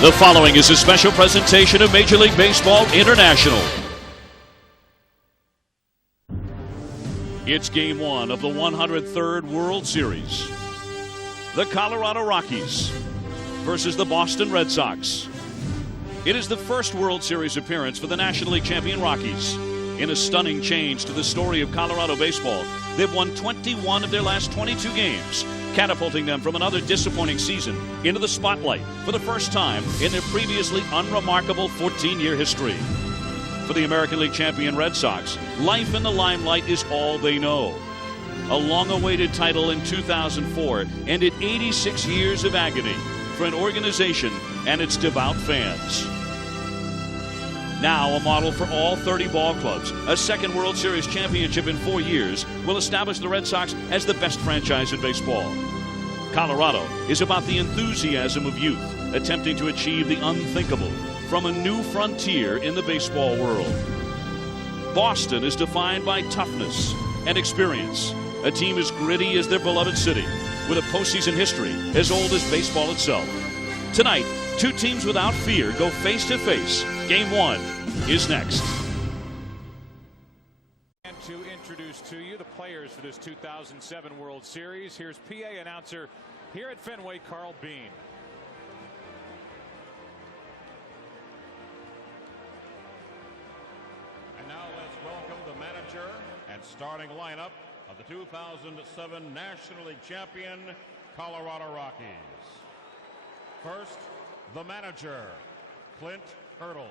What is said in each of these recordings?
The following is a special presentation of Major League Baseball International. It's Game 1 of the 103rd World Series. The Colorado Rockies versus the Boston Red Sox. It is the first World Series appearance for the National League champion Rockies. In a stunning change to the story of Colorado baseball, they've won 21 of their last 22 games, catapulting them from another disappointing season into the spotlight for the first time in their previously unremarkable 14-year history. For the American League champion Red Sox, life in the limelight is all they know. A long-awaited title in 2004 ended 86 years of agony for an organization and its devout fans. Now a model for all 30 ball clubs, a second World Series championship in 4 years will establish the Red Sox as the best franchise in baseball. Colorado is about the enthusiasm of youth, attempting to achieve the unthinkable from a new frontier in the baseball world. Boston is defined by toughness and experience, a team as gritty as their beloved city, with a postseason history as old as baseball itself. Tonight, two teams without fear go face-to-face. Game 1 is next. And to introduce to you the players for this 2007 World Series, here's PA announcer here at Fenway, Carl Bean. And now let's welcome the manager and starting lineup of the 2007 National League champion Colorado Rockies. First, the manager, Clint Hurdle.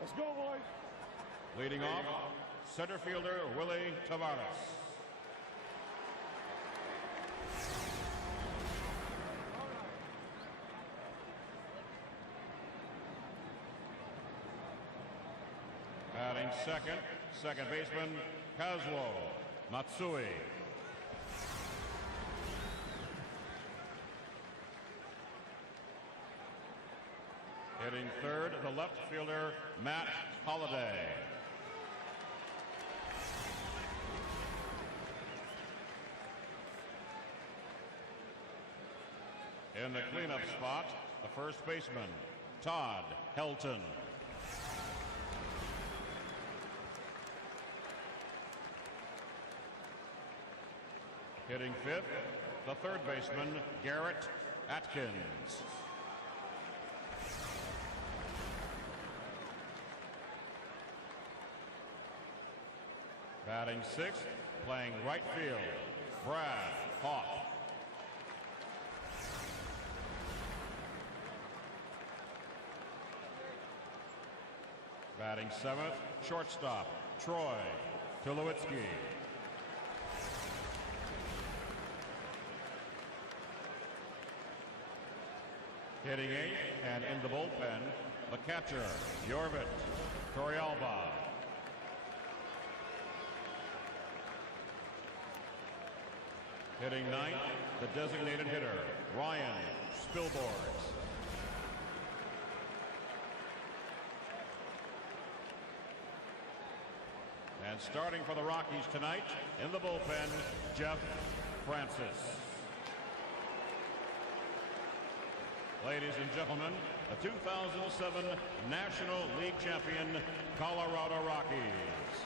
Let's go, boys. Leading off, center fielder Willie Tavares. Batting second baseman Kazuo Matsui. Hitting third, the left fielder Matt Holliday. In the cleanup spot, the first baseman Todd Helton. Hitting fifth, the third baseman, Garrett Atkins. Batting sixth, playing right field, Brad Hawk. Batting seventh, shortstop, Troy Tulowitzki. Hitting eighth and in the bullpen, the catcher, Jorvit Torrealba. Hitting ninth, the designated hitter, Ryan Spilborghs. And starting for the Rockies tonight, in the bullpen, Jeff Francis. Ladies and gentlemen, the 2007 National League champion Colorado Rockies.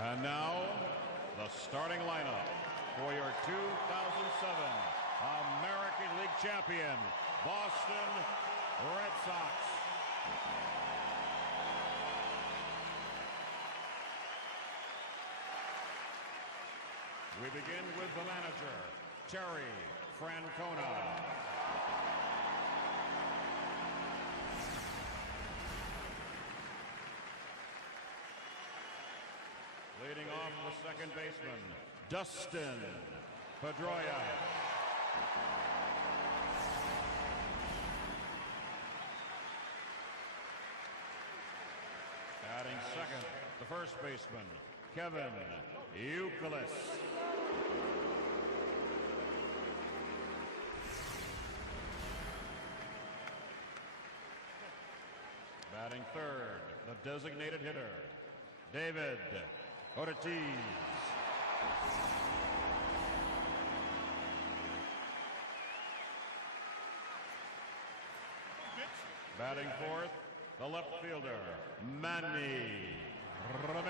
And now, the starting lineup for your 2007 American League champion, Boston Red Sox. We begin with the manager, Terry Francona. Leading off the second baseman, Dustin Pedroia. Batting second, the first baseman, Kevin Youkilis. Batting third, the designated hitter, David Ortiz. Batting fourth, the left fielder, Manny Ramirez.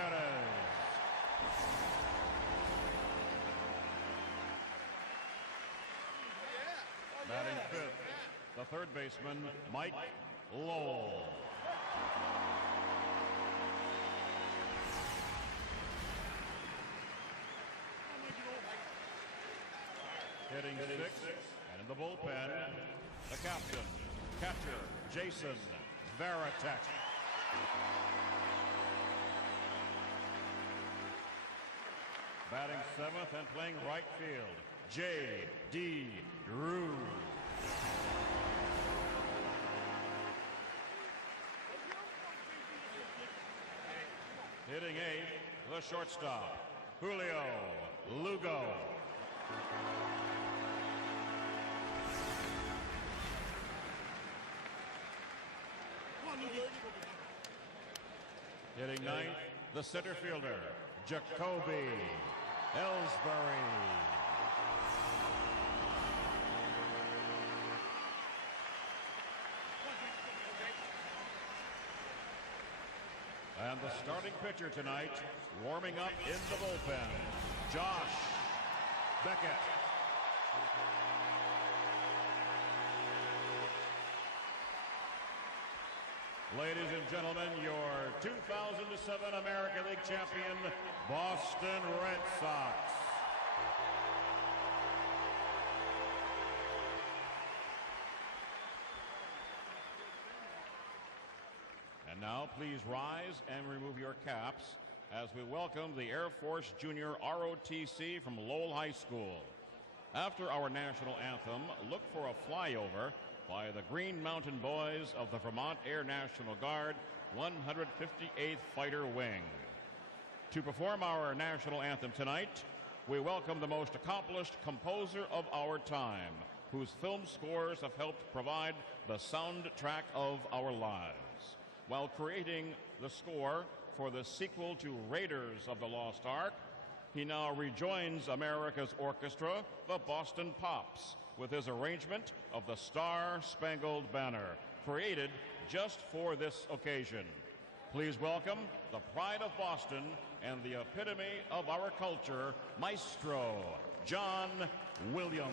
Batting fifth, the third baseman, Mike Lowell. Hitting sixth, and in the bullpen, the captain, catcher, Jason Varitek. Batting seventh and playing right field, J.D. Drew. Hitting eighth, the shortstop, Julio Lugo. Hitting ninth, the center fielder, Jacoby Ellsbury. And the starting pitcher tonight, warming up in the bullpen, Josh Beckett. Ladies and gentlemen, your 2007 American League champion, Boston Red Sox. And now please rise and remove your caps as we welcome the Air Force Junior ROTC from Lowell High School. After our national anthem, look for a flyover by the Green Mountain Boys of the Vermont Air National Guard, 158th Fighter Wing. To perform our national anthem tonight, we welcome the most accomplished composer of our time, whose film scores have helped provide the soundtrack of our lives. While creating the score for the sequel to Raiders of the Lost Ark, he now rejoins America's orchestra, the Boston Pops, with his arrangement of the Star-Spangled Banner, created just for this occasion. Please welcome the pride of Boston and the epitome of our culture, Maestro John Williams.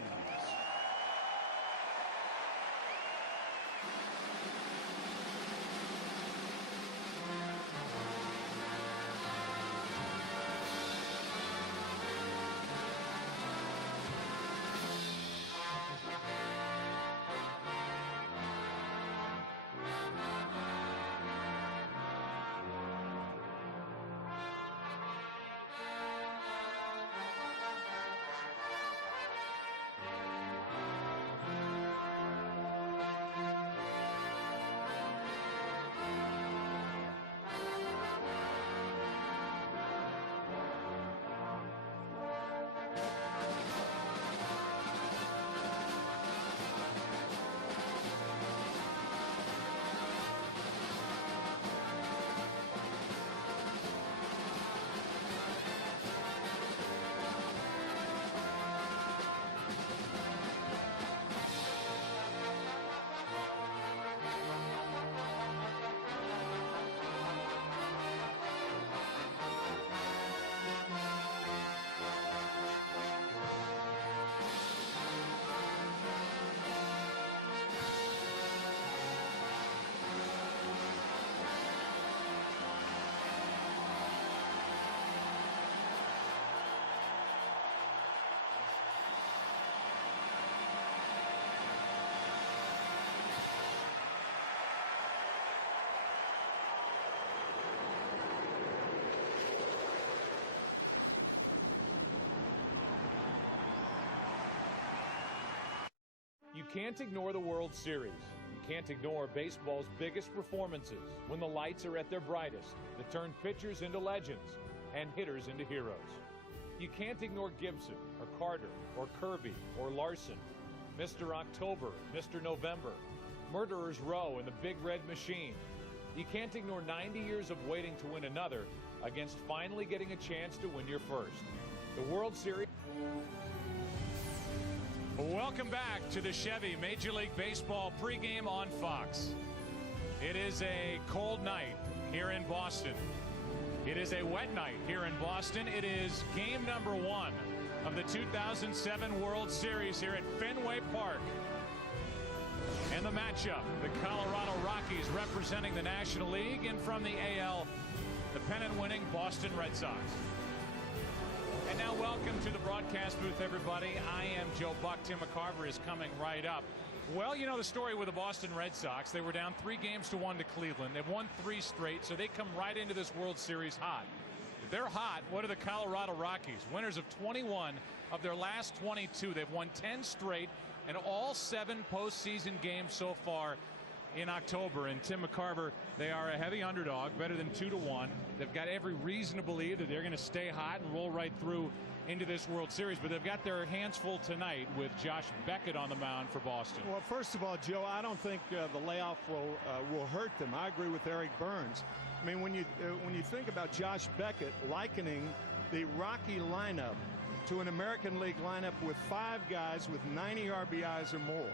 You can't ignore the World Series. You can't ignore baseball's biggest performances when the lights are at their brightest that turn pitchers into legends and hitters into heroes. You can't ignore Gibson or Carter or Kirby or Larson, Mr. October, Mr. November, Murderer's Row and the Big Red Machine, You can't ignore 90 years of waiting to win another against finally getting a chance to win your first. The World Series. Welcome back to the Chevy Major League Baseball pregame on Fox. It is a cold night here in Boston. It is a wet night here in Boston. It is game number 1 of the 2007 World Series here at Fenway Park. And the matchup, the Colorado Rockies representing the National League, and from the AL, the pennant-winning Boston Red Sox. And now welcome to the broadcast booth, everybody. I am Joe Buck. Tim McCarver is coming right up. Well, you know the story with the Boston Red Sox. They were down 3-1 to Cleveland. They've won 3 straight, so they come right into this World Series hot. If they're hot, what are the Colorado Rockies? Winners of 21 of their last 22. They've won 10 straight and all 7 postseason games so far in October. And Tim McCarver, they are a heavy underdog, better than 2-1. They've got every reason to believe that they're going to stay hot and roll right through into this World Series, but they've got their hands full tonight with Josh Beckett on the mound for Boston. Well, first of all, Joe, I don't think the layoff will hurt them. I agree with Eric Burns. I mean, when you think about Josh Beckett likening the Rocky lineup to an American League lineup with 5 guys with 90 RBIs or more.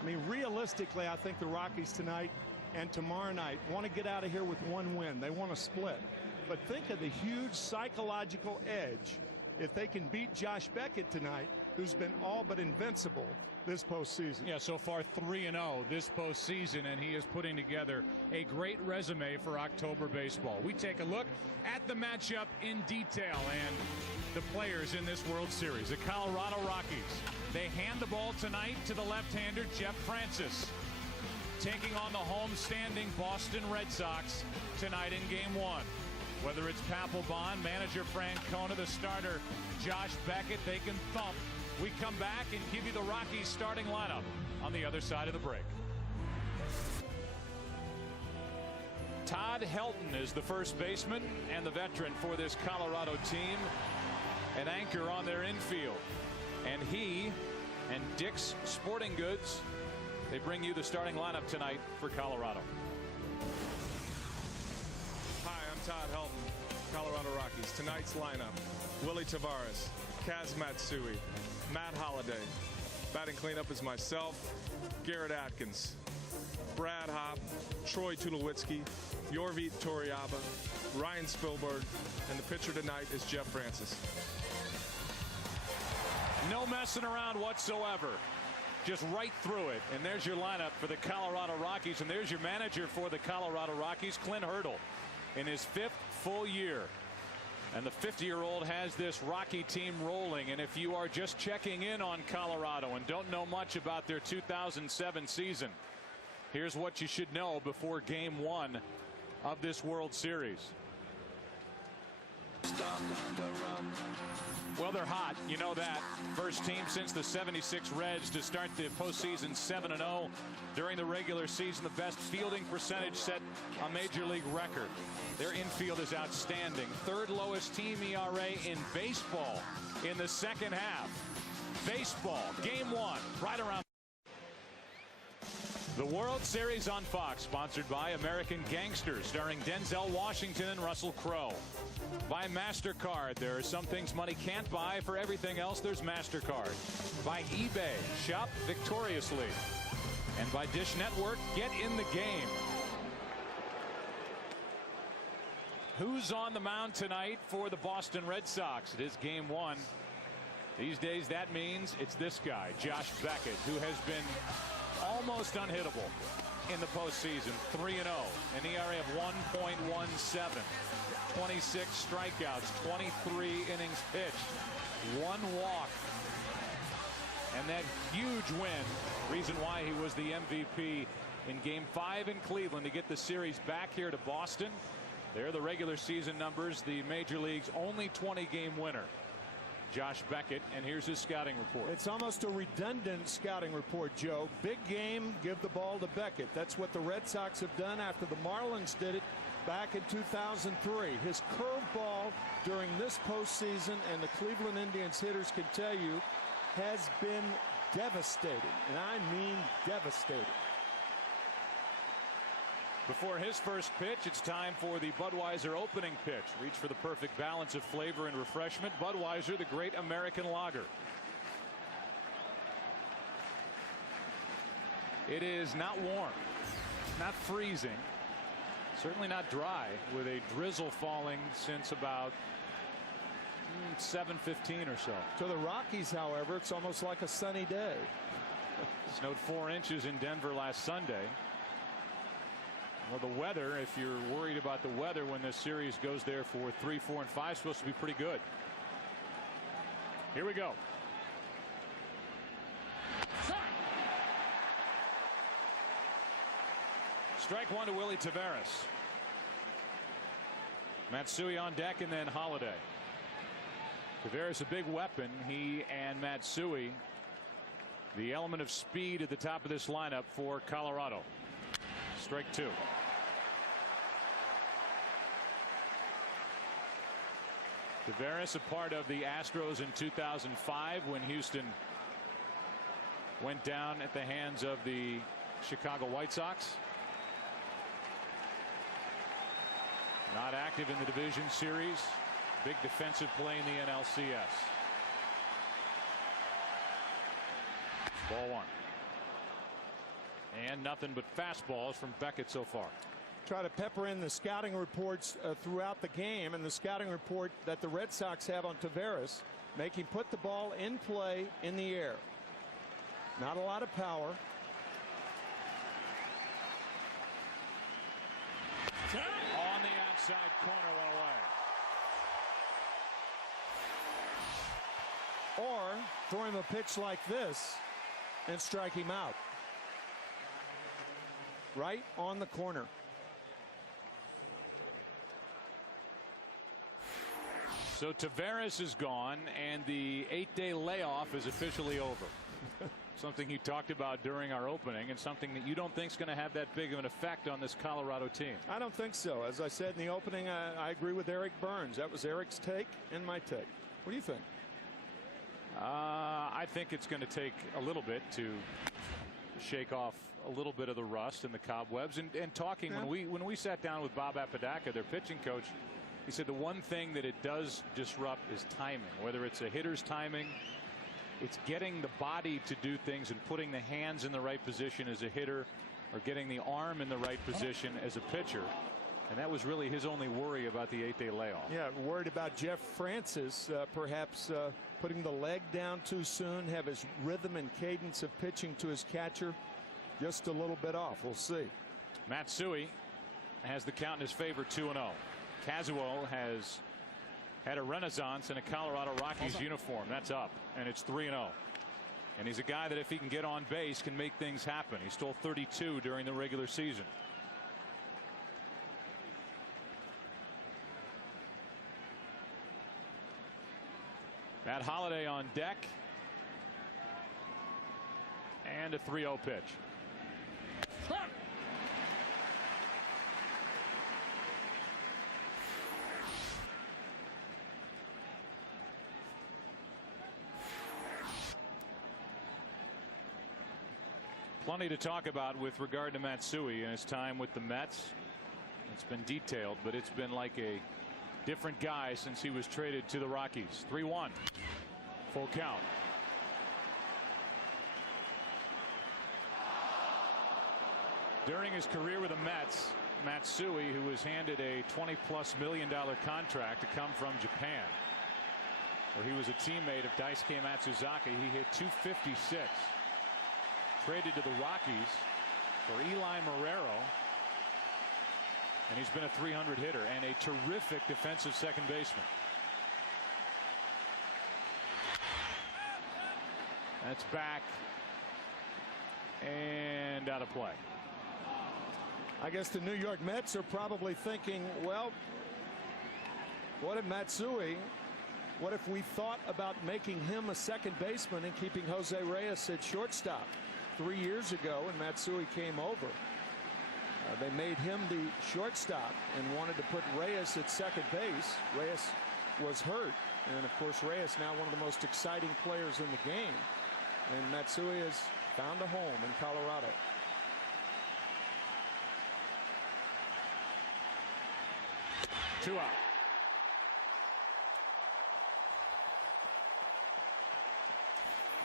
I mean, realistically, I think the Rockies tonight and tomorrow night want to get out of here with 1 win. They want to split. But think of the huge psychological edge if they can beat Josh Beckett tonight, who's been all but invincible this postseason. Yeah, so far 3-0 this postseason, and he is putting together a great resume for October baseball. We take a look at the matchup in detail and the players in this World Series. The Colorado Rockies, they hand the ball tonight to the left-hander Jeff Francis, taking on the home-standing Boston Red Sox tonight in Game 1. Whether it's Papelbon, manager Francona, the starter Josh Beckett, they can thump. We come back and give you the Rockies starting lineup on the other side of the break. Todd Helton is the first baseman and the veteran for this Colorado team, an anchor on their infield. And he and Dick's Sporting Goods, they bring you the starting lineup tonight for Colorado. Hi, I'm Todd Helton, Colorado Rockies. Tonight's lineup: Willie Tavares, Kaz Matsui, Matt Holliday. Batting cleanup is myself, Garrett Atkins, Brad Hopp, Troy Tulowitzki, Yorvit Toriaba, Ryan Spilberg, and the pitcher tonight is Jeff Francis. No messing around whatsoever. Just right through it. And there's your lineup for the Colorado Rockies. And there's your manager for the Colorado Rockies, Clint Hurdle, in his 5th full year. And the 50-year-old has this Rocky team rolling. And if you are just checking in on Colorado and don't know much about their 2007 season, here's what you should know before Game 1 of this World Series. Well, they're hot. You know that. First team since the 76 Reds to start the postseason 7-0. During the regular season, the best fielding percentage set a major league record. Their infield is outstanding. 3rd lowest team ERA in baseball in the second half. Baseball, Game 1, right around. The World Series on Fox, sponsored by American Gangster, starring Denzel Washington and Russell Crowe. By MasterCard, there are some things money can't buy. For everything else, there's MasterCard. By eBay, shop victoriously. And by Dish Network, get in the game. Who's on the mound tonight for the Boston Red Sox? It is Game 1. These days, that means it's this guy, Josh Beckett, who has been almost unhittable in the postseason. 3-0, an ERA of 1.17, 26 strikeouts, 23 innings pitched, 1 walk, and that huge win, reason why he was the MVP in Game 5 in Cleveland to get the series back here to Boston. There are the regular season numbers, the Major League's only 20-game winner, Josh Beckett, and here's his scouting report. It's almost a redundant scouting report, Joe. Big game, give the ball to Beckett. That's what the Red Sox have done after the Marlins did it back in 2003. His curveball during this postseason, and the Cleveland Indians hitters can tell you, has been devastating, and I mean devastating. Before his first pitch, it's time for the Budweiser opening pitch. Reach for the perfect balance of flavor and refreshment. Budweiser, the great American lager. It is not warm, not freezing, certainly not dry, with a drizzle falling since about 7:15 or so. To the Rockies, however, it's almost like a sunny day. Snowed 4 inches in Denver last Sunday. Well, the weather, if you're worried about the weather when this series goes there for 3, 4, and 5, supposed to be pretty good. Here we go. Strike one to Willie Taveras. Matsui on deck, and then Holiday. Taveras a big weapon. He and Matsui, the element of speed at the top of this lineup for Colorado. Strike two. Taveras, a part of the Astros in 2005 when Houston went down at the hands of the Chicago White Sox. Not active in the division series. Big defensive play in the NLCS. Ball one. And nothing but fastballs from Beckett so far. Try to pepper in the scouting reports throughout the game, and the scouting report that the Red Sox have on Taveras make him put the ball in play in the air. Not a lot of power. On the outside corner, one away. Or throw him a pitch like this and strike him out. Right on the corner. So Taveras is gone, and the 8-day layoff is officially over. Something he talked about during our opening, and something that you don't think is going to have that big of an effect on this Colorado team. I don't think so. As I said in the opening, I agree with Eric Burns. That was Eric's take and my take. What do you think? I think it's going to take a little bit to shake off a little bit of the rust and the cobwebs. And talking, when we sat down with Bob Apodaca, their pitching coach, he said the one thing that it does disrupt is timing. Whether it's a hitter's timing, it's getting the body to do things and putting the hands in the right position as a hitter, or getting the arm in the right position as a pitcher. And that was really his only worry about the 8-day layoff. Yeah, worried about Jeff Francis perhaps putting the leg down too soon, have his rhythm and cadence of pitching to his catcher just a little bit off. We'll see. Matsui has the count in his favor, 2-0. Kazuo has had a renaissance in a Colorado Rockies uniform. That's up, and it's 3-0. And he's a guy that if he can get on base can make things happen. He stole 32 during the regular season. Matt Holliday on deck, and a 3-0 pitch. Plenty to talk about with regard to Matsui and his time with the Mets. It's been detailed, but it's been like a different guy since he was traded to the Rockies. 3-1. Full count. During his career with the Mets, Matsui, who was handed a $20+ million contract to come from Japan, where he was a teammate of Daisuke Matsuzaka, he hit .256. Traded to the Rockies for Eli Marrero, and he's been a .300 hitter and a terrific defensive second baseman. That's back and out of play. I guess the New York Mets are probably thinking, well, what if Matsui, what if we thought about making him a second baseman and keeping Jose Reyes at shortstop? 3 years ago when Matsui came over, they made him the shortstop and wanted to put Reyes at second base. Reyes was hurt, and of course Reyes now one of the most exciting players in the game, and Matsui has found a home in Colorado. 2 out.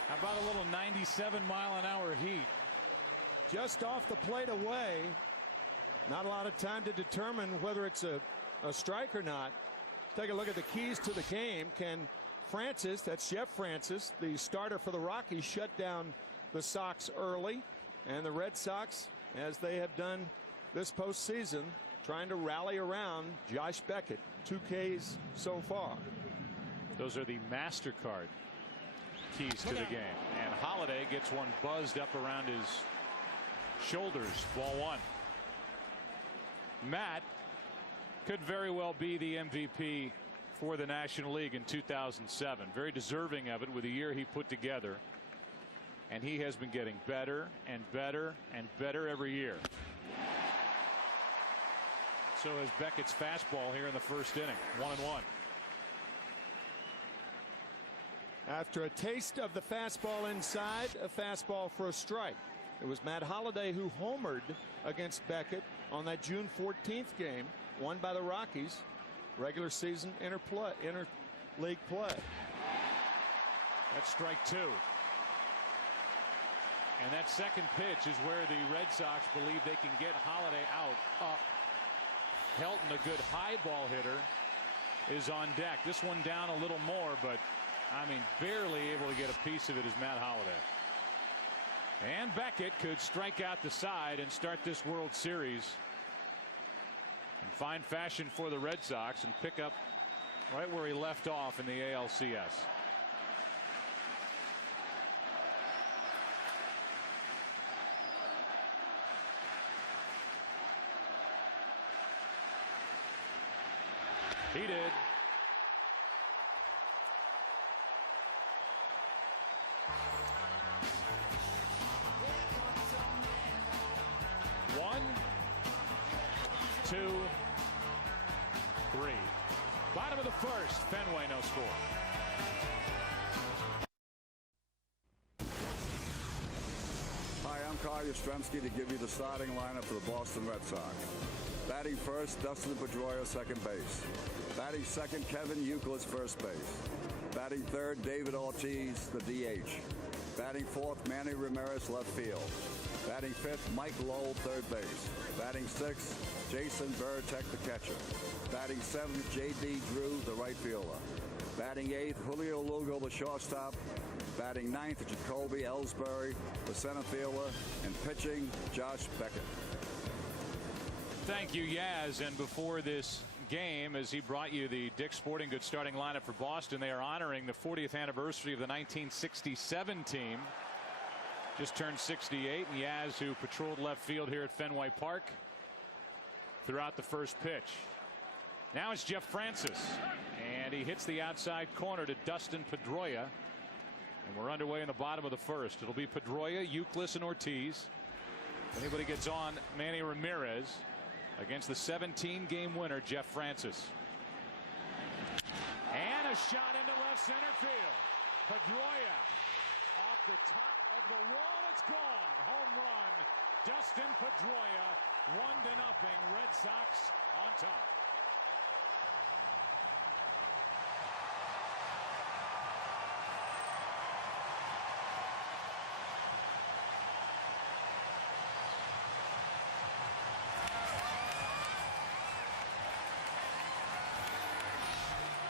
How about a little 97-mile-an-hour heat? Just off the plate away. Not a lot of time to determine whether it's a strike or not. Take a look at the keys to the game. Can Francis, that's Jeff Francis, the starter for the Rockies, shut down the Sox early? And the Red Sox, as they have done this postseason, trying to rally around Josh Beckett. 2 Ks so far. Those are the MasterCard keys to the game. And Holiday gets one buzzed up around his shoulders. Ball 1. Matt could very well be the MVP for the National League in 2007. Very deserving of it with the year he put together. And he has been getting better and better and better every year. So is Beckett's fastball here in the first inning. 1-1. After a taste of the fastball inside, a fastball for a strike. It was Matt Holliday who homered against Beckett on that June 14th game, won by the Rockies. Regular season interleague play. That's strike 2. And that second pitch is where the Red Sox believe they can get Holiday out. Up. Helton, a good high ball hitter, is on deck. This one down a little more, but I mean, barely able to get a piece of it is Matt Holliday. And Beckett could strike out the side and start this World Series in fine fashion for the Red Sox and pick up right where he left off in the ALCS. He did. One, 2, 3. Bottom of the first. Fenway, no score. Hi, I'm Carl Yastrzemski to give you the starting lineup for the Boston Red Sox. Batting first, Dustin Pedroia, second base. Batting second, Kevin Youkilis, first base. Batting third, David Ortiz, the DH. Batting fourth, Manny Ramirez, left field. Batting fifth, Mike Lowell, third base. Batting sixth, Jason Veritek, the catcher. Batting seventh, J.D. Drew, the right fielder. Batting eighth, Julio Lugo, the shortstop. Batting ninth, Jacoby Ellsbury, the center fielder. And pitching, Josh Beckett. Thank you, Yaz. And before this game, as he brought you the Dick's Sporting Goods starting lineup for Boston, they are honoring the 40th anniversary of the 1967 team. Just turned 68. And Yaz, who patrolled left field here at Fenway Park throughout the first pitch. Now it's Jeff Francis. And he hits the outside corner to Dustin Pedroia. And we're underway in the bottom of the first. It'll be Pedroia, Youkilis, and Ortiz. If anybody gets on, Manny Ramirez against the 17-game winner, Jeff Francis. And a shot into left center field. Pedroia off the top of the wall. It's gone. Home run. Dustin Pedroia. 1-0. Red Sox on top.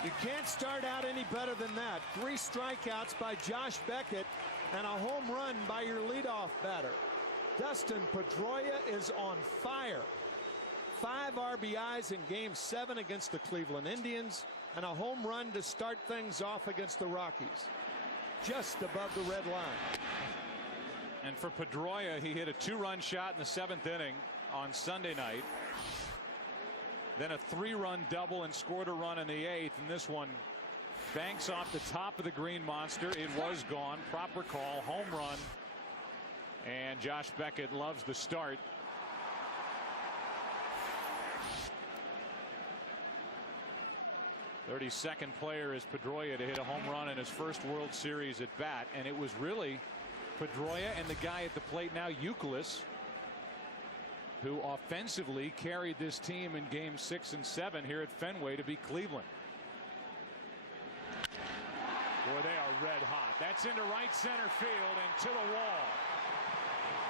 You can't start out any better than that. 3 strikeouts by Josh Beckett and a home run by your leadoff batter. Dustin Pedroia is on fire. 5 RBIs in Game 7 against the Cleveland Indians and a home run to start things off against the Rockies. Just above the red line. And for Pedroia, he hit a 2-run shot in the 7th inning on Sunday night. Then a 3-run double and scored a run in the 8th. And this one banks off the top of the green monster. It was gone. Proper call. Home run. And Josh Beckett loves the start. "32nd player is Pedroia to hit a home run in his first World Series at bat. And it was really Pedroia and the guy at the plate now, Youkilis, who offensively carried this team in games 6 and 7 here at Fenway to beat Cleveland. Boy, they are red hot. That's into right center field and to the wall.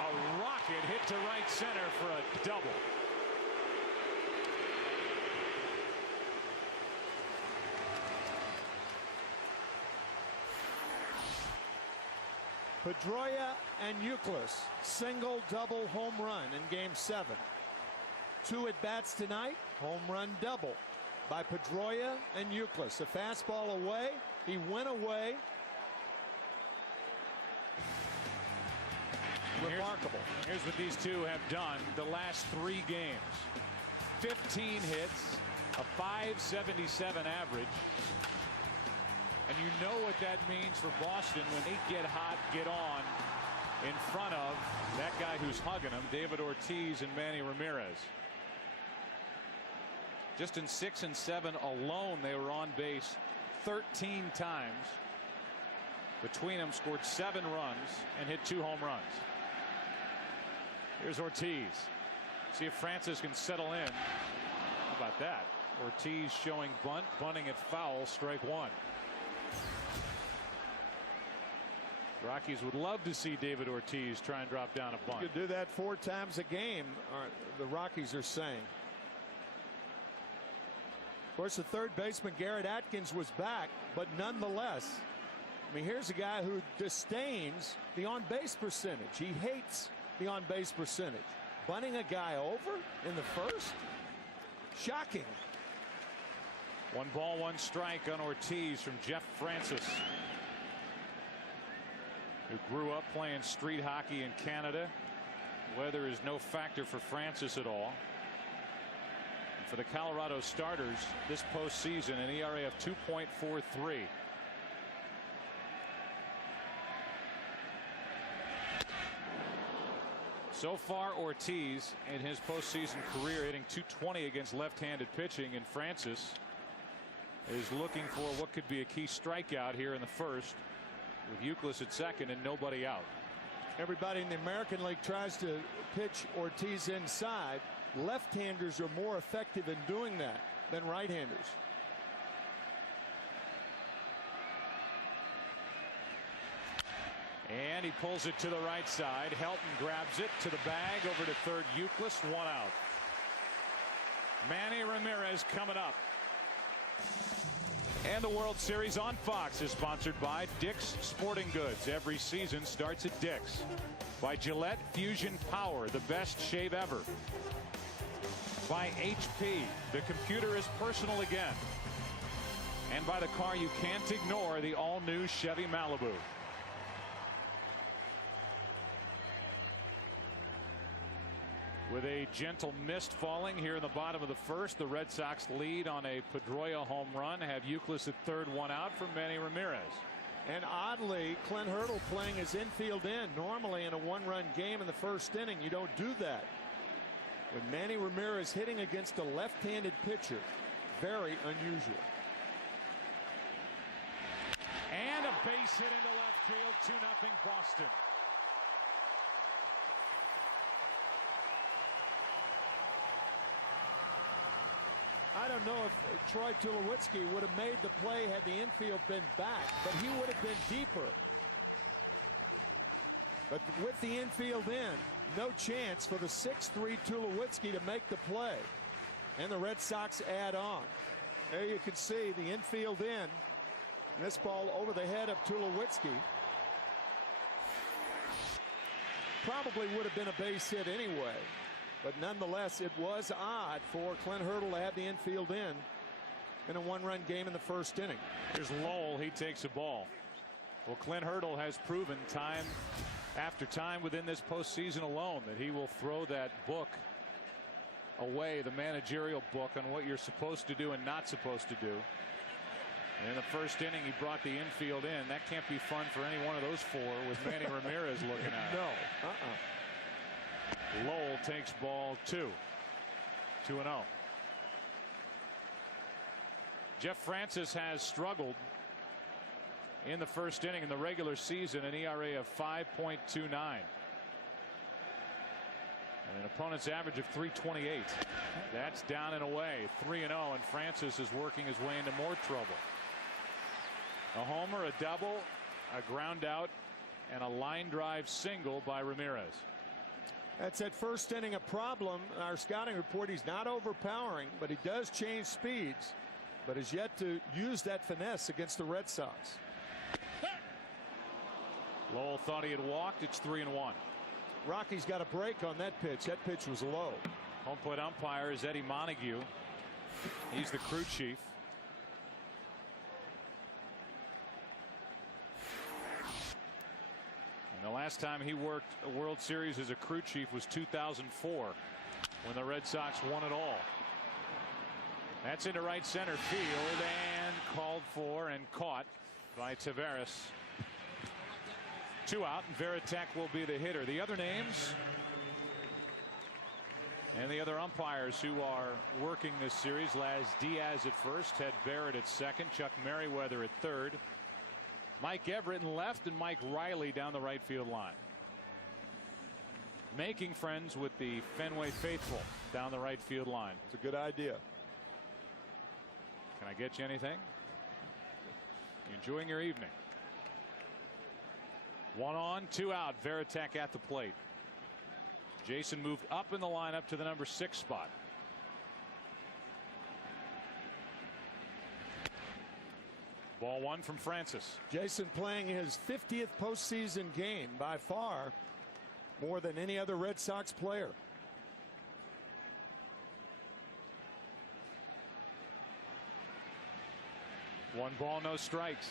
A rocket hit to right center for a double. Pedroia and Youkilis single double home run in game 7. 2 at bats tonight, home run double by Pedroia and Youkilis. A fastball away, he went away. Remarkable. Here's what these two have done the last 3 games. 15 hits, a .577 average. And you know what that means for Boston when they get hot, get on in front of that guy who's hugging him, David Ortiz and Manny Ramirez. Just in 6 and 7 alone, they were on base 13 times. Between them, scored 7 runs and hit 2 home runs. Here's Ortiz. See if Francis can settle in. How about that? Ortiz showing bunt, bunting at foul, strike 1. Rockies would love to see David Ortiz try and drop down a bunt. You could do that 4 times a game, the Rockies are saying. Of course, the third baseman, Garrett Atkins, was back, but nonetheless, I mean, here's a guy who disdains the on-base percentage. He hates the on-base percentage. Bunting a guy over in the first? Shocking. 1 ball, 1 strike on Ortiz from Jeff Francis, who grew up playing street hockey in Canada. Weather is no factor for Francis at all. And for the Colorado starters this postseason, an ERA of 2.43. So far, Ortiz in his postseason career hitting .220 against left-handed pitching, and Francis is looking for what could be a key strikeout here in the first, with Youkilis at second and nobody out. Everybody in the American League tries to pitch Ortiz inside. Left-handers are more effective in doing that than right-handers. And he pulls it to the right side. Helton grabs it to the bag, over to third. Youkilis, 1 out. Manny Ramirez coming up. And the World Series on Fox is sponsored by Dick's Sporting Goods. Every season starts at Dick's. By Gillette Fusion Power, the best shave ever. By HP, the computer is personal again. And by the car you can't ignore, the all-new Chevy Malibu. With a gentle mist falling here in the bottom of the first, the Red Sox lead on a Pedroia home run. Have Youkilis at third, 1 out from Manny Ramirez. And oddly, Clint Hurdle playing his infield in. Normally in a 1-run game in the first inning, you don't do that. With Manny Ramirez hitting against a left-handed pitcher, very unusual. And a base hit into left field, 2-0 Boston. I don't know if Troy Tulowitzki would have made the play had the infield been back, but he would have been deeper. But with the infield in, no chance for the 6'3" Tulowitzki to make the play. And the Red Sox add on. There you can see the infield in. And this ball over the head of Tulowitzki. Probably would have been a base hit anyway. But nonetheless, it was odd for Clint Hurdle to have the infield in a 1-run game in the first inning. Here's Lowell. He takes a ball. Well, Clint Hurdle has proven time after time within this postseason alone that he will throw that book away, the managerial book on what you're supposed to do and not supposed to do. And in the first inning, he brought the infield in. That can't be fun for any one of those 4 with Manny Ramirez looking at it. No. Lowell takes ball 2. 2-0. Jeff Francis has struggled in the first inning in the regular season, an ERA of 5.29. And an opponent's average of 328. That's down and away. 3-0, and Francis is working his way into more trouble. A homer, a double, a ground out, and a line drive single by Ramirez. That's at first inning a problem. Our scouting report, he's not overpowering, but he does change speeds, but has yet to use that finesse against the Red Sox. Lowell thought he had walked. It's 3-1. Rocky's got a break on that pitch. That pitch was low. Home plate umpire is Eddie Montague. He's the crew chief. And the last time he worked a World Series as a crew chief was 2004 when the Red Sox won it all. That's into right center field and called for and caught by Taveras. 2 out, and Varitek will be the hitter. The other names and the other umpires who are working this series: Laz Diaz at first, Ted Barrett at second, Chuck Merriweather at third, Mike Everett in left, and Mike Riley down the right field line. Making friends with the Fenway faithful down the right field line. It's a good idea. Can I get you anything? You enjoying your evening? 1 on, 2 out. Varitek at the plate. Jason moved up in the lineup to the number 6 spot. Ball 1 from Francis. Jason playing his 50th postseason game, by far more than any other Red Sox player. One ball, no strikes.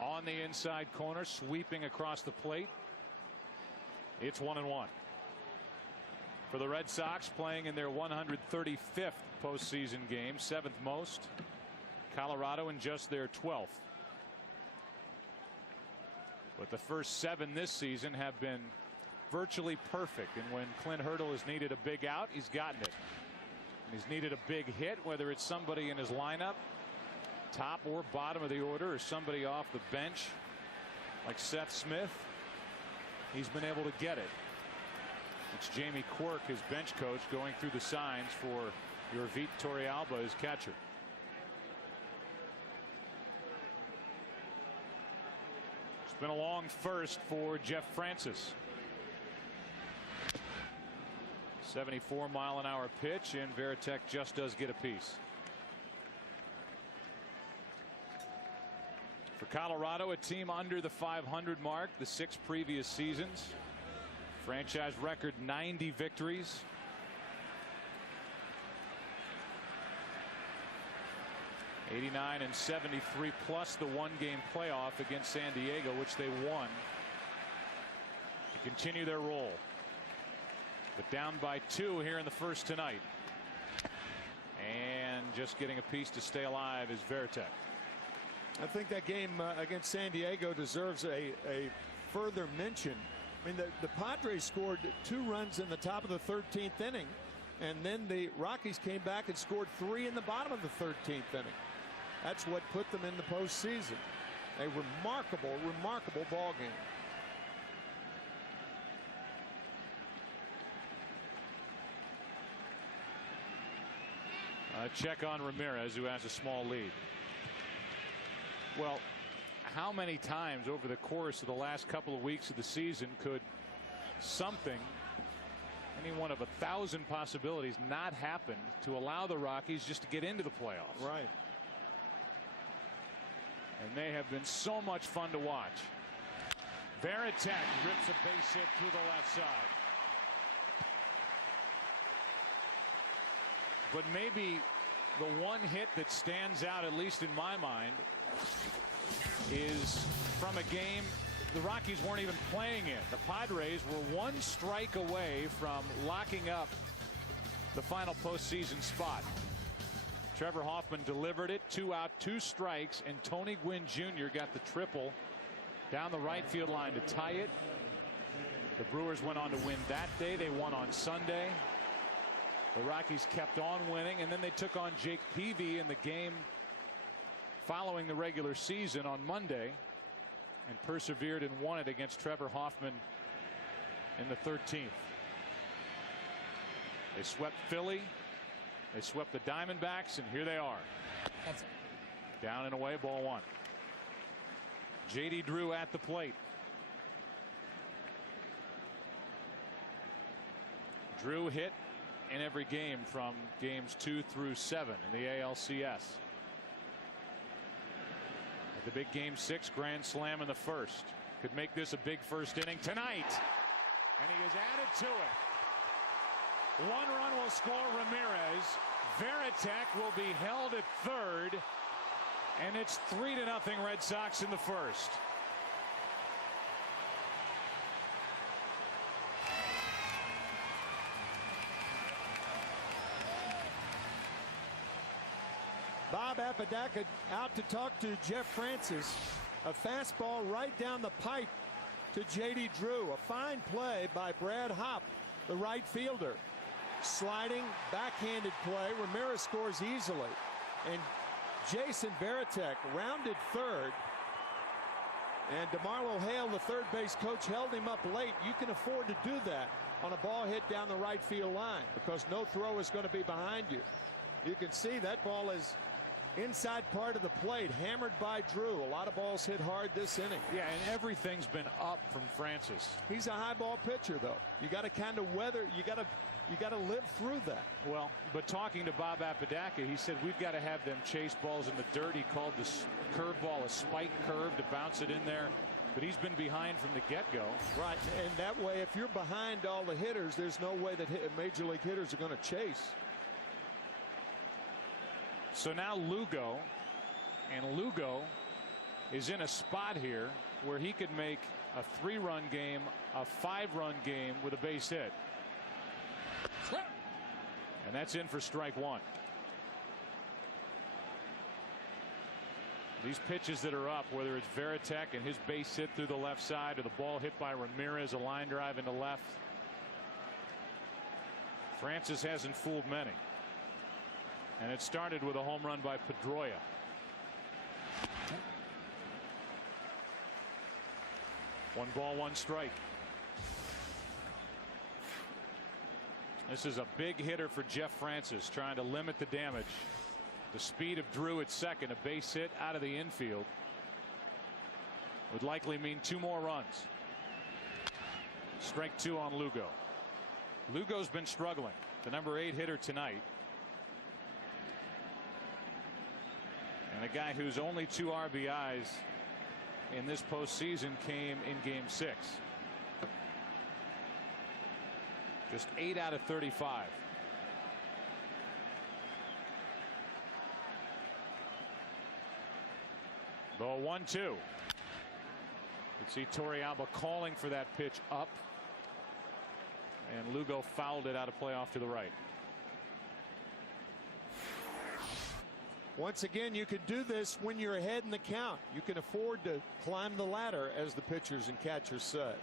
On the inside corner, sweeping across the plate. It's 1-1. For the Red Sox, playing in their 135th postseason game, 7th most. Colorado in just their 12th. But the first 7 this season have been virtually perfect, and when Clint Hurdle has needed a big out, he's gotten it. And he's needed a big hit, whether it's somebody in his lineup, top or bottom of the order, or somebody off the bench like Seth Smith, he's been able to get it. It's Jamie Quirk, his bench coach, going through the signs for Yorvit Torrealba, his catcher. It's been a long first for Jeff Francis. 74-mile-an-hour pitch, and Varitek just does get a piece. For Colorado, a team under the 500 mark the 6 previous seasons. Franchise record 90 victories. '89 and '73 plus the 1-game playoff against San Diego, which they won, to continue their roll. But down by 2 here in the first tonight. And just getting a piece to stay alive is Varitek. I think that game against San Diego deserves a further mention. I mean, the Padres scored 2 runs in the top of the 13th inning, and then the Rockies came back and scored 3 in the bottom of the 13th inning. That's what put them in the postseason. A remarkable ball game. Check on Ramirez, who has a small lead. Well, how many times over the course of the last couple of weeks of the season could something, any one of 1,000 possibilities, not happen to allow the Rockies just to get into the playoffs? Right. And they have been so much fun to watch. Varitek rips a base hit through the left side. But maybe the one hit that stands out, at least in my mind, is from a game the Rockies weren't even playing in. The Padres were 1 strike away from locking up the final postseason spot. Trevor Hoffman delivered it, 2 out, 2 strikes, and Tony Gwynn Jr. got the triple down the right field line to tie it. The Brewers went on to win that day. They won on Sunday. The Rockies kept on winning, and then they took on Jake Peavy in the game following the regular season on Monday. and persevered and won it against Trevor Hoffman in the 13th. They swept Philly. They swept the Diamondbacks, and here they are. That's down and away, ball one. J.D. Drew at the plate. Drew hit in every game from games 2 through 7 in the ALCS. At the big game 6 grand slam in the first. Could make this a big first inning tonight. And he is added to it. 1 run will score Ramirez. Varitek will be held at third. And it's 3-0 Red Sox in the first. Bob Apodaca out to talk to Jeff Francis. A fastball right down the pipe to J.D. Drew. A fine play by Brad Hopp, the right fielder. Sliding, backhanded play. Ramirez scores easily. And Jason Varitek rounded third. And DeMarlo Hale, the third base coach, held him up late. You can afford to do that on a ball hit down the right field line because no throw is going to be behind you. You can see that ball is inside part of the plate, hammered by Drew. A lot of balls hit hard this inning. Yeah, and everything's been up from Francis. He's a high ball pitcher, though. You got to kind of weather. You got to live through that. Well, but talking to Bob Apodaca, he said we've got to have them chase balls in the dirt. He called this curveball a spike curve to bounce it in there. But he's been behind from the get-go. Right, and that way, if you're behind all the hitters, there's no way that major league hitters are going to chase. So now Lugo, and Lugo is in a spot here where he could make a 3-run game, a 5-run game with a base hit. And that's in for strike one. These pitches that are up, whether it's Varitek and his base hit through the left side or the ball hit by Ramirez, a line drive into left. Francis hasn't fooled many. And it started with a home run by Pedroia. One ball, one strike. This is a big hitter for Jeff Francis, trying to limit the damage. The speed of Drew at second, a base hit out of the infield would likely mean 2 more runs. Strike 2 on Lugo. Lugo's been struggling, the number 8 hitter tonight. And a guy whose only 2 RBIs in this postseason came in game 6. Just 8 out of 35. The 1-2. You see Torrealba calling for that pitch up. And Lugo fouled it out of play off to the right. Once again, you could do this when you're ahead in the count. You can afford to climb the ladder, as the pitchers and catchers said.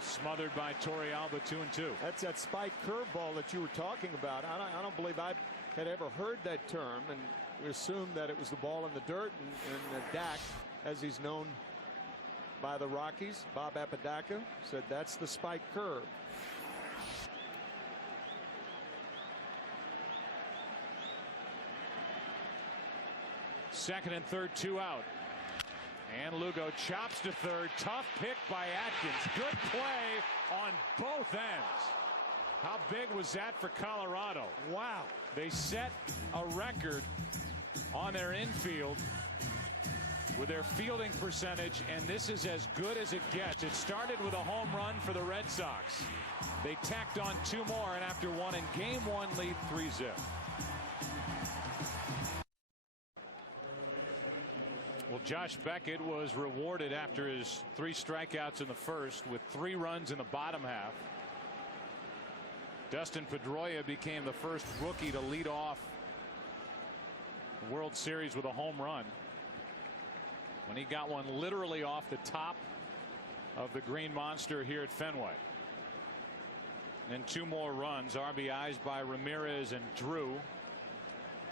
Smothered by Torrealba, 2-2. That's that spike curveball that you were talking about. I don't believe I had ever heard that term, and we assumed that it was the ball in the dirt, and Dak, as he's known by the Rockies, Bob Apodaca, said that's the spike curve. Second and third, 2 out. And Lugo chops to third. Tough pick by Atkins. Good play on both ends. How big was that for Colorado? Wow. They set a record on their infield with their fielding percentage, and this is as good as it gets. It started with a home run for the Red Sox. They tacked on 2 more, and after one in game 1, lead 3-0. Well, Josh Beckett was rewarded after his 3 strikeouts in the first with 3 runs in the bottom half. Dustin Pedroia became the first rookie to lead off the World Series with a home run when he got one literally off the top of the Green Monster here at Fenway. And 2 more runs, RBIs by Ramirez and Drew.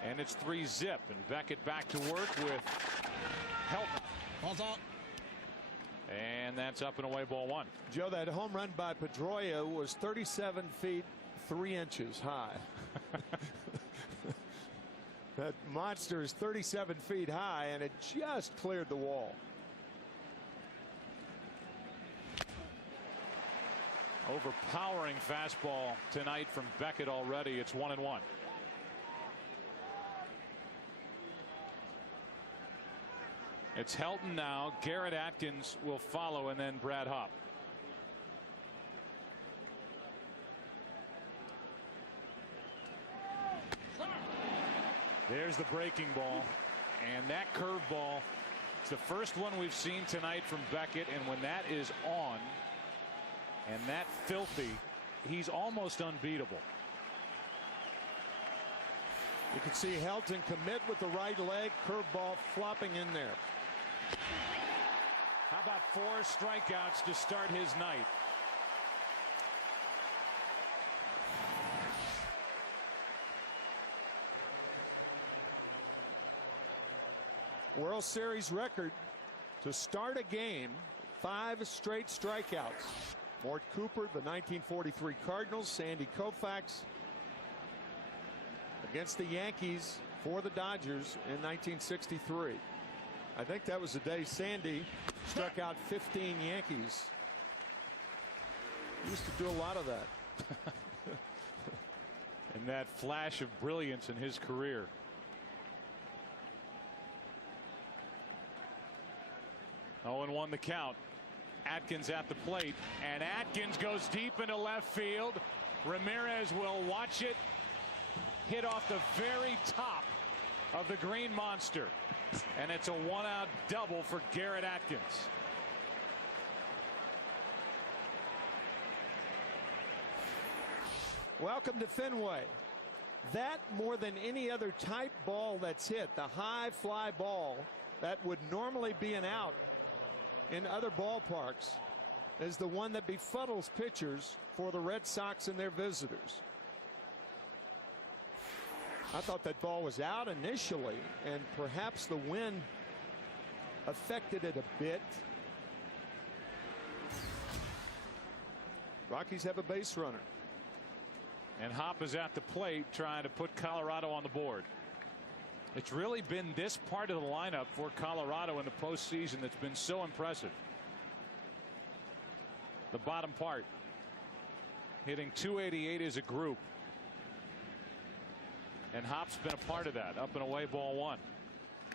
And it's 3-zip, and Beckett back to work with Helton. Ball's out. And that's up and away, ball 1. Joe, that home run by Pedroia was 37 feet 3 inches high. That monster is 37 feet high, and it just cleared the wall. Overpowering fastball tonight from Beckett already. It's 1-1. It's Helton now. Garrett Atkins will follow, and then Brad Hopp. There's the breaking ball, and that curveball. It's the first one we've seen tonight from Beckett, and when that is on, and that filthy, he's almost unbeatable. You can see Helton commit with the right leg, curveball flopping in there. How about 4 strikeouts to start his night? World Series record to start a game, 5 straight strikeouts. Mort Cooper, the 1943 Cardinals, Sandy Koufax against the Yankees for the Dodgers in 1963. I think that was the day Sandy struck out 15 Yankees. He used to do a lot of that. And that flash of brilliance in his career. Oh, and 1 the count. Atkins at the plate, and Atkins goes deep into left field. Ramirez will watch it hit off the very top of the green monster, and it's a 1-out double for Garrett Atkins. Welcome to Fenway. That, more than any other type ball that's hit, the high fly ball that would normally be an out in other ballparks, is the one that befuddles pitchers for the Red Sox and their visitors. I thought that ball was out initially, and perhaps the wind affected it a bit. Rockies have a base runner. And Hopp is at the plate trying to put Colorado on the board. It's really been this part of the lineup for Colorado in the postseason that's been so impressive. The bottom part, hitting .288 as a group. And Hopp's been a part of that. Up and away, ball 1.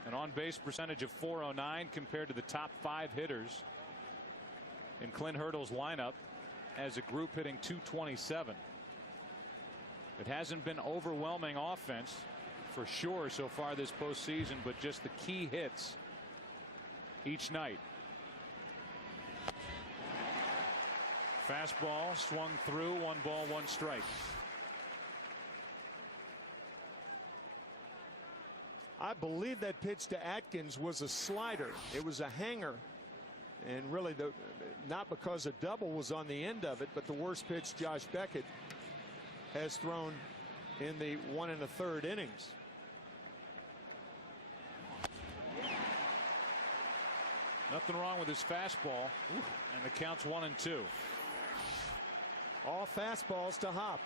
An on-base percentage of .409 compared to the top 5 hitters in Clint Hurdle's lineup as a group, hitting .227. It hasn't been overwhelming offense for sure so far this postseason, but just the key hits each night. Fastball swung through, 1 ball, 1 strike. I believe that pitch to Atkins was a slider. It was a hanger, and really not because a double was on the end of it, but the worst pitch Josh Beckett has thrown in the 1 1/3 innings. Nothing wrong with his fastball. And the count's 1-2. All fastballs to Hopp.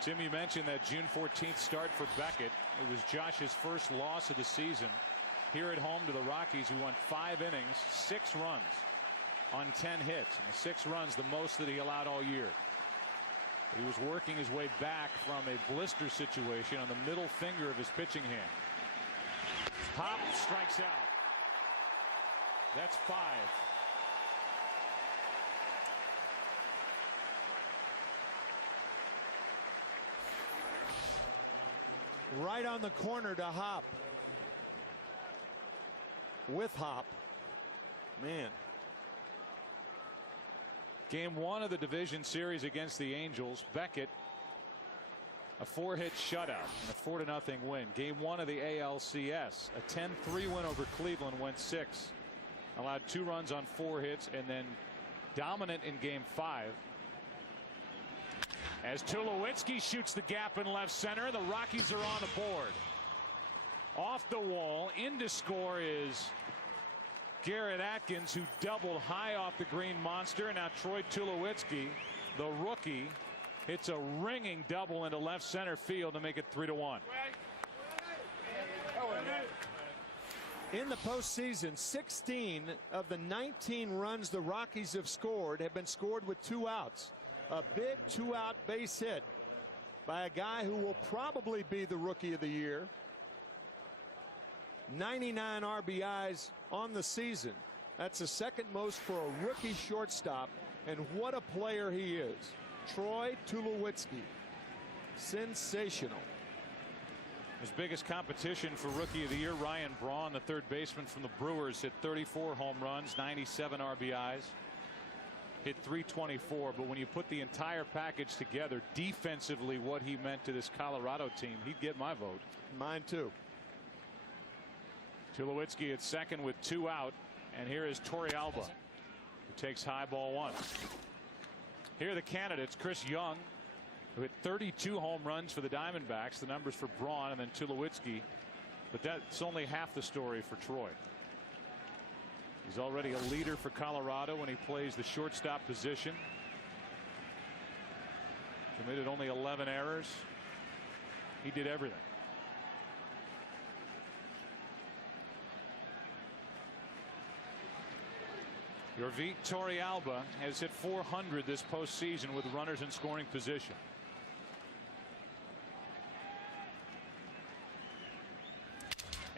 Tim, you mentioned that June 14th start for Beckett. It was Josh's first loss of the season here at home to the Rockies, who won 5 innings, 6 runs on 10 hits, and the 6 runs the most that he allowed all year. He was working his way back from a blister situation on the middle finger of his pitching hand. Hopp strikes out. That's 5. Right on the corner to Hopp. With Hopp. Man. Game 1 of the division series against the Angels. Beckett, a 4-hit shutout and a 4-0 win. Game 1 of the ALCS, a 10-3 win over Cleveland, went 6. Allowed 2 runs on 4 hits, and then dominant in game 5 As Tulowitzki shoots the gap in left center, the Rockies are on the board. Off the wall, in to score is Garrett Atkins, who doubled high off the green monster. Now Troy Tulowitzki, the rookie, hits a ringing double into left center field to make it 3-1. In the postseason, 16 of the 19 runs the Rockies have scored have been scored with 2 outs. A big 2-out base hit by a guy who will probably be the Rookie of the Year. 99 RBIs on the season. That's the second most for a rookie shortstop, and what a player he is. Troy Tulowitzki. Sensational. His biggest competition for Rookie of the Year, Ryan Braun, the third baseman from the Brewers, hit 34 home runs, 97 RBIs, hit 324. But when you put the entire package together, defensively, what he meant to this Colorado team, he'd get my vote. Mine too. Tulowitzki at second with 2 out, and here is Torrealba, who takes high ball 1. Here are the candidates: Chris Young, who hit 32 home runs for the Diamondbacks. The numbers for Braun and then Tulowitzki, but that's only half the story for Troy. He's already a leader for Colorado when he plays the shortstop position. Committed only 11 errors. He did everything. Yorvit Torrealba has hit 400 this postseason with runners in scoring position.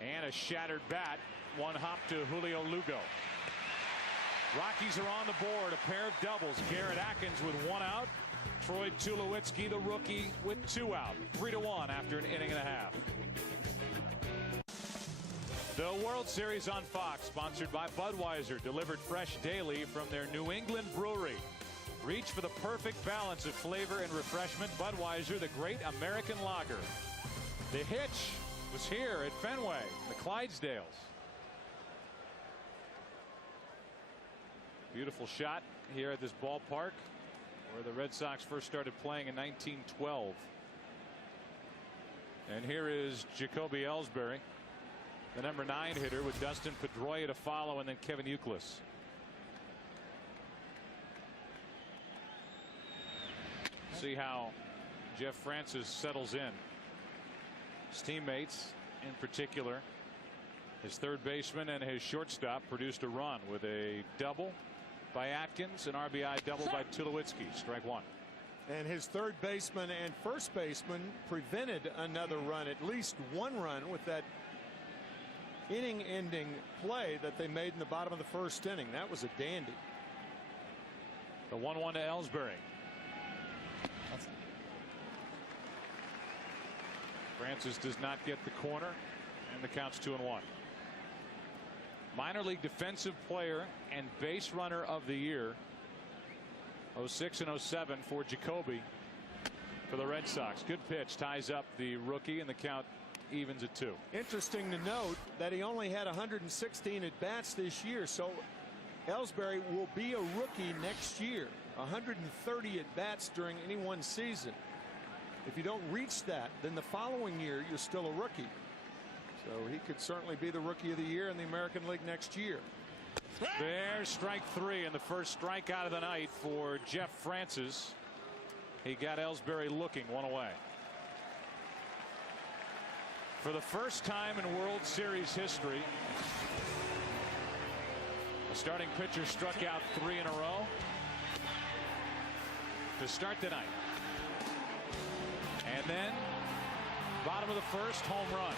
And a shattered bat. One hop to Julio Lugo. Rockies are on the board. A pair of doubles. Garrett Atkins with 1 out. Troy Tulowitzki, the rookie, with 2 out. 3-1 after an inning and a half. The World Series on Fox, sponsored by Budweiser, delivered fresh daily from their New England brewery. Reach for the perfect balance of flavor and refreshment. Budweiser, the great American lager. The hitch was here at Fenway, the Clydesdales. Beautiful shot here at this ballpark, where the Red Sox first started playing in 1912. And here is Jacoby Ellsbury, the number 9 hitter, with Dustin Pedroia to follow, and then Kevin Youkilis. See how Jeff Francis settles in. His teammates, in particular, his third baseman and his shortstop, produced a run with a double by Atkins, an RBI double by Tulowitzki. Strike 1. And his third baseman and first baseman prevented another run, at least one run, with that inning-ending play that they made in the bottom of the first inning. That was a dandy. The 1-1 to Ellsbury. Francis does not get the corner, and the count's 2-1. Minor league defensive player and base runner of the year, 06 and 07 for Jacoby for the Red Sox. Good pitch, ties up the rookie, and the count evens at 2. Interesting to note that he only had 116 at bats this year, so Ellsbury will be a rookie next year. 130 at bats during any one season. If you don't reach that, then the following year you're still a rookie. So he could certainly be the Rookie of the Year in the American League next year. There's strike 3, and the first strikeout of the night for Jeff Francis. He got Ellsbury looking, 1 away. For the first time in World Series history, a starting pitcher struck out 3 in a row to start the night. And then, bottom of the first, home run.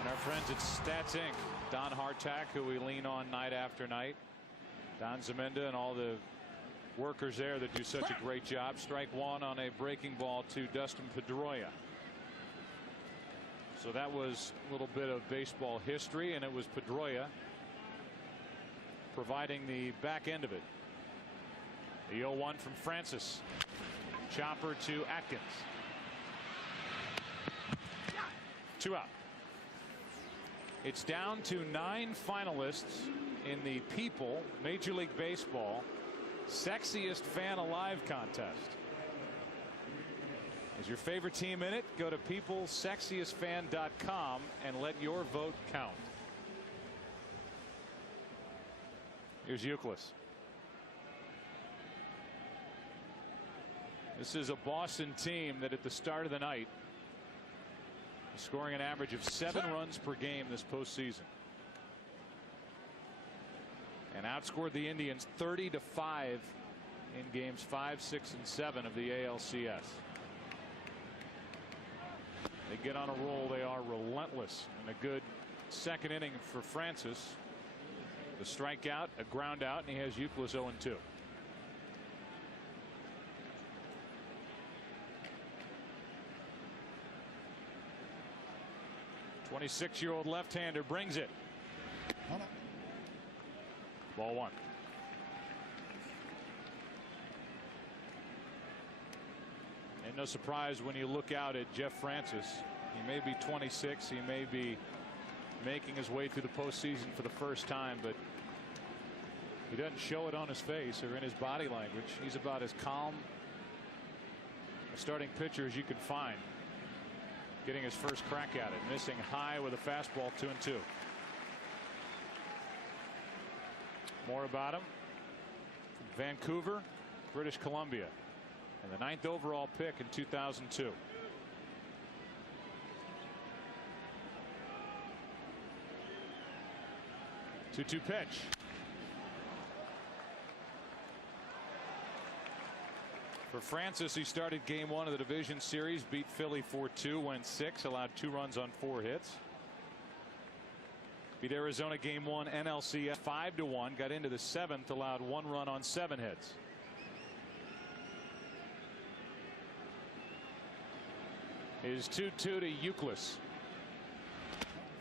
And our friends at Stats Inc., Don Hartack, who we lean on night after night, Don Zemenda, and all the workers there that do such a great job. Strike 1 on a breaking ball to Dustin Pedroia. So that was a little bit of baseball history, and it was Pedroia providing the back end of it. The 0-1 from Francis. Chopper to Atkins. 2 out. It's down to 9 finalists in the People Major League Baseball Sexiest Fan Alive contest. Is your favorite team in it? Go to peoplesexiestfan.com and let your vote count. Here's Euclid. This is a Boston team that at the start of the night is scoring an average of 7 runs per game this postseason, and outscored the Indians 30-5 in games 5, 6, and 7 of the ALCS. They get on a roll. They are relentless. And a good second inning for Francis. The strikeout, a ground out, and he has Euclid 0-2. The 26-year-old left-hander brings it. Ball 1. And no surprise when you look out at Jeff Francis. He may be 26. He may be making his way through the postseason for the first time, but he doesn't show it on his face or in his body language. He's about as calm a starting pitcher as you can find. Getting his first crack at it, missing high with a fastball, 2-2. More about him from Vancouver, British Columbia, and the 9th overall pick in 2002. Two-two pitch. For Francis, he started game 1 of the division series, beat Philly 4-2, went 6, allowed 2 runs on 4 hits. Beat Arizona game 1 NLCS 5-1, got into the 7th, allowed 1 run on 7 hits. Is 2-2 to Euclid.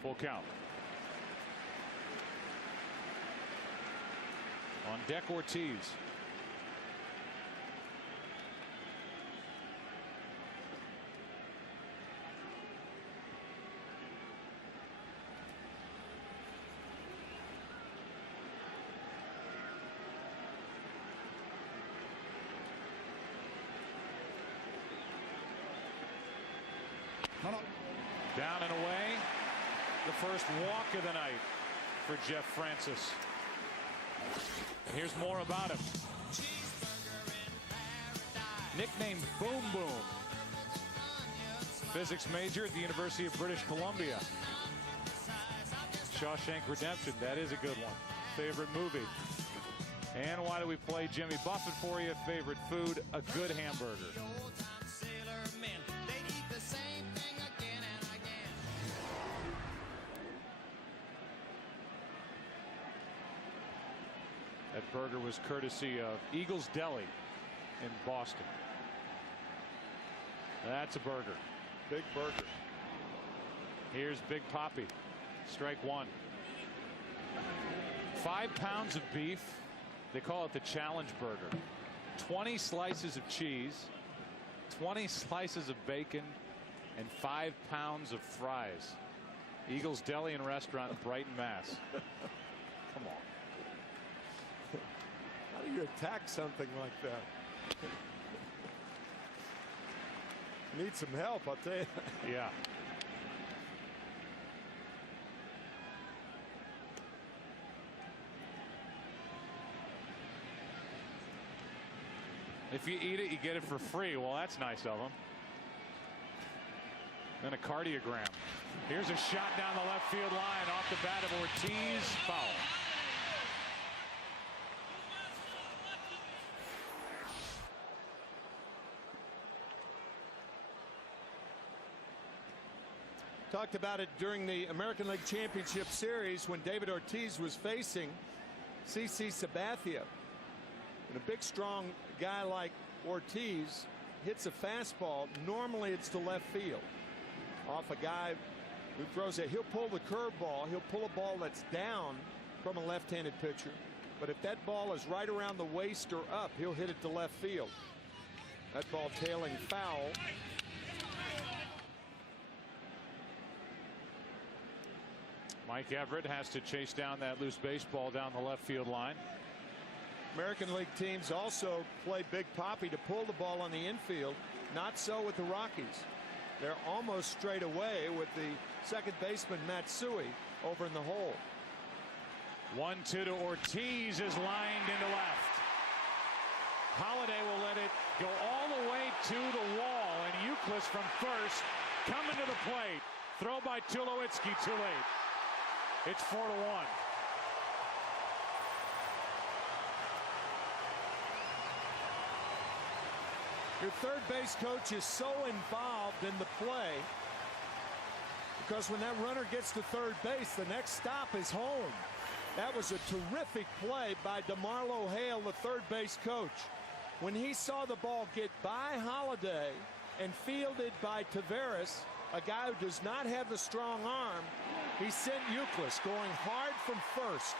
Full count. On deck, Ortiz. Down and away. The first walk of the night for Jeff Francis. And here's more about him. Nicknamed Boom Boom. Physics major at the University of British Columbia. Shawshank Redemption, that is a good one. Favorite movie. And why do we play Jimmy Buffett for you? Favorite food, a good hamburger. That burger was courtesy of Eagles Deli in Boston. That's a burger. Big burger. Here's Big Poppy. Strike 1. 5 pounds of beef. They call it the challenge burger. 20 slices of cheese, 20 slices of bacon, and 5 pounds of fries. Eagles Deli and Restaurant in Brighton, Mass. Come on. How do you attack something like that? Need some help, I'll tell you. Yeah. If you eat it, you get it for free. Well, that's nice of them. Then a cardiogram. Here's a shot down the left field line off the bat of Ortiz. Foul. Talked about it during the American League Championship Series when David Ortiz was facing CC Sabathia. And a big, strong guy like Ortiz hits a fastball. Normally it's to left field. Off a guy who throws it. He'll pull the curveball. He'll pull a ball that's down from a left-handed pitcher. But if that ball is right around the waist or up, he'll hit it to left field. That ball tailing foul. Mike Everett has to chase down that loose baseball down the left field line. American League teams also play Big Papi to pull the ball on the infield. Not so with the Rockies. They're almost straight away with the second baseman Matsui over in the hole. 1-2 to Ortiz is lined into left. Holiday will let it go all the way to the wall, and Euclid from first coming to the plate. Throw by Tulowitzki, too late. It's 4-1. Your third base coach is so involved in the play because when that runner gets to third base, the next stop is home. That was a terrific play by DeMarlo Hale, the third base coach. When he saw the ball get by Holiday and fielded by Taveras, a guy who does not have the strong arm, he sent Euclid going hard from first.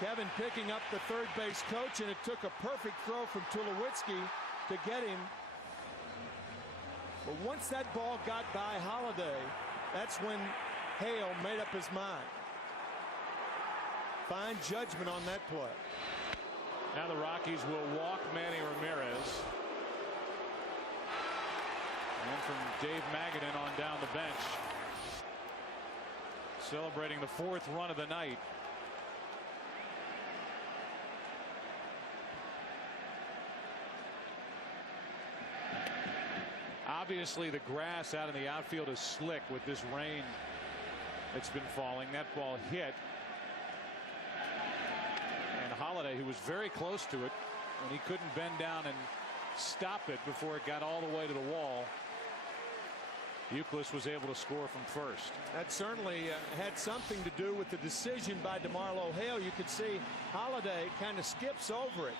Kevin picking up the third base coach, and it took a perfect throw from Tulowitzki to get him. But once that ball got by Holiday, that's when Hale made up his mind. Fine judgment on that play. Now the Rockies will walk Manny Ramirez. And from Dave Magadan on down the bench. Celebrating the fourth run of the night. Obviously the grass out in the outfield is slick with this rain that's been falling. That ball hit. And Holiday, who was very close to it when he couldn't bend down and stop it before it got all the way to the wall, Euclid was able to score from first. That certainly had something to do with the decision by DeMarlo Hale. You could see Holiday kind of skips over it,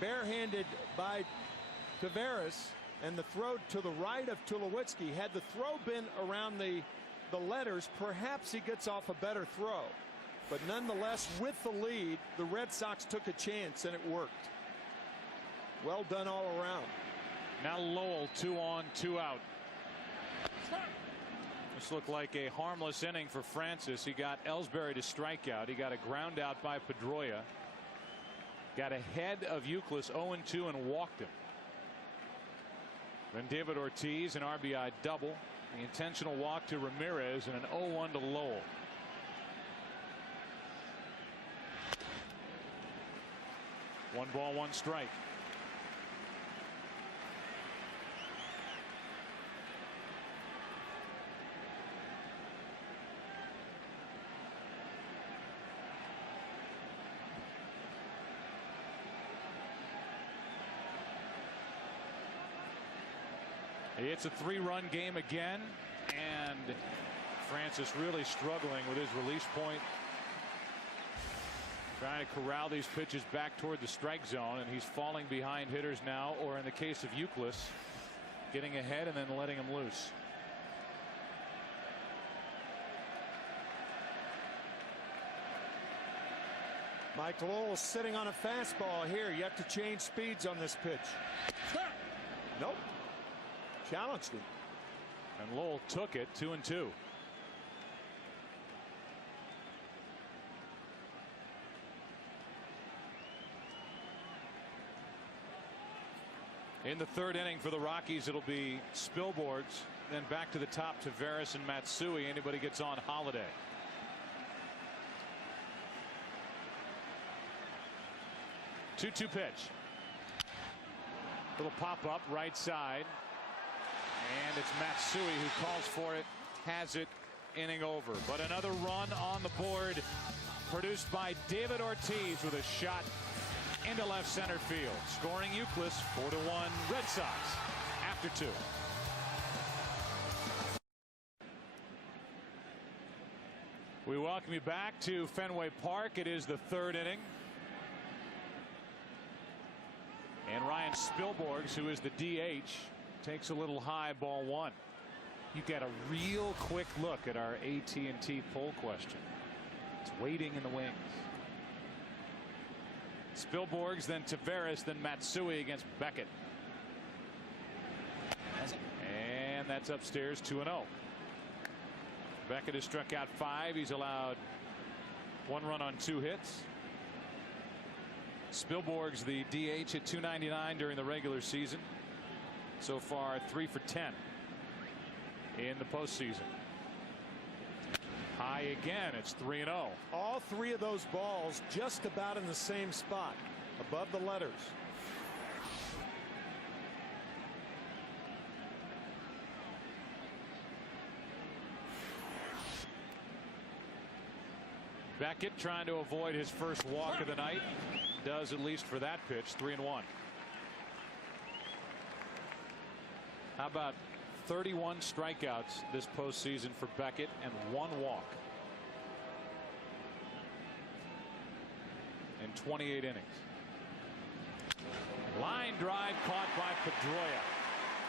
barehanded by Taveras, and the throw to the right of Tulowitzki. Had the throw been around the letters, perhaps he gets off a better throw. But nonetheless, with the lead, the Red Sox took a chance, and it worked. Well done all around. Now Lowell, 2 on, 2 out. This looked like a harmless inning for Francis. He got Ellsbury to strike out. He got a ground out by Pedroia. Got ahead of Euclid 0-2 and walked him. Then David Ortiz, an RBI double. The intentional walk to Ramirez and an 0-1 to Lowell. One ball, one strike. It's a 3-run game again, and Francis really struggling with his release point. Trying to corral these pitches back toward the strike zone, and he's falling behind hitters now, or in the case of Euclid, getting ahead and then letting him loose. Mike Lowell sitting on a fastball here. Yet to change speeds on this pitch. Nope. Challenged him. And Lowell took it. 2-2. In the third inning for the Rockies, it'll be Spilborghs, then back to the top to Taveras and Matsui. Anybody gets on, Holiday. Two-two pitch. Little pop up right side. And it's Matsui who calls for it, has it, inning over. But another run on the board produced by David Ortiz with a shot into left center field. Scoring Euclid 4-1 Red Sox after 2. We welcome you back to Fenway Park. It is the third inning. And Ryan Spilborghs, who is the DH, takes a little high, ball 1. You get a real quick look at our AT&T poll question. It's waiting in the wings. Spilborghs, then Taveras, then Matsui against Beckett. And that's upstairs 2-0. Beckett has struck out 5. He's allowed 1 run on 2 hits. Spilborg's the DH at .299 during the regular season. So far 3 for 10 in the postseason. High again. It's 3-0. All 3 of those balls just about in the same spot, above the letters. Beckett trying to avoid his first walk of the night. Does, at least for that pitch. 3-1. How about 31 strikeouts this postseason for Beckett and 1 walk in 28 innings. Line drive caught by Pedroia.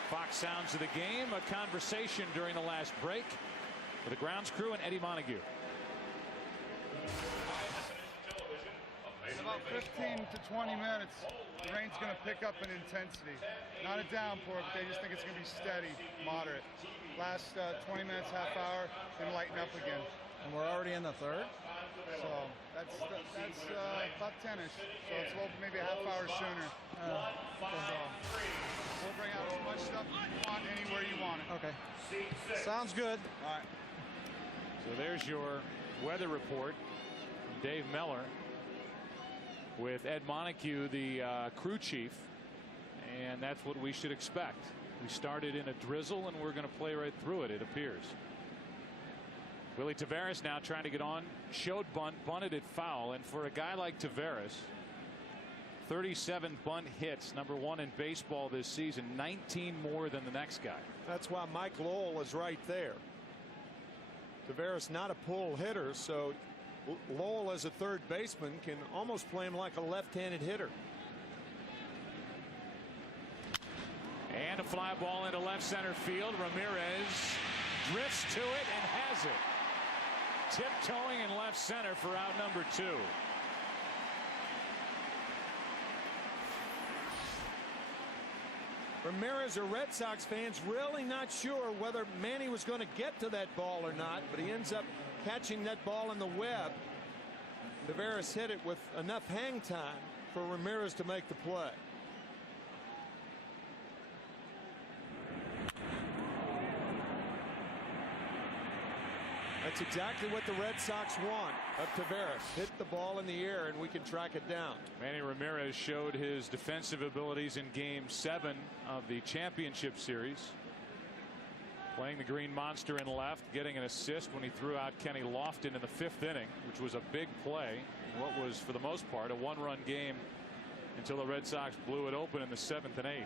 Fox sounds of the game. A conversation during the last break with the grounds crew and Eddie Montague. It's about 15 to 20 minutes. The rain's going to pick up in intensity. Not a downpour, but they just think it's going to be steady, moderate. Last 20 minutes, half hour, then lighten up again. And we're already in the third? So that's about 10-ish. So it's a little, maybe a half hour sooner. So we'll bring out as much stuff as you want anywhere you want it. Okay. Sounds good. All right. So there's your weather report from Dave Meller with Ed Montague, the crew chief, and that's what we should expect. We started in a drizzle and we're going to play right through it, it appears. Willie Taveras now trying to get on. Showed bunt, bunted it foul, and for a guy like Taveras, 37 bunt hits, #1 in baseball this season, 19 more than the next guy. That's why Mike Lowell is right there. Taveras not a pull hitter, so Lowell as a third baseman can almost play him like a left-handed hitter. And a fly ball into left center field. Ramirez drifts to it and has it. Tiptoeing in left center for out number 2. Ramirez, or Red Sox fans, really not sure whether Manny was going to get to that ball or not, but he ends up catching that ball in the web. Taveras hit it with enough hang time for Ramirez to make the play. That's exactly what the Red Sox want of Taveras. Hit the ball in the air and we can track it down. Manny Ramirez showed his defensive abilities in Game 7 of the championship series. Playing the Green Monster in left, getting an assist when he threw out Kenny Lofton in the 5th inning, which was a big play in what was, for the most part, a 1-run game until the Red Sox blew it open in the 7th and 8th.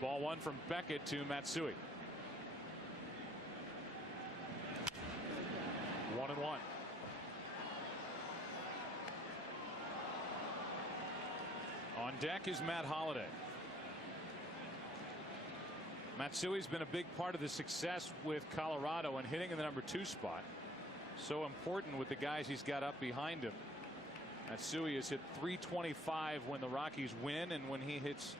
Ball 1 from Beckett to Matsui. 1-1. On deck is Matt Holliday. Matsui's been a big part of the success with Colorado and hitting in the #2 spot. So important with the guys he's got up behind him. Matsui has hit .325 when the Rockies win, and when he hits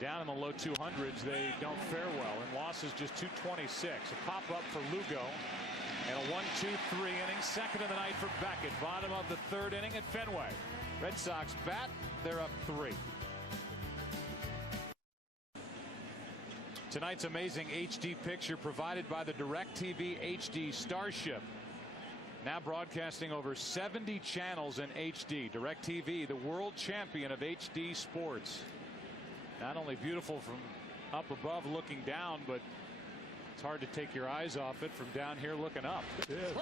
down in the low 200s, they don't fare well. And losses just .226. A pop up for Lugo. And a 1-2-3 inning, second of the night for Beckett. Bottom of the 3rd inning at Fenway. Red Sox bat, they're up 3. Tonight's amazing HD picture provided by the DirecTV HD Starship. Now broadcasting over 70 channels in HD. DirecTV, the world champion of HD sports. Not only beautiful from up above looking down, but it's hard to take your eyes off it from down here looking up. It is.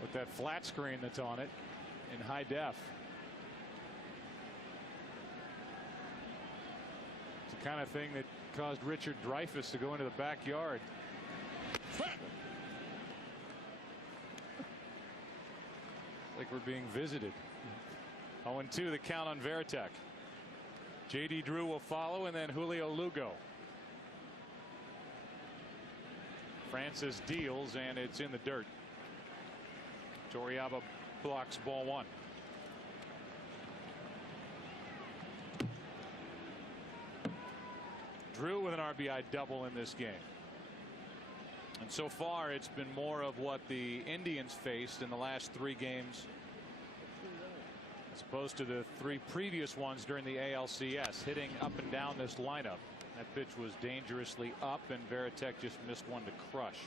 With that flat screen that's on it in high def. It's the kind of thing that caused Richard Dreyfuss to go into the backyard. Like we're being visited. 0-2 the count on Veritek. J.D. Drew will follow, and then Julio Lugo. Francis deals, and it's in the dirt. Torrealba blocks ball 1. Drew with an RBI double in this game. And so far, it's been more of what the Indians faced in the last 3 games, as opposed to the 3 previous ones during the ALCS, hitting up and down this lineup. That pitch was dangerously up, and Varitek just missed one to crush.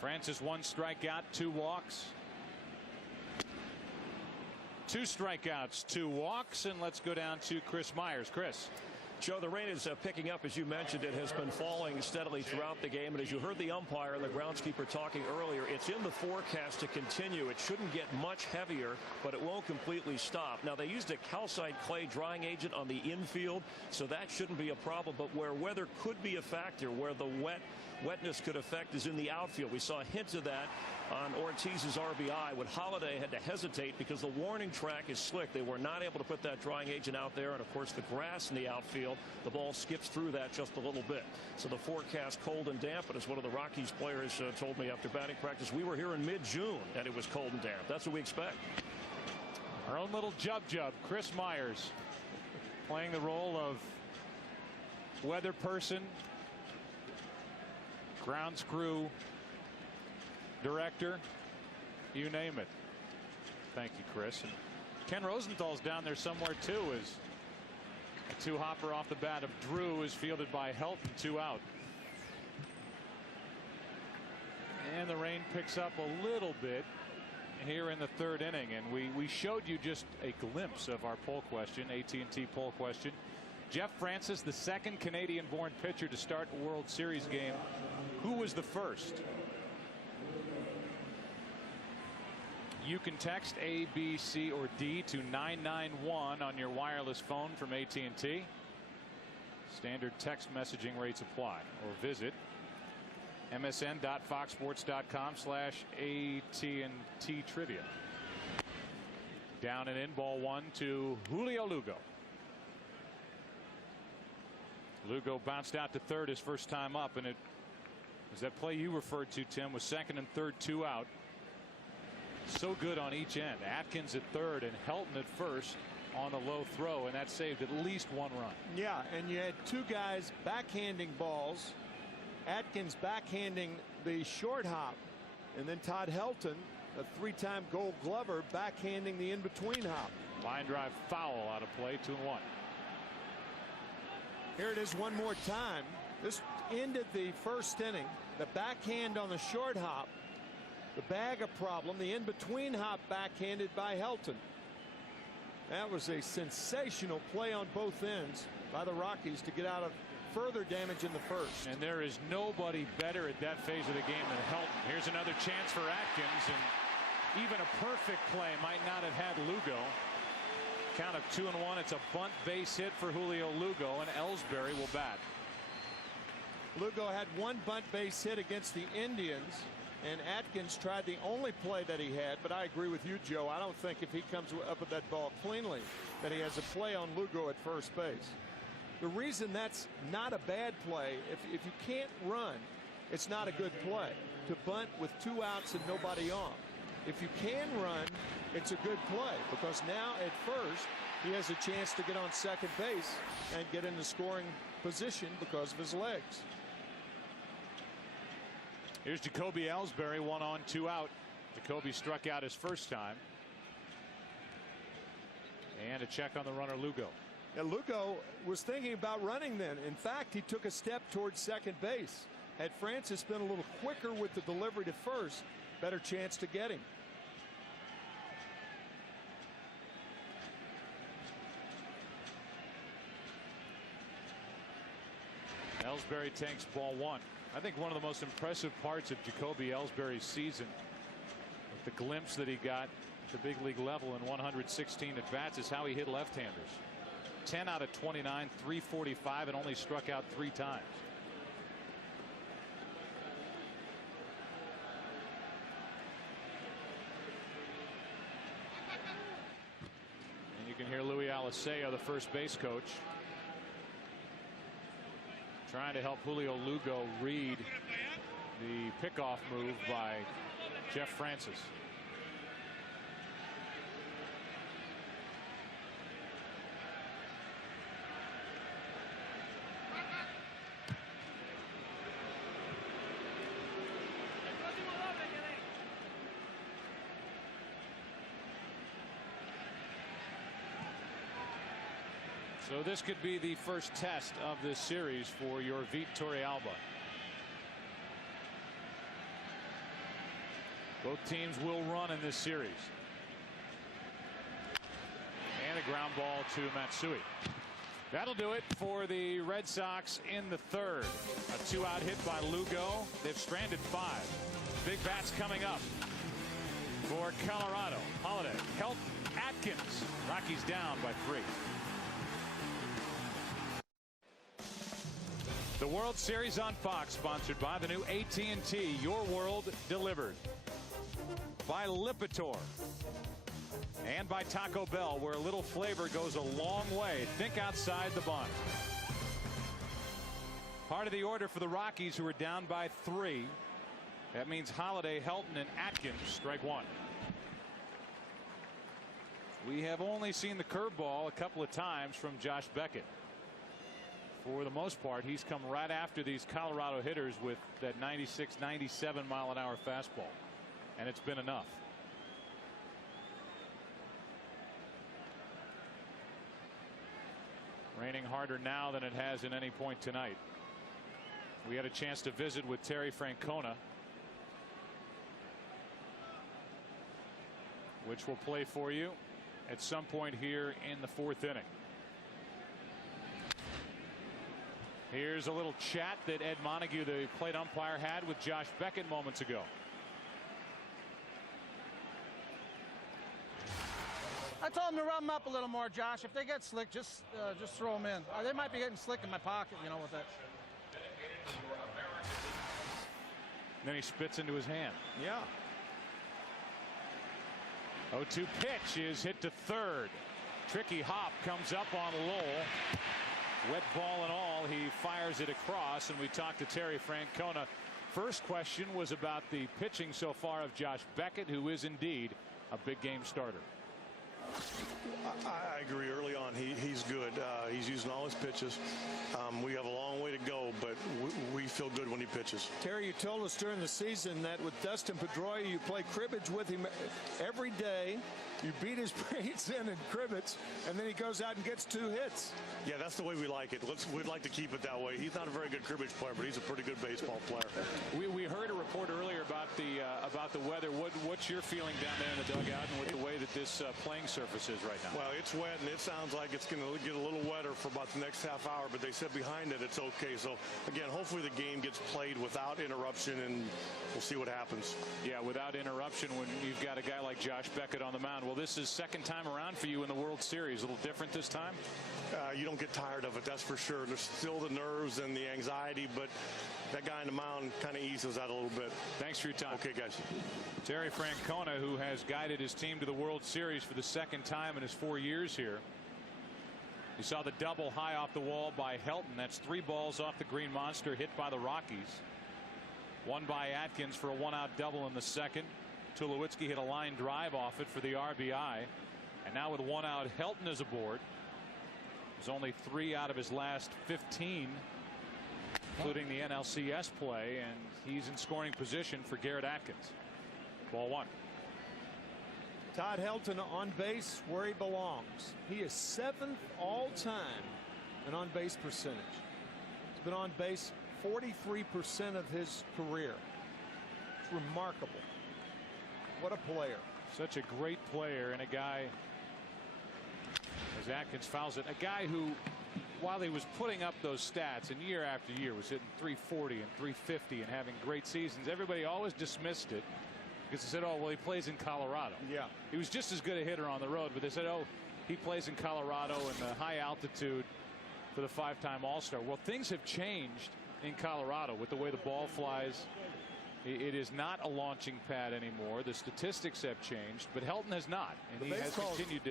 Francis 1 strikeout, 2 walks. 2 strikeouts, 2 walks, and let's go down to Chris Myers. Chris. Joe, the rain is picking up, as you mentioned. It has been falling steadily throughout the game, and as you heard the umpire and the groundskeeper talking earlier, it's in the forecast to continue. It shouldn't get much heavier, but it won't completely stop. Now, they used a calcite clay drying agent on the infield, so that shouldn't be a problem. But where weather could be a factor, where the wetness could affect, is in the outfield. We saw hints of that on Ortiz's RBI when Holiday had to hesitate because the warning track is slick. They were not able to put that drying agent out there, and of course the grass in the outfield, the ball skips through that just a little bit. So the forecast cold and damp, and as one of the Rockies players told me after batting practice, we were here in mid-June and it was cold and damp. That's what we expect. Our own little Jub, Chris Myers, playing the role of weather person, grounds crew, director, you name it. Thank you, Chris. And Ken Rosenthal's down there somewhere too, as a 2-hopper off the bat of Drew is fielded by Helton, 2 out. And the rain picks up a little bit here in the 3rd inning, and we showed you just a glimpse of our poll question, AT&T poll question. Jeff Francis, the 2nd Canadian-born pitcher to start a World Series game. Who was the first? You can text A, B, C, or D to 991 on your wireless phone from AT&T. Standard text messaging rates apply. Or visit msn.foxsports.com/AT&T trivia. Down and in, ball 1 to Julio Lugo. Lugo bounced out to third his first time up, and it was that play you referred to, Tim, was 2nd and 3rd, 2 out. So good on each end. Atkins at third and Helton at first on a low throw, and that saved at least 1 run. Yeah, and you had 2 guys backhanding balls. Atkins backhanding the short hop, and then Todd Helton, a 3-time Gold Glover, backhanding the in-between hop. Line drive foul out of play, 2-1. Here it is one more time. This ended the 1st inning. The backhand on the short hop, the bag a problem, the in-between hop backhanded by Helton. That was a sensational play on both ends by the Rockies to get out of further damage in the 1st. And there is nobody better at that phase of the game than Helton. Here's another chance for Atkins, and even a perfect play might not have had Lugo. Count of 2-1. It's a bunt base hit for Julio Lugo, and Ellsbury will bat. Lugo had 1 bunt base hit against the Indians, and Atkins tried the only play that he had. But I agree with you, Joe. I don't think if he comes up with that ball cleanly that he has a play on Lugo at first base. The reason that's not a bad play, if you can't run, it's not a good play to bunt with 2 outs and nobody on. If you can run, it's a good play, because now at first he has a chance to get on second base and get in the scoring position because of his legs. Here's Jacoby Ellsbury, 1 on, 2 out. Jacoby struck out his first time. And a check on the runner, Lugo. Yeah, Lugo was thinking about running then. In fact, he took a step towards second base. Had Francis been a little quicker with the delivery to first, better chance to get him. Ellsbury takes ball 1. I think one of the most impressive parts of Jacoby Ellsbury's season, with the glimpse that he got at the big league level in 116 at bats, is how he hit left-handers. 10 out of 29, 345, and only struck out 3 times. And you can hear Louis Alicea, the first base coach, trying to help Julio Lugo read the pickoff move by Jeff Francis. So this could be the first test of this series for your Villarrealba. Both teams will run in this series. And a ground ball to Matsui. That'll do it for the Red Sox in the third. A 2-out hit by Lugo. They've stranded 5. Big bats coming up for Colorado. Holiday, Helt, Atkins. Rockies down by 3. The World Series on Fox, sponsored by the new AT&T. Your world delivered. By Lipitor. And by Taco Bell, where a little flavor goes a long way. Think outside the bun. Part of the order for the Rockies, who are down by 3. That means Holiday, Helton, and Atkins strike 1. We have only seen the curveball a couple of times from Josh Beckett. For the most part, he's come right after these Colorado hitters with that 96, 97 mile an hour fastball. And it's been enough. Raining harder now than it has at any point tonight. We had a chance to visit with Terry Francona, which we'll play for you at some point here in the 4th inning. Here's a little chat that Ed Montague, the plate umpire, had with Josh Beckett moments ago. I told him to rub them up a little more, Josh. If they get slick, just throw them in. They might be getting slick in my pocket, you know, with that. And then he spits into his hand. Yeah. 0-2 pitch is hit to third. Tricky hop comes up on Lowell. Wet ball and all, he fires it across, and we talked to Terry Francona. First question was about the pitching so far of Josh Beckett, who is indeed a big game starter. I agree. Early on, he's good. He's using all his pitches. We have a long way to go, but we feel good when he pitches. Terry, you told us during the season that with Dustin Pedroia, you play cribbage with him every day. You beat his brains in cribbage, and then he goes out and gets 2 hits. Yeah, that's the way we like it. We'd like to keep it that way. He's not a very good cribbage player, but he's a pretty good baseball player. We heard a report earlier about the weather. What's your feeling down there in the dugout and with the way that this playing surface is right now? Well, it's wet, and it sounds like it's going to get a little wetter for about the next half hour, but they said behind it it's okay. So, again, hopefully the game gets played without interruption, and we'll see what happens. Yeah, without interruption when you've got a guy like Josh Beckett on the mound. Well, this is second time around for you in the World Series. A little different this time? You don't get tired of it, that's for sure. There's still the nerves and the anxiety, but that guy on the mound kind of eases that a little bit. Thanks for your time. Okay, guys. Terry Francona, who has guided his team to the World Series for the second time in his 4 years here. You saw the double high off the wall by Helton. That's 3 balls off the Green Monster hit by the Rockies. 1 by Atkins for a 1-out double in the second. Tulowitzki hit a line drive off it for the RBI. And now with 1 out, Helton is aboard. There's only 3 out of his last 15, including the NLCS play, and he's in scoring position for Garrett Atkins. Ball 1. Todd Helton on base where he belongs. He is 7th all time in on base percentage. He's been on base 43% of his career. It's remarkable. What a player. Such a great player, and a guy, as Atkins fouls it, a guy who, while he was putting up those stats and year after year was hitting 340 and 350 and having great seasons, everybody always dismissed it because they said, oh, well, he plays in Colorado. Yeah. He was just as good a hitter on the road, but they said, oh, he plays in Colorado and the high altitude for the 5-time All-Star. Well, things have changed in Colorado with the way the ball flies. It is not a launching pad anymore. The statistics have changed, but Helton has not, and he has continued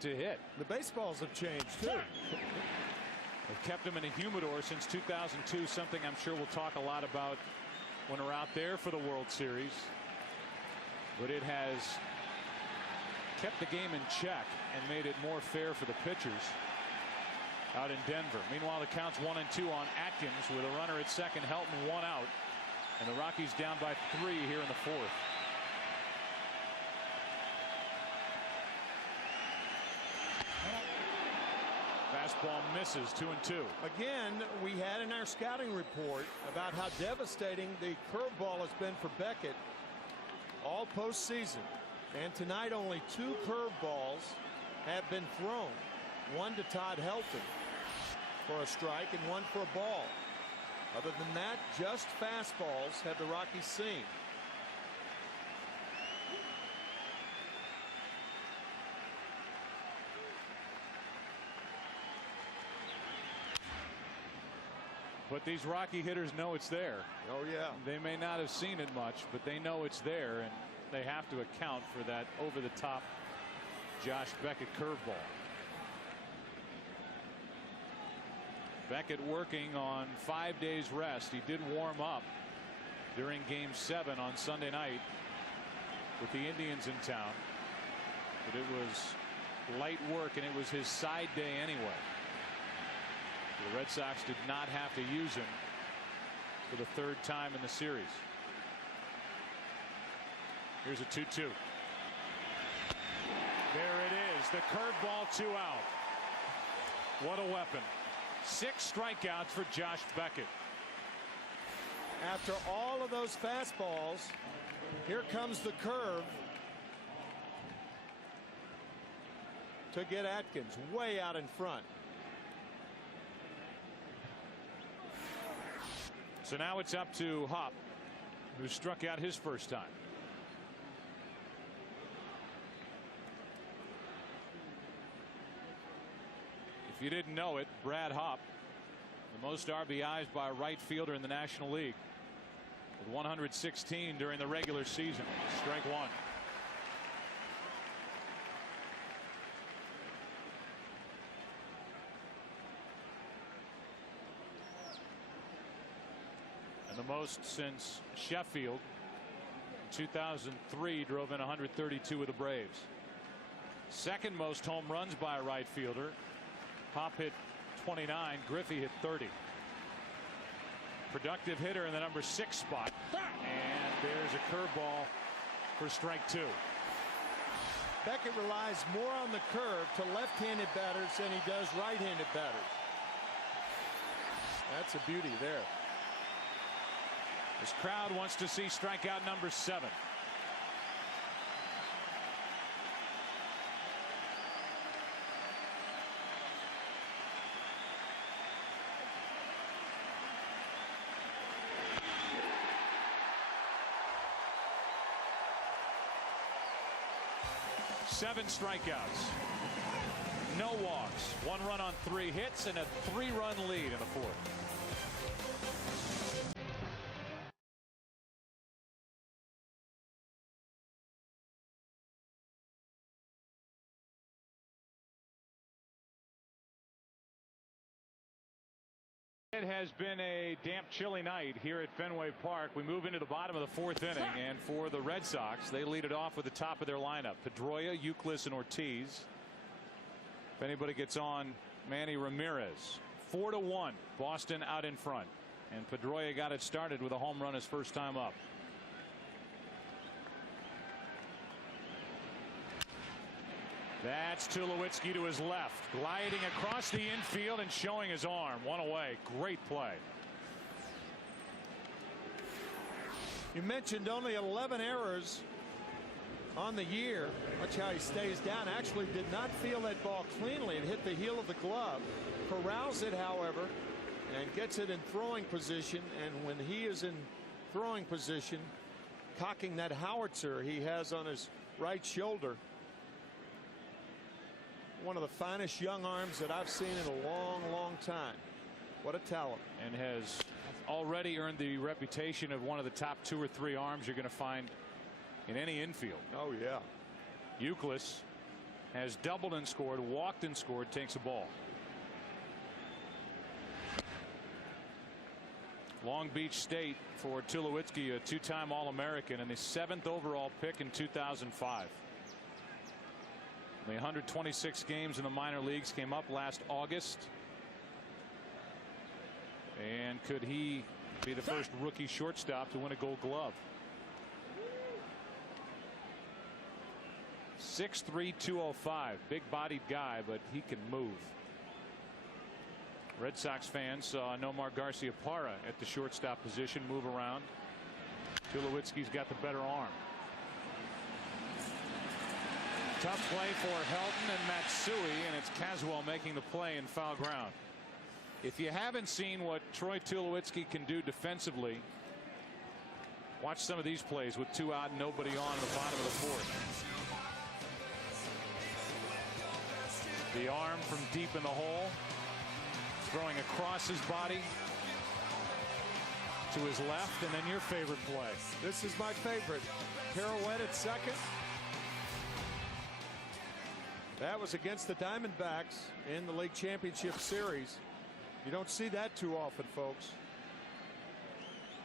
to hit. The baseballs have changed, too. They've kept him in a humidor since 2002, something I'm sure we'll talk a lot about when we're out there for the World Series. But it has kept the game in check and made it more fair for the pitchers out in Denver. Meanwhile, the count's 1-2 on Atkins with a runner at second, Helton 1 out. And the Rockies down by 3 here in the 4th. fastball misses. 2-2. Again, we had in our scouting report about how devastating the curveball has been for Beckett all postseason. And tonight only 2 curveballs have been thrown. One to Todd Helton for a strike and one for a ball. Other than that, just fastballs have the Rockies seen. But these Rocky hitters know it's there. Oh, yeah. They may not have seen it much, but they know it's there, and they have to account for that over-the-top Josh Beckett curveball. Beckett working on 5 days rest. He did warm up during Game 7 on Sunday night with the Indians in town, but it was light work, and it was his side day anyway. The Red Sox did not have to use him for the 3rd time in the series. Here's a 2-2. There it is. The curveball, 2 out. What a weapon. 6 strikeouts for Josh Beckett. After all of those fastballs, here comes the curve to get Atkins way out in front. So now it's up to Hop, who struck out his first time. If you didn't know it, Brad Hop, the most RBIs by a right fielder in the National League, with 116 during the regular season. Strike 1. And the most since Sheffield in 2003 drove in 132 with the Braves. Second most home runs by a right fielder. Hop hit 29. Griffey hit 30. Productive hitter in the number 6 spot. And there's a curveball for strike 2. Beckett relies more on the curve to left-handed batters than he does right-handed batters. That's a beauty there. This crowd wants to see strikeout number 7. Seven strikeouts. No walks. 1 run on 3 hits and a 3-run lead in the 4th. It has been a damp, chilly night here at Fenway Park. We move into the bottom of the 4th inning, and for the Red Sox, they lead it off with the top of their lineup: Pedroia, Euclid, and Ortiz. If anybody gets on, Manny Ramirez. 4-1, Boston out in front, and Pedroia got it started with a home run his first time up. That's Tulowitzki to his left, gliding across the infield and showing his arm. 1 away. Great play. You mentioned only 11 errors on the year. Watch how he stays down. Actually did not feel that ball cleanly and hit the heel of the glove. Corrals it, however, and gets it in throwing position. And when he is in throwing position, cocking that howitzer he has on his right shoulder, one of the finest young arms that I've seen in a long time. What a talent. And has already earned the reputation of one of the top 2 or 3 arms you're going to find in any infield. Oh, yeah. Euclid has doubled and scored, walked and scored, takes a ball. Long Beach State for Tulowitzki, a 2-time All-American and the 7th overall pick in 2005. The 126 games in the minor leagues, came up last August. And could he be the first rookie shortstop to win a Gold Glove? 6'3", 205. Big bodied guy, but he can move. Red Sox fans saw Nomar Garciaparra at the shortstop position move around. Tulowitzki's got the better arm. Tough play for Helton and Matsui, and it's Caswell making the play in foul ground. If you haven't seen what Troy Tulowitzki can do defensively, watch some of these plays with 2 out and nobody on in the bottom of the 4th. The arm from deep in the hole, throwing across his body to his left, and then your favorite play. This is my favorite. Pirouette at second. That was against the Diamondbacks in the League Championship Series. You don't see that too often, folks.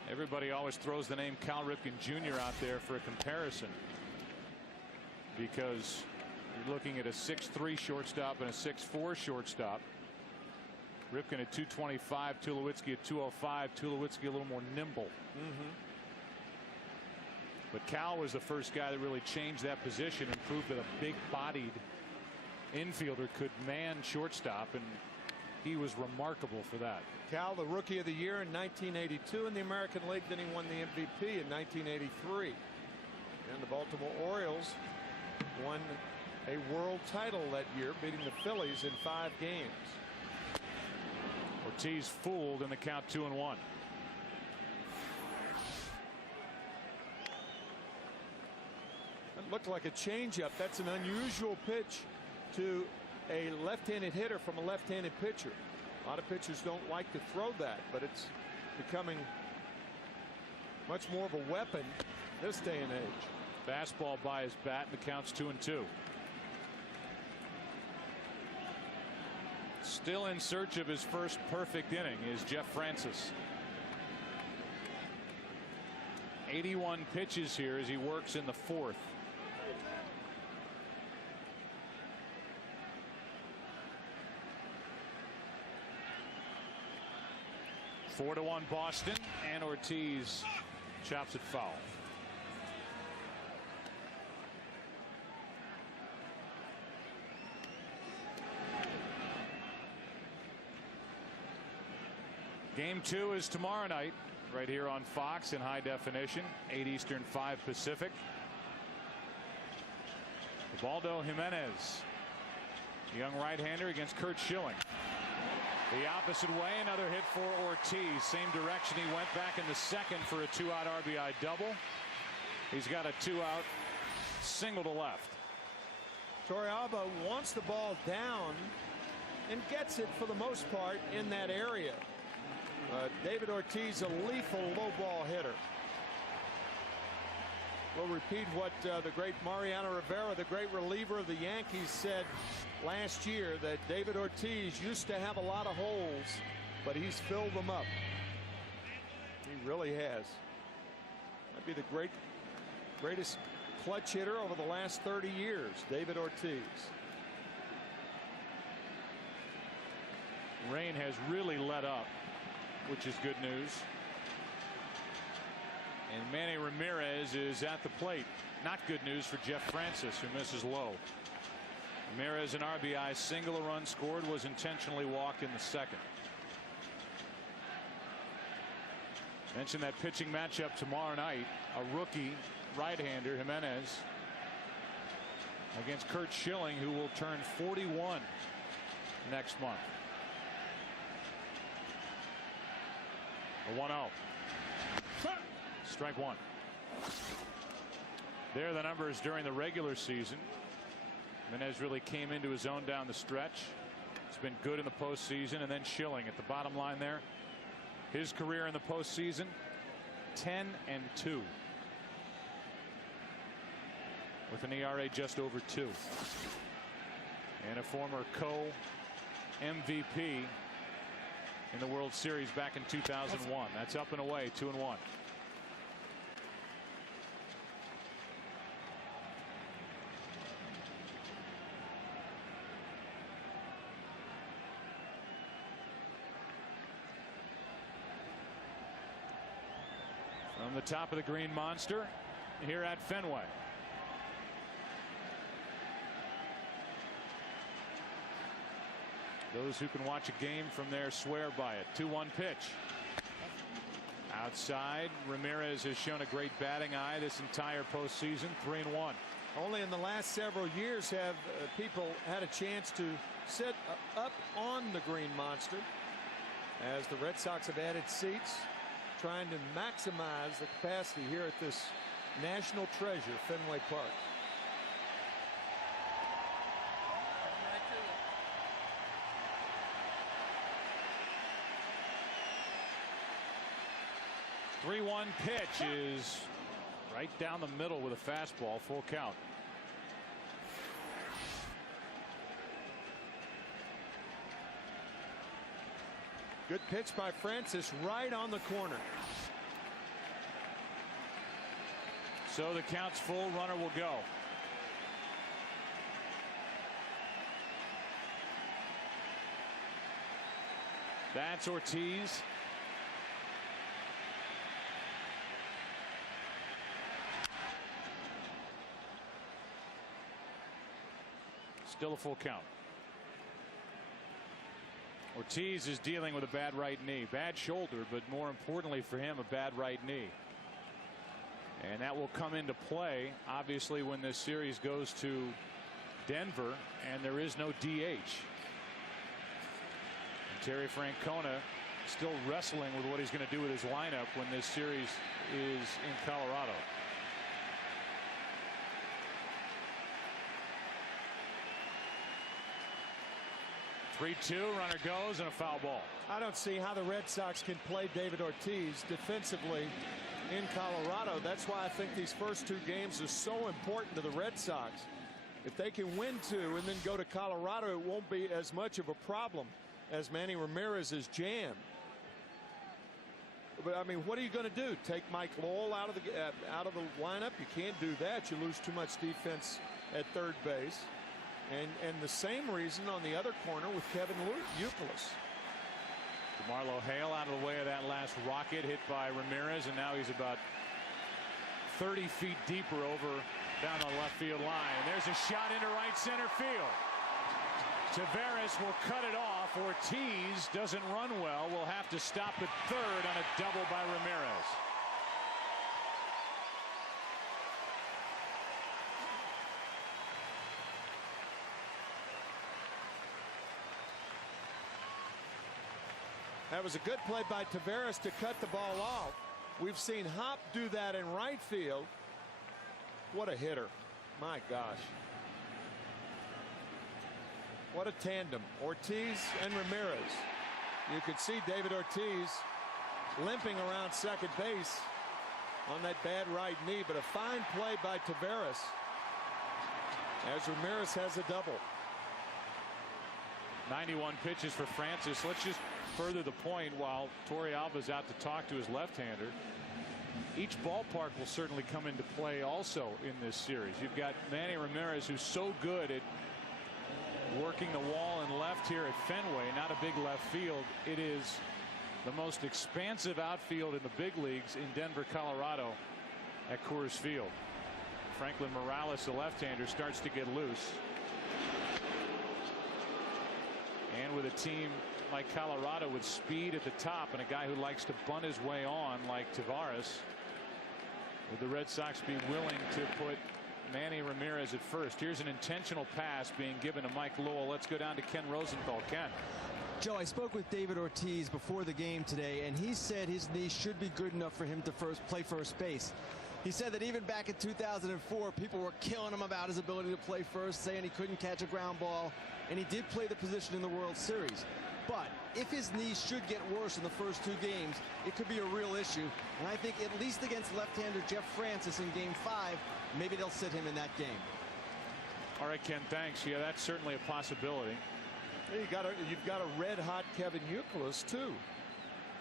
Everybody always throws the name Cal Ripken Jr. out there for a comparison, because you're looking at a 6'3" shortstop and a 6'4" shortstop. Ripken at 225, Tulowitzki at 205. Tulowitzki a little more nimble. But Cal was the first guy that really changed that position and proved that a big-bodied infielder could man shortstop, and he was remarkable for that. Cal, the Rookie of the Year in 1982 in the American League. Then he won the MVP in 1983. And the Baltimore Orioles won a world title that year, beating the Phillies in 5 games. Ortiz fooled in the count, 2-1. It looked like a changeup. That's an unusual pitch to a left-handed hitter from a left-handed pitcher. A lot of pitchers don't like to throw that, but it's becoming much more of a weapon this day and age. Fastball by his bat, and the count's 2-2. Still in search of his first perfect inning is Jeff Francis. 81 pitches here as he works in the 4th. Four to 1 Boston, and Ortiz chops it foul. Game 2 is tomorrow night right here on Fox in high definition, 8 Eastern, 5 Pacific. Ubaldo Jimenez, young right-hander, against Curt Schilling. The opposite way, another hit for Ortiz. Same direction he went, back in the 2nd for a 2-out RBI double. He's got a 2-out single to left. Torrealba wants the ball down and gets it for the most part in that area. David Ortiz, a lethal low ball hitter. We'll repeat what the great Mariano Rivera, the great reliever of the Yankees, said last year, that David Ortiz used to have a lot of holes, but he's filled them up. He really has. Might be the greatest clutch hitter over the last 30 years, David Ortiz. Rain has really let up, which is good news. And Manny Ramirez is at the plate. Not good news for Jeff Francis, who misses low. Ramirez, an RBI single, a run scored, was intentionally walked in the 2nd. Mentioned that pitching matchup tomorrow night. A rookie right-hander, Jimenez, against Curt Schilling, who will turn 41 next month. A 1-0. Strike one. There are the numbers during the regular season. Jimenez really came into his own down the stretch. It's been good in the postseason. And then Schilling at the bottom line there. His career in the postseason, 10-2. With an ERA just over 2. And a former co-MVP in the World Series back in 2001. That's up and away, 2-1. From the top of the Green Monster here at Fenway. Those who can watch a game from there swear by it. 2-1 pitch. Outside, Ramirez has shown a great batting eye this entire postseason. 3-1. Only in the last several years have people had a chance to sit up on the Green Monster, as the Red Sox have added seats, trying to maximize the capacity here at this national treasure, Fenway Park. The 3-1 pitch is right down the middle with a fastball. Full count. Good pitch by Francis, right on the corner. So the count's full. Runner will go. That's Ortiz. Still a full count. Ortiz is dealing with a bad right knee. Bad shoulder, but more importantly for him, a bad right knee. And that will come into play, obviously, when this series goes to Denver and there is no DH. And Terry Francona still wrestling with what he's going to do with his lineup when this series is in Colorado. Runner goes and a foul ball. I don't see how the Red Sox can play David Ortiz defensively in Colorado. That's why I think these first two games are so important to the Red Sox. If they can win two and then go to Colorado, it won't be as much of a problem as Manny Ramirez is jammed. But I mean, what are you going to do? Take Mike Lowell out of the lineup? You can't do that. You lose too much defense at third base. And the same reason on the other corner with Kevin Youkilis. DeMarlo Hale out of the way of that last rocket hit by Ramirez, and now he's about 30 feet deeper over down the left field line. And there's a shot into right center field. Taveras will cut it off. Ortiz doesn't run well. Will have to stop at third on a double by Ramirez. That was a good play by Taveras to cut the ball off. We've seen Hop do that in right field. What a hitter. My gosh. What a tandem. Ortiz and Ramirez. You could see David Ortiz limping around second base on that bad right knee, but a fine play by Taveras as Ramirez has a double. 91 pitches for Francis. Let's just further the point while Torrealba's out to talk to his left-hander. Each ballpark will certainly come into play also in this series. You've got Manny Ramirez, who's so good at working the wall and left here at Fenway. Not a big left field. It is the most expansive outfield in the big leagues in Denver, Colorado at Coors Field. Franklin Morales, the left-hander, starts to get loose. And with a team like Colorado with speed at the top and a guy who likes to bunt his way on like Taveras, would the Red Sox be willing to put Manny Ramirez at first? Here's an intentional pass being given to Mike Lowell. Let's go down to Ken Rosenthal. Ken. Joe, I spoke with David Ortiz before the game today, and he said his knee should be good enough for him to play first base. He said that even back in 2004, people were killing him about his ability to play first, saying he couldn't catch a ground ball, and he did play the position in the World Series. But if his knee should get worse in the first two games, it could be a real issue. And I think at least against left-hander Jeff Francis in Game 5, maybe they'll sit him in that game. All right, Ken, thanks. Yeah, that's certainly a possibility. Hey, you've got a red-hot Kevin Youkilis, too.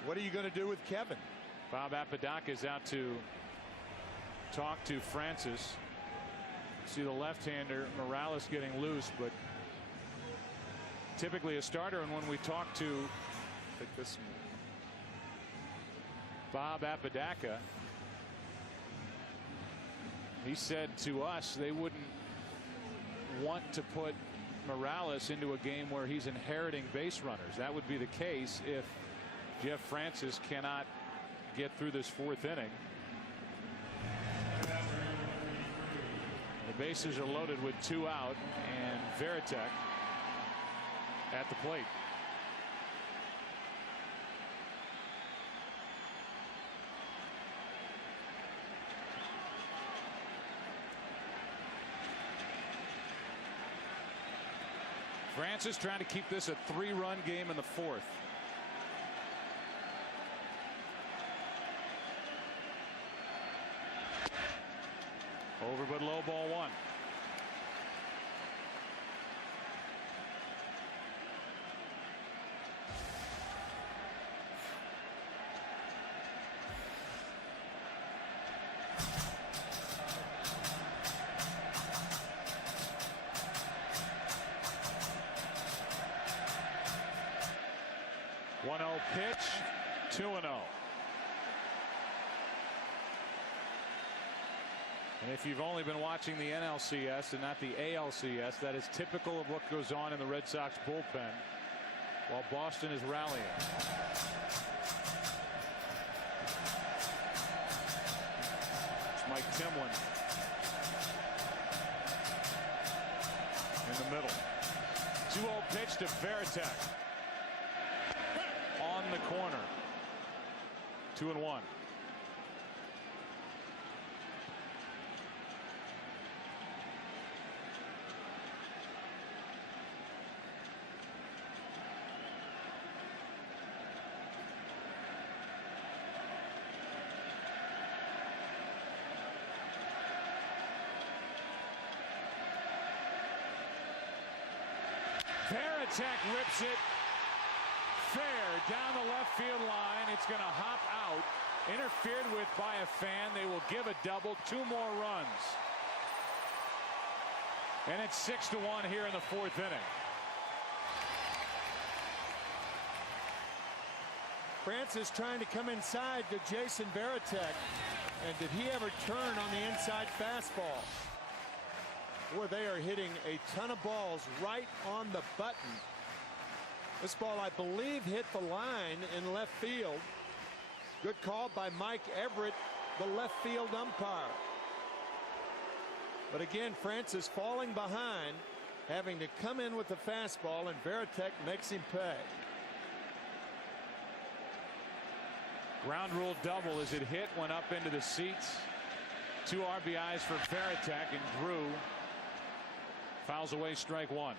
What are you going to do with Kevin? Bob Apodaca is out to talk to Francis. See the left-hander Morales getting loose, but typically a starter. And when we talk to Bob Apodaca, he said to us they wouldn't want to put Morales into a game where he's inheriting base runners. That would be the case if Jeff Francis cannot get through this fourth inning. The bases are loaded with 2 out, and Varitek at the plate. Francis trying to keep this a 3-run game in the fourth. Over but low, ball 1. Pitch, 2-0. And if you've only been watching the NLCS and not the ALCS, that is typical of what goes on in the Red Sox bullpen while Boston is rallying. It's Mike Timlin in the middle. 2-0 pitch to Varitek. On the corner. 2-1. Varitek rips it fair down the left field line. It's going to hop out. Interfered with by a fan. They will give a double. 2 more runs. And it's 6-1 here in the fourth inning. Francis trying to come inside to Jason Varitek. And did he ever turn on the inside fastball? Boy, they are hitting a ton of balls right on the button. This ball, I believe, hit the line in left field. Good call by Mike Everett, the left field umpire. But again, Francis falling behind, having to come in with the fastball, and Varitek makes him pay. Ground rule double as it hit, went up into the seats. 2 RBIs for Varitek, and Drew fouls away strike 1.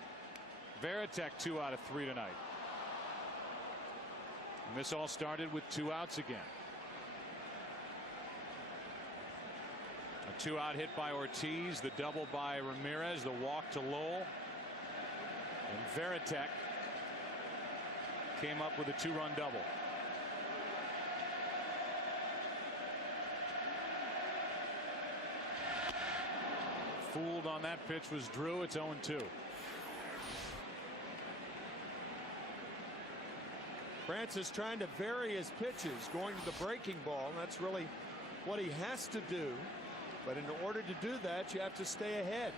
Varitek 2 out of 3 tonight. And this all started with 2 outs again. A 2-out hit by Ortiz, the double by Ramirez, the walk to Lowell. And Varitek came up with a 2-run double. Fooled on that pitch was Drew. It's 0-2. Francis trying to vary his pitches, going to the breaking ball. That's really what he has to do. But in order to do that, you have to stay ahead.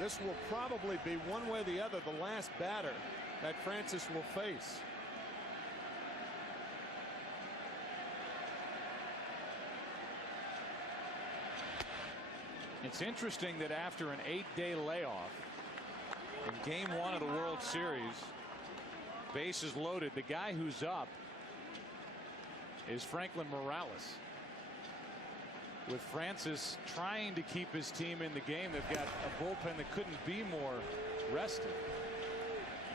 This will probably be, one way or the other, the last batter that Francis will face. It's interesting that after an 8-day layoff in Game 1 of the World Series, bases loaded, the guy who's up is Franklin Morales. With Francis trying to keep his team in the game, they've got a bullpen that couldn't be more rested.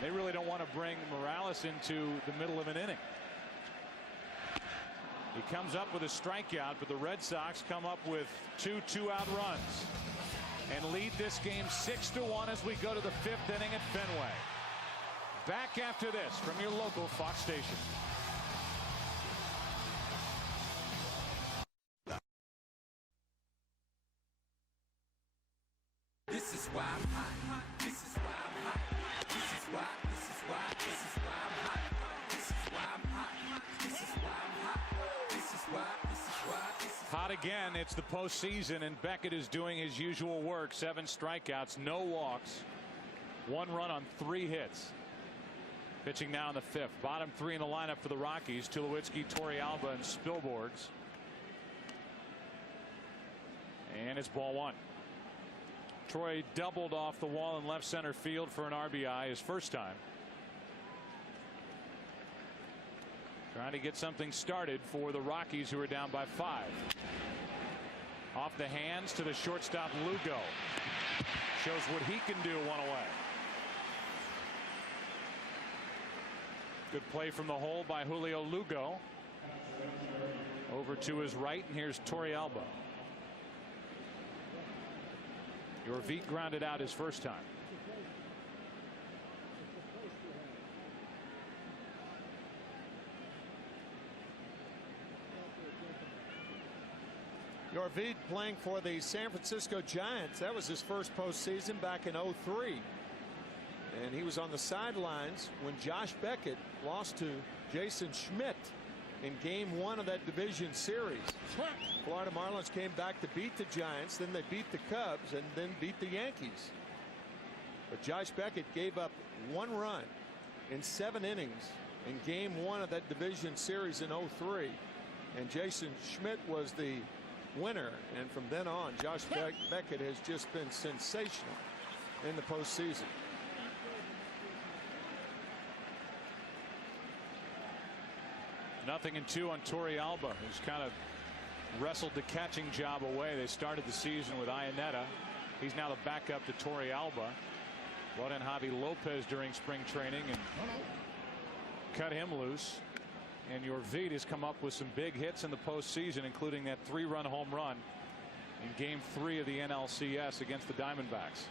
They really don't want to bring Morales into the middle of an inning. He comes up with a strikeout, but the Red Sox come up with 2 2-out runs and lead this game 6-1 as we go to the 5th inning at Fenway. Back after this from your local Fox station. This is why I'm hot. This is why I'm hot. This is why. This is why. This is why I'm hot. This is why I'm hot. This is why I'm hot. This is why. This is why. This is hot again. It's the postseason, and Beckett is doing his usual work. 7 strikeouts, no walks. 1 run on 3 hits. Pitching now in the 5th. Bottom 3 in the lineup for the Rockies: Tulowitzki, Torrealba, and Spilborghs. And it's ball 1. Troy doubled off the wall in left center field for an RBI his first time. Trying to get something started for the Rockies, who are down by 5. Off the hands to the shortstop Lugo. Shows what he can do one away. Good play from the hole by Julio Lugo. Over to his right, and here's Torrealba. Yorvik grounded out his first time. Yorvik playing for the San Francisco Giants. That was his first postseason back in '03. And he was on the sidelines when Josh Beckett lost to Jason Schmidt in game 1 of that division series. Florida Marlins came back to beat the Giants, then they beat the Cubs, and then beat the Yankees. But Josh Beckett gave up 1 run in 7 innings in game 1 of that division series in '03. And Jason Schmidt was the winner, and from then on Josh Beckett has just been sensational in the postseason. Nothing in 2 on Torrealba, who's kind of wrestled the catching job away. They started the season with Iannetta. He's now the backup to Torrealba. Brought in Javi Lopez during spring training and cut him loose. And Yorvik has come up with some big hits in the postseason, including that 3-run home run in game 3 of the NLCS against the Diamondbacks.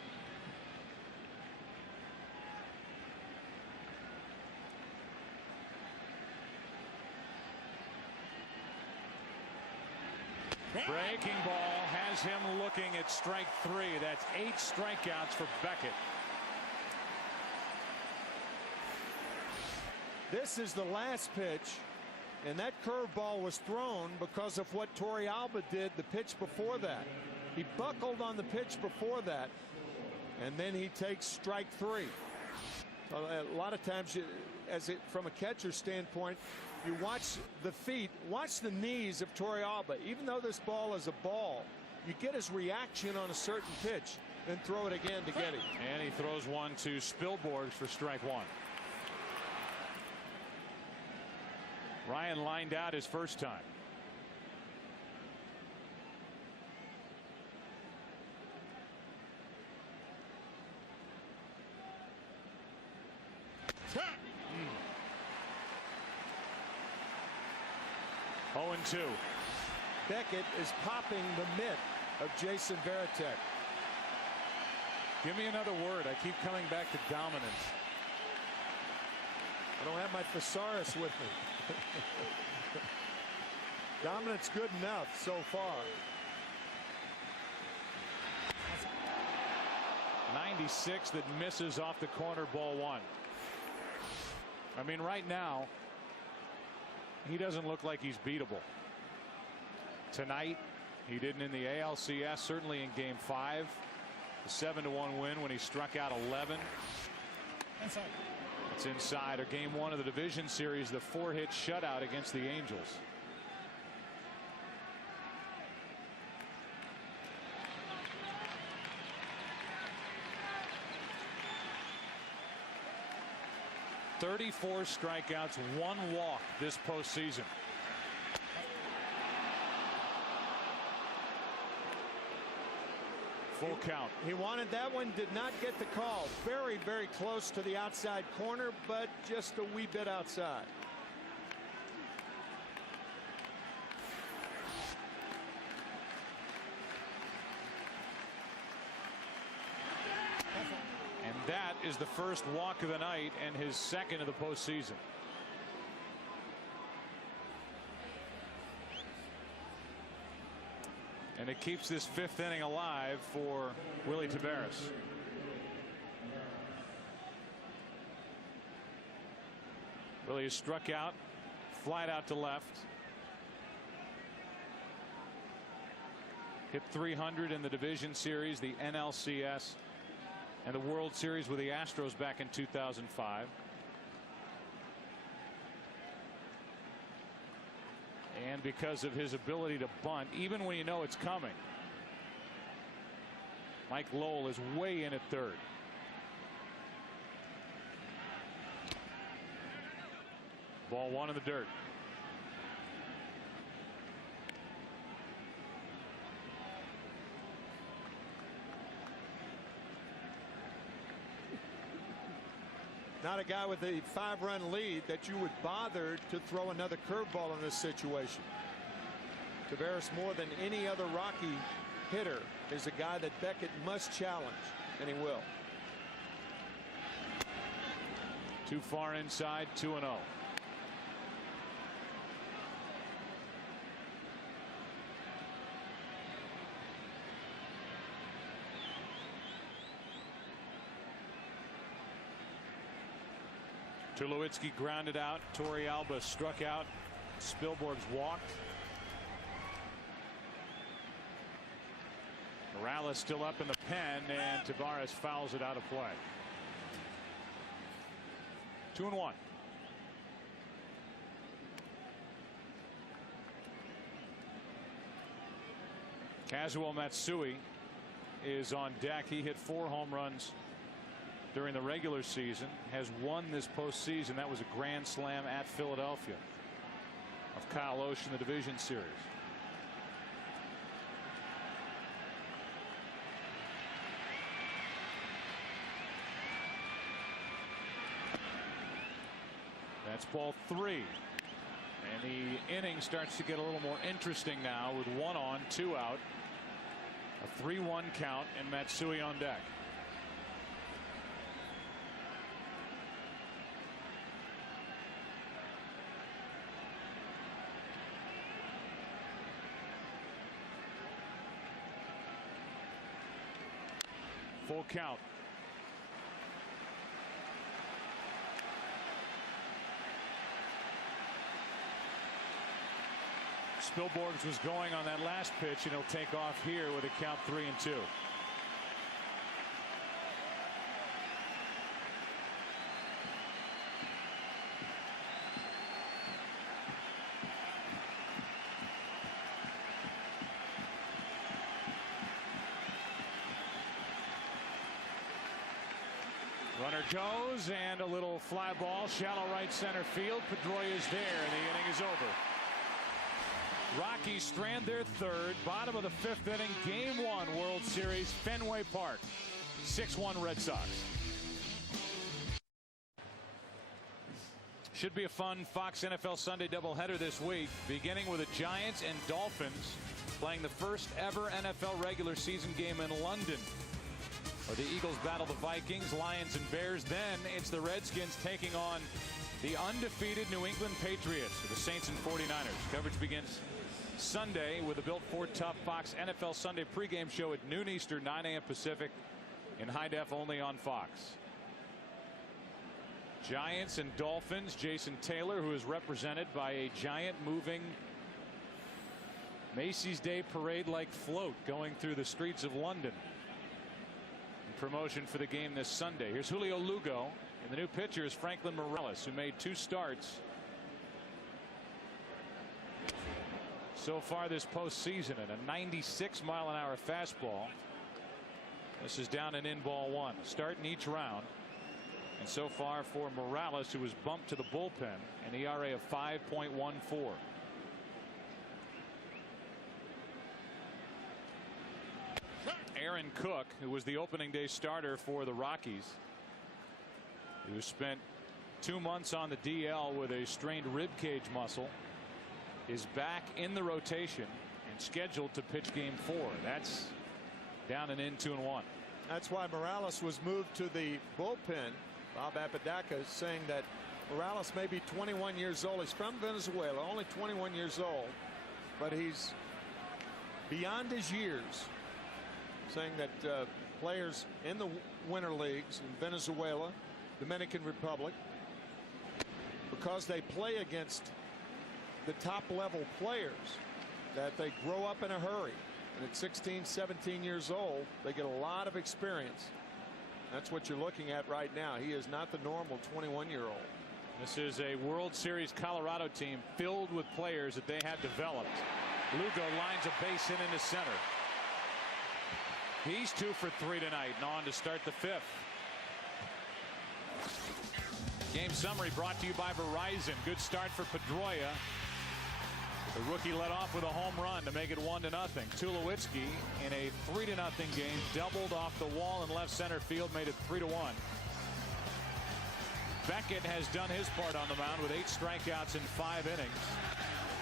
Breaking ball has him looking at strike 3. That's 8 strikeouts for Beckett. This is the last pitch, and that curveball was thrown because of what Torrealba did the pitch before that. He buckled on the pitch before that, and then he takes strike 3. A lot of times, from a catcher standpoint, you watch the feet, watch the knees of Torrealba. Even though this ball is a ball, you get his reaction on a certain pitch, then throw it again to get him. And he throws one to Spilborghs for strike 1. Ryan lined out his first time. Oh, 0-2. Beckett is popping the mitt of Jason Varitek. Give me another word. I keep coming back to dominance. I don't have my thesaurus with me. Dominance good enough so far. 96 that misses off the corner, ball 1. I mean, right now, he doesn't look like he's beatable. Tonight, he didn't in the ALCS, certainly in game 5. The 7-1 win when he struck out 11. Inside. It's inside. Or game 1 of the division series, the 4-hit shutout against the Angels. "34 strikeouts, 1 walk this postseason." Full count. He wanted that one, did not get the call. Very, very close to the outside corner, but just a wee bit outside. And that is the first walk of the night and his second of the postseason. And it keeps this 5th inning alive for Willie Taveras. Willie is struck out, flied out to left. Hit 300 in the division series, the NLCS, and the World Series with the Astros back in 2005. And because of his ability to bunt, even when you know it's coming. Mike Lowell is way in at third. Ball one in the dirt. Not a guy with a 5-run lead that you would bother to throw another curveball in this situation. Tavares, more than any other Rocky hitter, is a guy that Beckett must challenge, and he will. Too far inside, 2-0. Tulowitzki grounded out. Torrealba struck out. Spielborg's walked. Morales still up in the pen, and Tavares fouls it out of play. 2-1. Kazuo Matsui is on deck. He hit 4 home runs during the regular season, has won this postseason. That was a grand slam at Philadelphia of Kyle Oesch in the division series. That's ball 3. And the inning starts to get a little more interesting now with 1 on, 2 out. A 3-1 count and Matsui on deck. Full count. Spielborgs was going on that last pitch, and he'll take off here with a count 3-2. Runner goes, and a little fly ball, shallow right center field. Pedroia is there, and the inning is over. Rockies strand their third, bottom of the 5th inning, Game 1 World Series, Fenway Park. 6-1 Red Sox. Should be a fun Fox NFL Sunday doubleheader this week, beginning with the Giants and Dolphins playing the first ever NFL regular season game in London. Or the Eagles battle the Vikings, Lions and Bears. Then it's the Redskins taking on the undefeated New England Patriots, the Saints and 49ers. Coverage begins Sunday with the Built Ford Tough Fox NFL Sunday pregame show at noon Eastern, 9 a.m. Pacific, in high def only on Fox. Giants and Dolphins. Jason Taylor, who is represented by a giant moving Macy's Day Parade-like float going through the streets of London. In promotion for the game this Sunday. Here's Julio Lugo, and the new pitcher is Franklin Morales, who made 2 starts so far this postseason, and a 96-mile-an-hour fastball. This is down and in ball 1. Start in each round. And so far for Morales, who was bumped to the bullpen, an ERA of 5.14. Aaron Cook, who was the opening day starter for the Rockies, who spent 2 months on the DL with a strained rib cage muscle, is back in the rotation and scheduled to pitch game 4. That's down and in 2-1. That's why Morales was moved to the bullpen. Bob Apodaca is saying that Morales may be 21 years old. He's from Venezuela, only 21 years old, but he's beyond his years, saying that players in the winter leagues in Venezuela, Dominican Republic, because they play against the top level players, that they grow up in a hurry, and at 16, 17 years old they get a lot of experience, That's what you're looking at right now. He is not the normal 21-year-old. This is a World Series Colorado team filled with players that they have developed. Lugo lines a base hit into center. He's 2 for 3 tonight and on to start the 5th. Game summary brought to you by Verizon. Good start for Pedroia. The rookie led off with a home run to make it 1-0. Tulowitzki in a 3-0 game doubled off the wall in left center field, made it 3-1. Beckett has done his part on the mound with 8 strikeouts in 5 innings.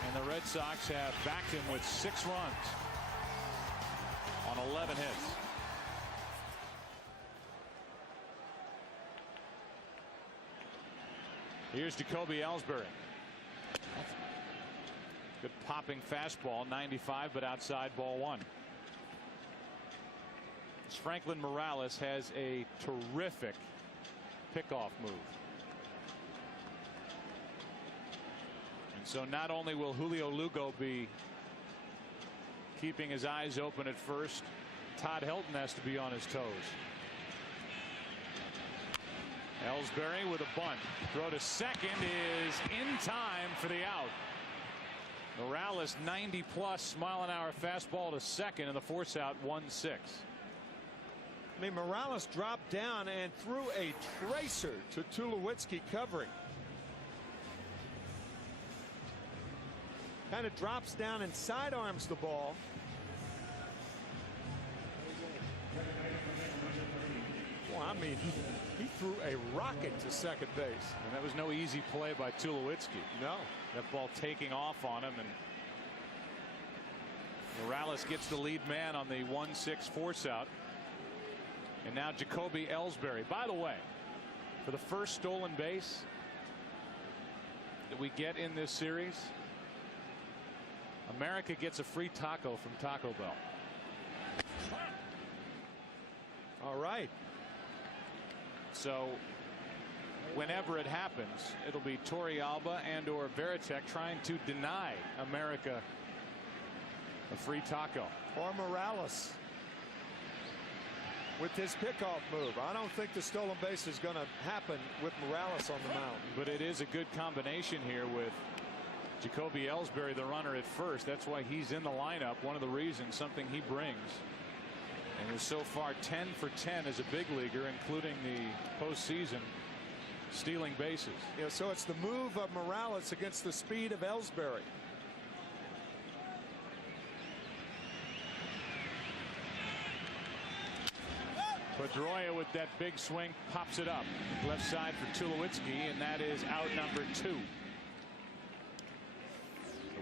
And the Red Sox have backed him with 6 runs on 11 hits. Here's Jacoby Ellsbury. Good popping fastball, 95, but outside, ball 1. Franklin Morales has a terrific pickoff move. And so not only will Julio Lugo be keeping his eyes open at first, Todd Helton has to be on his toes. Ellsbury with a bunt. Throw to second is in time for the out. Morales 90+ mile-an-hour fastball to second, and the force out 1-6. I mean, Morales dropped down and threw a tracer to Tulowitzki covering. Kind of drops down and sidearms the ball. Well, I mean, he threw a rocket to second base. And that was no easy play by Tulowitzki. No. That ball taking off on him, and Morales gets the lead man on the 1-6 force out. And now Jacoby Ellsbury. By the way, for the first stolen base that we get in this series, America gets a free taco from Taco Bell. All right. So whenever it happens, it'll be Torrealba and or Veritek trying to deny America a free taco. Or Morales with his pickoff move. I don't think the stolen base is going to happen with Morales on the mound. But it is a good combination here with Jacoby Ellsbury, the runner at first. That's why he's in the lineup. One of the reasons, something he brings. And is so far 10 for 10 as a big leaguer, including the postseason stealing bases. Yeah, so it's the move of Morales against the speed of Ellsbury. Pedroia with that big swing pops it up left side for Tulowitzki, and that is out number 2.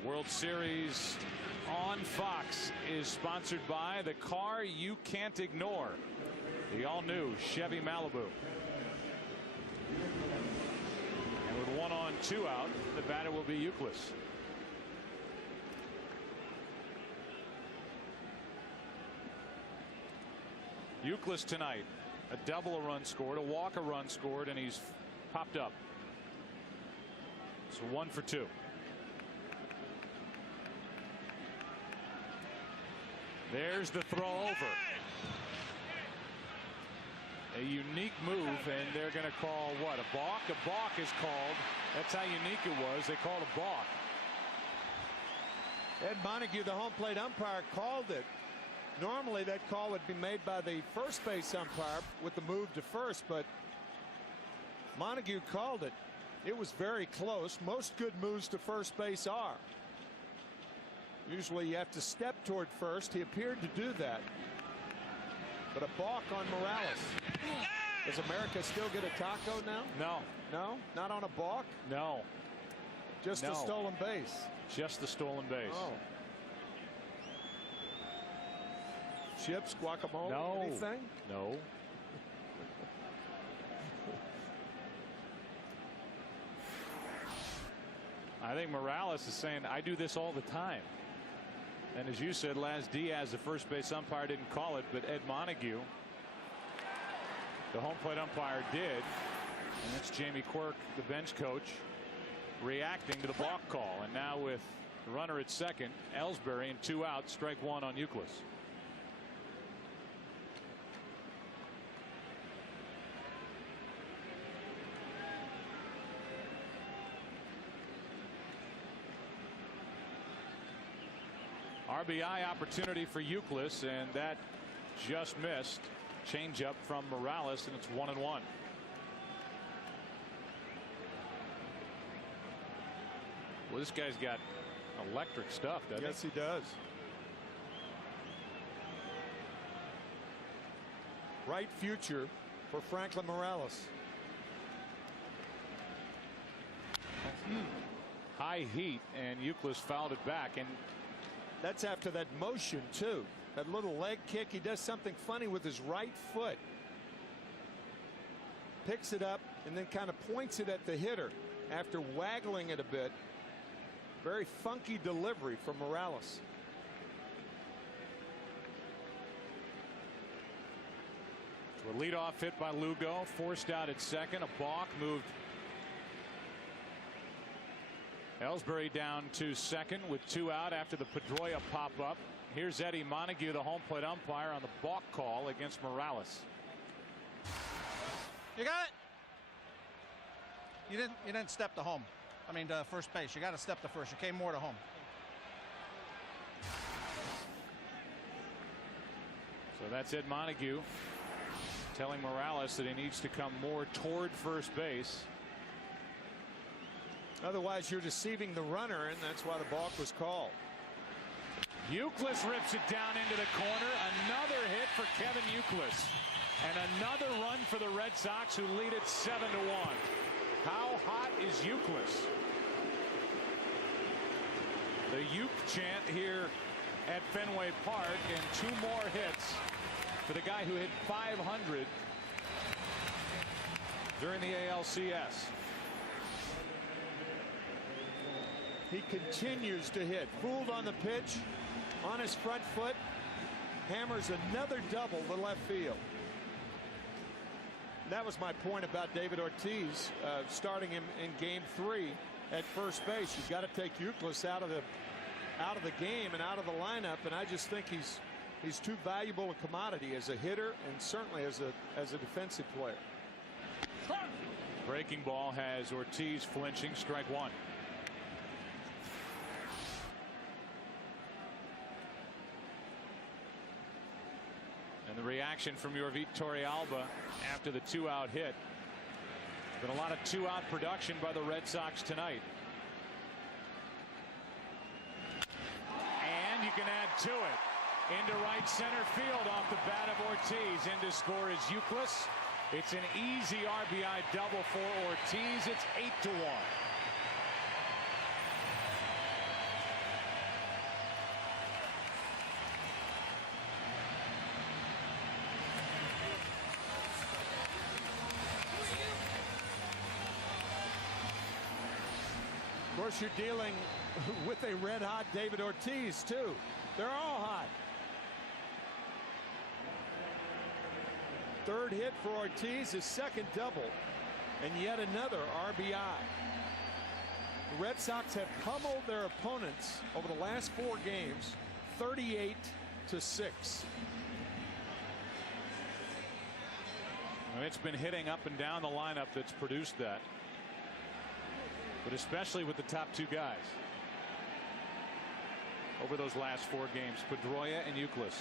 The World Series on Fox is sponsored by the car you can't ignore, the all-new Chevy Malibu. And with 1 on 2 out, the batter will be Euclid. Euclid tonight, a double a run scored, a walk a run scored, and he's popped up. So 1 for 2. There's the throw over. A unique move, and they're going to call what? A balk? A balk is called. That's how unique it was. They called a balk. Ed Montague, the home plate umpire, called it. Normally that call would be made by the first base umpire with the move to first, but Montague called it. It was very close. Most good moves to first base are. Usually you have to step toward first. He appeared to do that. But a balk on Morales. Does America still get a taco now? No. No? Not on a balk? No. Just no. a stolen base? Just the stolen base. Oh. Chips, guacamole, no. anything? No. I think Morales is saying, I do this all the time. And as you said, Laz Diaz, the first base umpire, didn't call it, but Ed Montague, the home plate umpire, did. And that's Jamie Quirk, the bench coach, reacting to the balk call. And now with the runner at second, Ellsbury, and 2 out, strike 1 on Euclid. RBI opportunity for Euclid, and that just missed. Changeup from Morales, and it's 1-1. Well, this guy's got electric stuff, doesn't he? Yes, he does. Bright future for Franklin Morales. High heat, and Euclid fouled it back, and that's after that motion too. That little leg kick. He does something funny with his right foot. Picks it up and then kind of points it at the hitter after waggling it a bit. Very funky delivery from Morales. So a leadoff hit by Lugo, forced out at second. A balk moved Ellsbury down to second with 2 out after the Pedroia pop up. Here's Eddie Montague, the home plate umpire, on the balk call against Morales. You got it. You didn't step to home. I mean to first base. You got to step to first. You came more to home. So that's Ed Montague telling Morales that he needs to come more toward first base. Otherwise, you're deceiving the runner, and that's why the balk was called. Euclid rips it down into the corner. Another hit for Kevin Euclid. And another run for the Red Sox, who lead it 7-1. How hot is Euclid? The Euc chant here at Fenway Park, and 2 more hits for the guy who hit .500 during the ALCS. He continues to hit. Fooled on the pitch, on his front foot, hammers another double to left field. That was my point about David Ortiz starting him in Game 3 at first base. You've got to take Euclid out of the game and out of the lineup, and I just think he's too valuable a commodity as a hitter and certainly as a defensive player. Breaking ball has Ortiz flinching, strike 1. And the reaction from your Torrealba after the 2-out hit. Been a lot of 2-out production by the Red Sox tonight. And you can add to it. Into right center field off the bat of Ortiz. In to score is Euclid. It's an easy RBI double for Ortiz. It's 8-1. Of course, you're dealing with a red-hot David Ortiz, too. They're all hot. Third hit for Ortiz, his second double, and yet another RBI. The Red Sox have pummeled their opponents over the last 4 games, 38-6. And it's been hitting up and down the lineup that's produced that. But especially with the top 2 guys over those last 4 games, Pedroia and Euclid.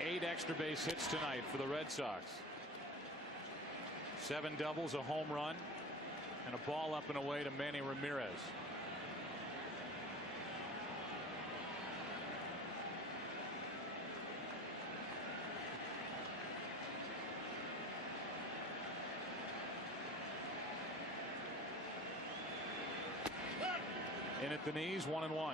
Eight extra base hits tonight for the Red Sox. 7 doubles, a home run, and a ball up and away to Manny Ramirez. In at the knees, 1-1.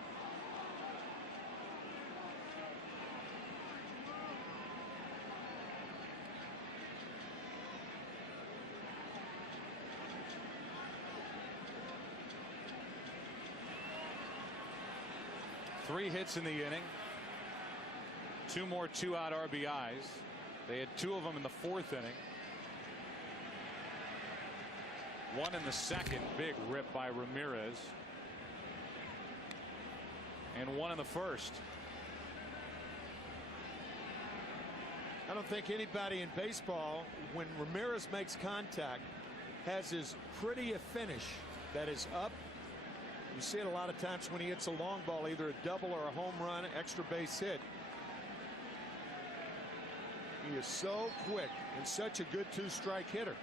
Three hits in the inning. 2 more 2-out RBIs. They had 2 of them in the 4th inning. 1 in the 2nd, big rip by Ramirez. And 1 in the 1st. I don't think anybody in baseball, when Ramirez makes contact, has as pretty a finish that is up. You see it a lot of times when he hits a long ball, either a double or a home run, extra base hit. He is so quick and such a good two-strike hitter.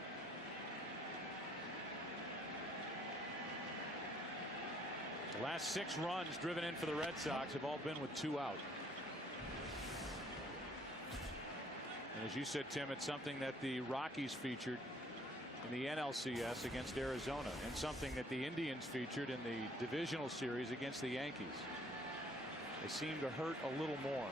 The last 6 runs driven in for the Red Sox have all been with 2 out. And as you said, Tim, it's something that the Rockies featured in the NLCS against Arizona, and something that the Indians featured in the divisional series against the Yankees. They seem to hurt a little more.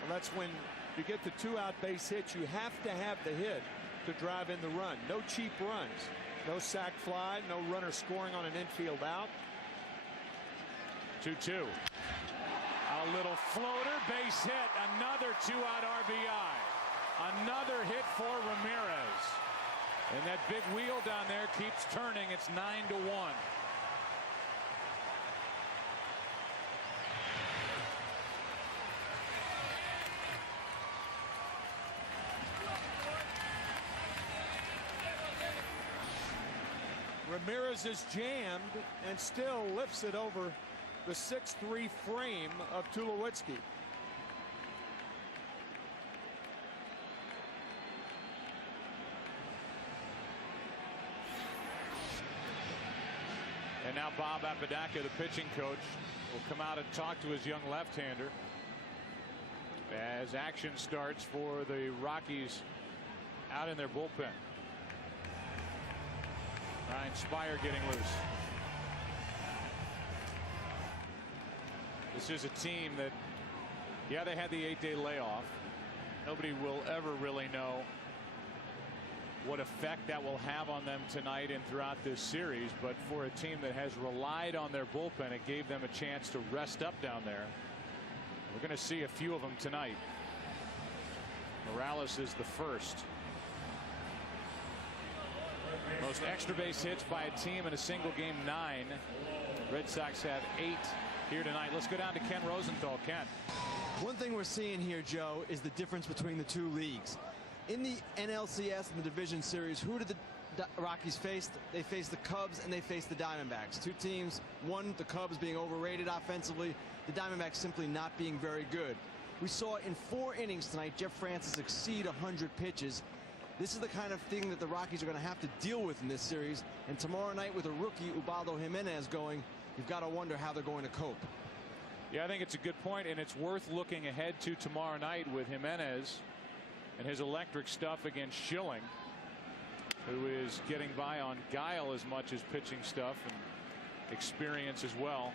Well, that's when you get the 2-out base hits, you have to have the hit to drive in the run. No cheap runs, no sac fly, no runner scoring on an infield out. 2-2. A little floater, base hit, another 2-out RBI. Another hit for Ramirez. And that big wheel down there keeps turning. It's 9-1. Ramirez is jammed and still lifts it over the 6'3" frame of Tulowitzki. And now Bob Apodaca, the pitching coach, will come out and talk to his young left-hander as action starts for the Rockies out in their bullpen. Ryan Spire getting loose. This is a team that, yeah, they had the 8-day layoff. Nobody will ever really know what effect that will have on them tonight and throughout this series, but for a team that has relied on their bullpen, it gave them a chance to rest up down there. We're going to see a few of them tonight. Morales is the first. Most extra base hits by a team in a single game, 9. Red Sox have 8 here tonight. Let's go down to Ken Rosenthal. Ken. One thing we're seeing here, Joe, is the difference between the 2 leagues. In the NLCS and the division series, who did the Rockies face? They faced the Cubs and they faced the Diamondbacks. 2 teams, one, the Cubs being overrated offensively, the Diamondbacks simply not being very good. We saw in 4 innings tonight Jeff Francis exceed 100 pitches. This is the kind of thing that the Rockies are going to have to deal with in this series. And tomorrow night with a rookie, Ubaldo Jimenez, going, you've got to wonder how they're going to cope. Yeah, I think it's a good point, and it's worth looking ahead to tomorrow night with Jimenez and his electric stuff against Schilling, who is getting by on guile as much as pitching stuff and experience as well.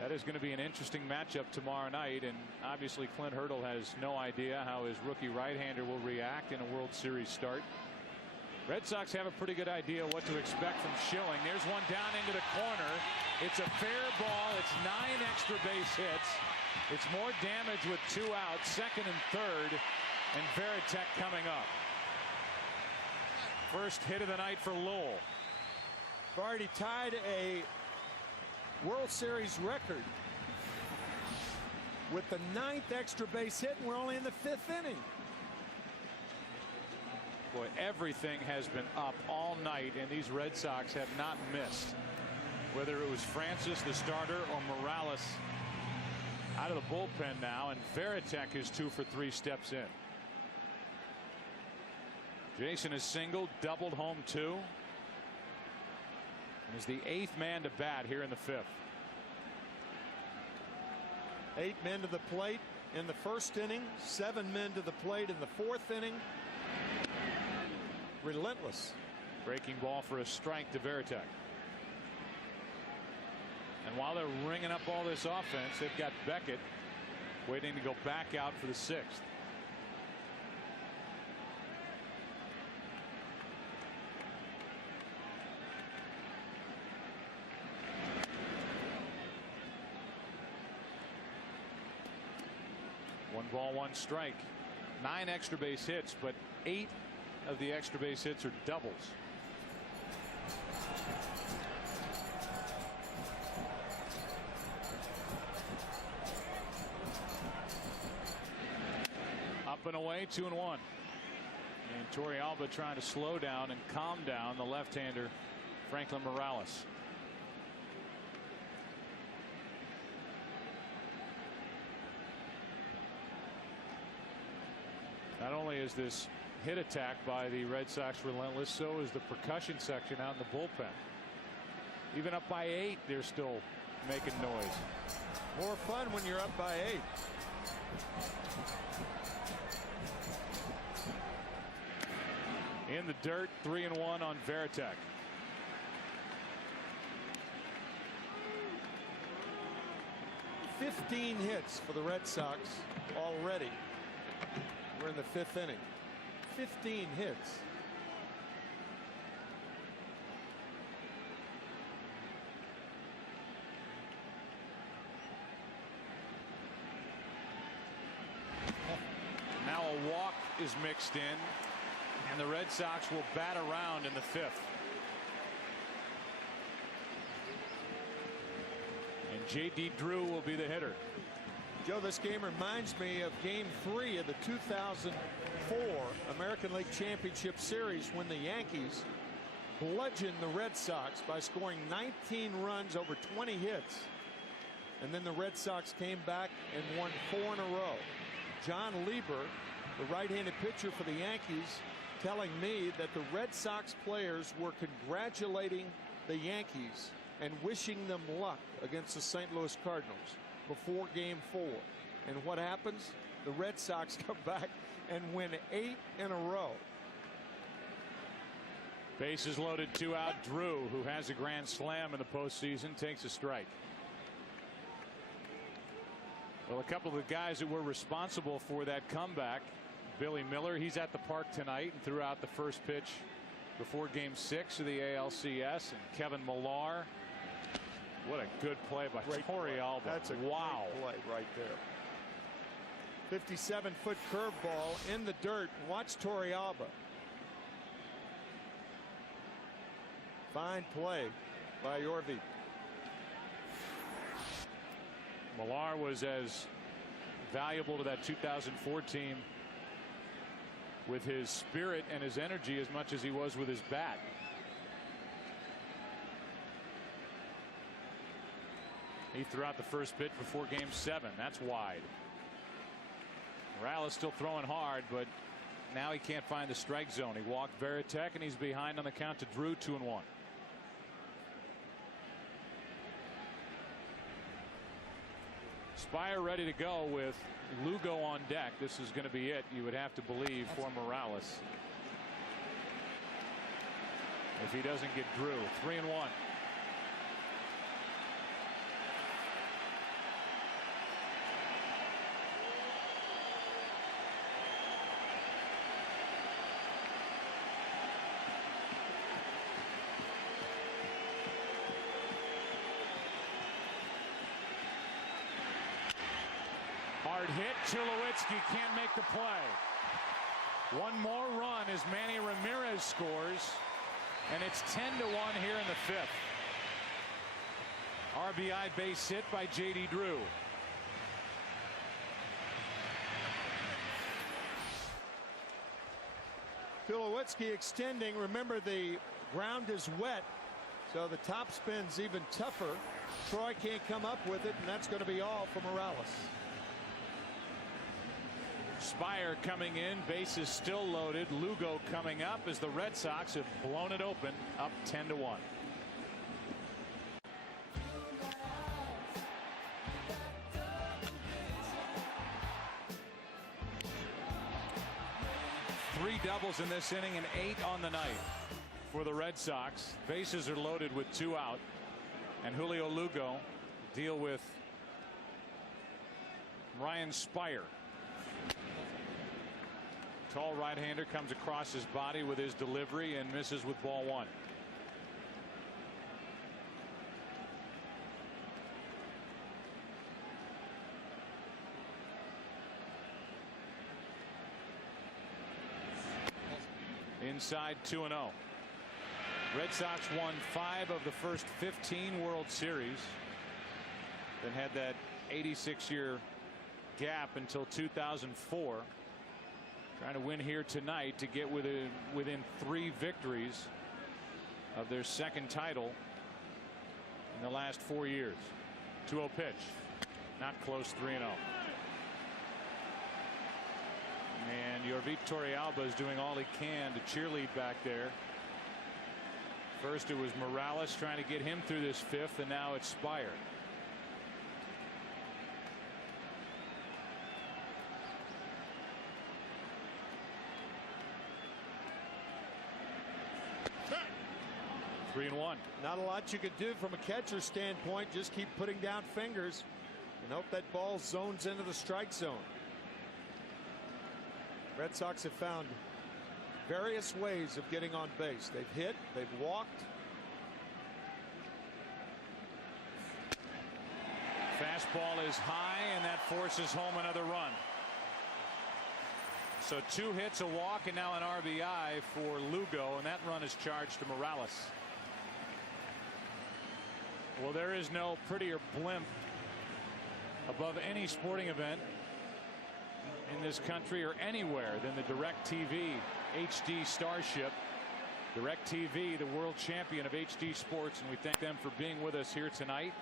That is going to be an interesting matchup tomorrow night, and obviously Clint Hurdle has no idea how his rookie right-hander will react in a World Series start. Red Sox have a pretty good idea what to expect from Schilling. There's one down into the corner. It's a fair ball. It's 9 extra base hits. It's more damage with 2 outs, second and third, and Veritek coming up. First hit of the night for Lowell. We've already tied a World Series record with the 9th extra base hit, and we're only in the 5th inning. Boy, everything has been up all night, and these Red Sox have not missed. Whether it was Francis, the starter, or Morales out of the bullpen now, and Veritek is 2 for 3 steps in. Jason is singled, doubled, home 2. And is the 8th man to bat here in the 5th. 8 men to the plate in the first inning, 7 men to the plate in the 4th inning. Relentless. Breaking ball for a strike to Veritek. And while they're ringing up all this offense, they've got Beckett waiting to go back out for the 6th. One ball, one strike. 9 extra base hits, but 8 of the extra base hits are doubles. Up and away, 2-1. And Torrealba trying to slow down and calm down the left-hander Franklin Morales. Not only is this hit attack by the Red Sox relentless, so is the percussion section out in the bullpen. Even up by 8, they're still making noise. More fun when you're up by 8. In the dirt, 3-1 on Veritek. $15 hits for the Red Sox already. We're in the 5th inning. 15 hits. Now a walk is mixed in, and the Red Sox will bat around in the 5th. And J.D. Drew will be the hitter. Joe, this game reminds me of Game 3 of the 2004 American League Championship Series when the Yankees bludgeoned the Red Sox by scoring 19 runs over 20 hits. And then the Red Sox came back and won 4 in a row. John Lieber, the right-handed pitcher for the Yankees, telling me that the Red Sox players were congratulating the Yankees and wishing them luck against the St. Louis Cardinals before Game 4. And what happens? The Red Sox come back and win 8 in a row. Bases loaded, 2 out. Drew, who has a grand slam in the postseason, takes a strike. Well, a couple of the guys that were responsible for that comeback, Billy Miller, he's at the park tonight and threw out the first pitch before Game 6 of the ALCS. And Kevin Millar. What a good play by Torrealba. That's a great play right there. 57-foot curveball in the dirt. Watch Torrealba. Fine play by Yorvi. Millar was as valuable to that 2004 team with his spirit and his energy as much as he was with his bat. He threw out the first pitch before Game 7. That's wide. Morales still throwing hard, but now he can't find the strike zone. He walked Veritek, and he's behind on the count to Drew, 2-1. Spire ready to go with Lugo on deck. This is going to be it, you would have to believe, for Morales. If he doesn't get Drew. 3-1. Hard hit. Tulowitzki can't make the play. One more run as Manny Ramirez scores, and it's 10-1 here in the 5th. RBI base hit by J.D. Drew. Tulowitzki extending. Remember, the ground is wet, so the top spin's even tougher. Troy can't come up with it, and that's going to be all for Morales. Spire coming in, bases still loaded. Lugo coming up as the Red Sox have blown it open, up 10-1. Three doubles in this inning and 8 on the night for the Red Sox. Bases are loaded with 2 out, and Julio Lugo deal with Ryan Spire. Tall right-hander comes across his body with his delivery and misses with ball 1. Inside 2-0. Red Sox won 5 of the first 15 World Series. Then had that 86-year gap until 2004. Trying to win here tonight to get within 3 victories of their second title in the last 4 years. 2-0 pitch. Not close. 3-0. And Yorvit Torrealba is doing all he can to cheerlead back there. First it was Morales trying to get him through this fifth, and now it's Spire. Three and one. Not a lot you could do from a catcher standpoint. Just keep putting down fingers and hope that ball zones into the strike zone. Red Sox have found various ways of getting on base. They've hit, they've walked. Fastball is high, and that forces home another run. So 2 hits, a walk, and now an RBI for Lugo, and that run is charged to Morales. Well, there is no prettier blimp above any sporting event in this country or anywhere than the DirecTV HD Starship. DirecTV, the world champion of HD sports, and we thank them for being with us here tonight.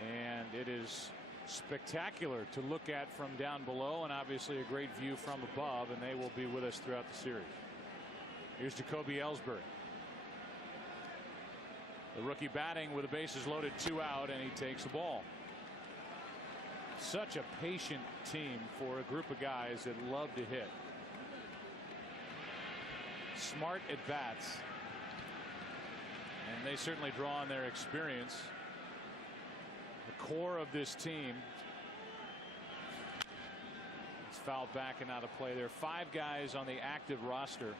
And it is spectacular to look at from down below, and obviously a great view from above, and they will be with us throughout the series. Here's Jacoby Ellsbury. The rookie batting with the bases loaded, 2 out, and he takes the ball. Such a patient team for a group of guys that love to hit. Smart at bats, and they certainly draw on their experience. The core of this team. It's fouled back and out of play. There are 5 guys on the active roster.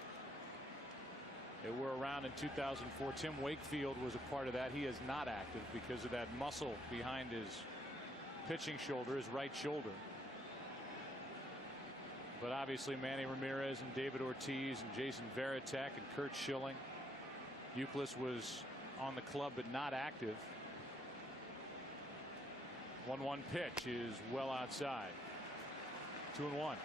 They were around in 2004. Tim Wakefield was a part of that. He is not active because of that muscle behind his pitching shoulder, his right shoulder. But obviously Manny Ramirez and David Ortiz and Jason Varitek and Kurt Schilling. Euclid was on the club but not active. 1-1 pitch is well outside. 2-1.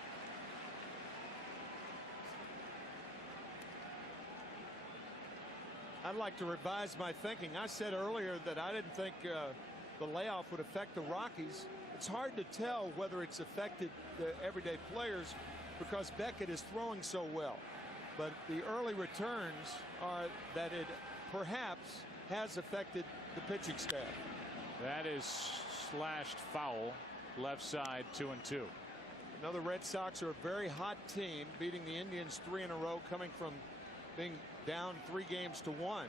I'd like to revise my thinking. I said earlier that I didn't think the layoff would affect the Rockies. It's hard to tell whether it's affected the everyday players because Beckett is throwing so well. But the early returns are that it perhaps has affected the pitching staff. That is slashed foul, left side, 2-2. Now the Red Sox are a very hot team, beating the Indians 3 in a row, coming from being down 3 games to 1.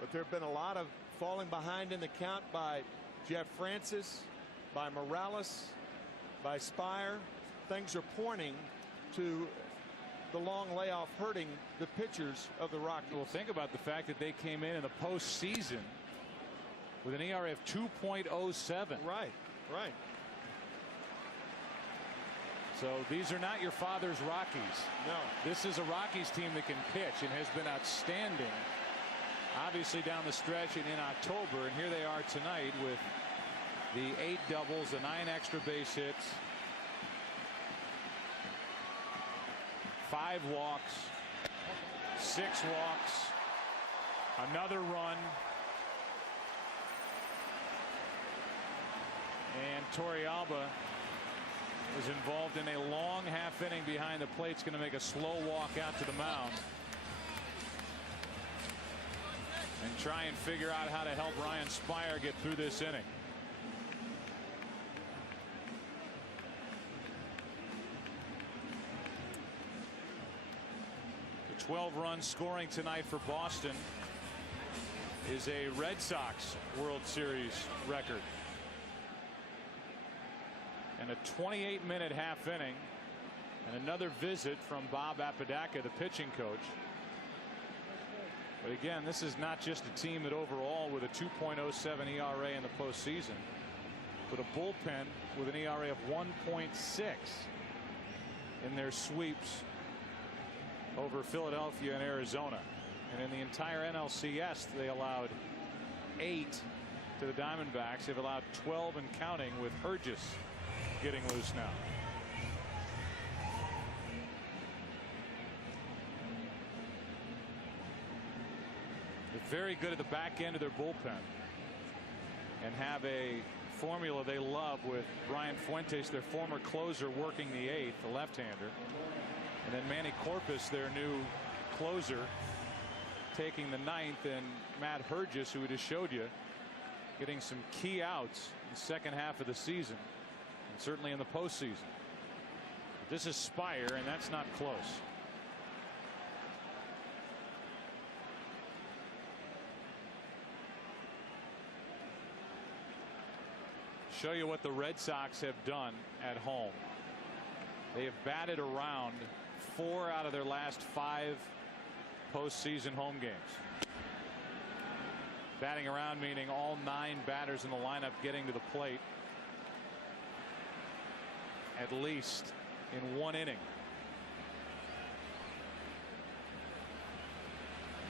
But there have been a lot of falling behind in the count by Jeff Francis, by Morales, by Spire. Things are pointing to the long layoff hurting the pitchers of the Rockies. Well, think about the fact that they came in the postseason with an ERA of 2.07. Right, right. So these are not your father's Rockies. No. This is a Rockies team that can pitch and has been outstanding, obviously, down the stretch and in October. And here they are tonight with the 8 doubles, the 9 extra base hits, 5 walks, 6 walks, another run. And Torrealba is involved in a long half inning behind the plate. It's going to make a slow walk out to the mound and try and figure out how to help Ryan Spire get through this inning. The 12 runs scoring tonight for Boston is a Red Sox World Series record. And a 28-minute half inning, and another visit from Bob Apodaca, the pitching coach. But again, this is not just a team that overall with a 2.07 ERA in the postseason, but a bullpen with an ERA of 1.6 in their sweeps over Philadelphia and Arizona. And in the entire NLCS, they allowed 8 to the Diamondbacks. They've allowed 12 and counting, with Hergis getting loose now. They're very good at the back end of their bullpen and have a formula they love with Brian Fuentes, their former closer, working the eighth, the left-hander, and then Manny Corpus, their new closer, taking the ninth, and Matt Hergis, who we just showed you, getting some key outs in the second half of the season and certainly in the postseason. But this is Spire, and that's not close. Show you what the Red Sox have done at home. They have batted around 4 out of their last 5 postseason home games. Batting around meaning all 9 batters in the lineup getting to the plate at least in 1 inning.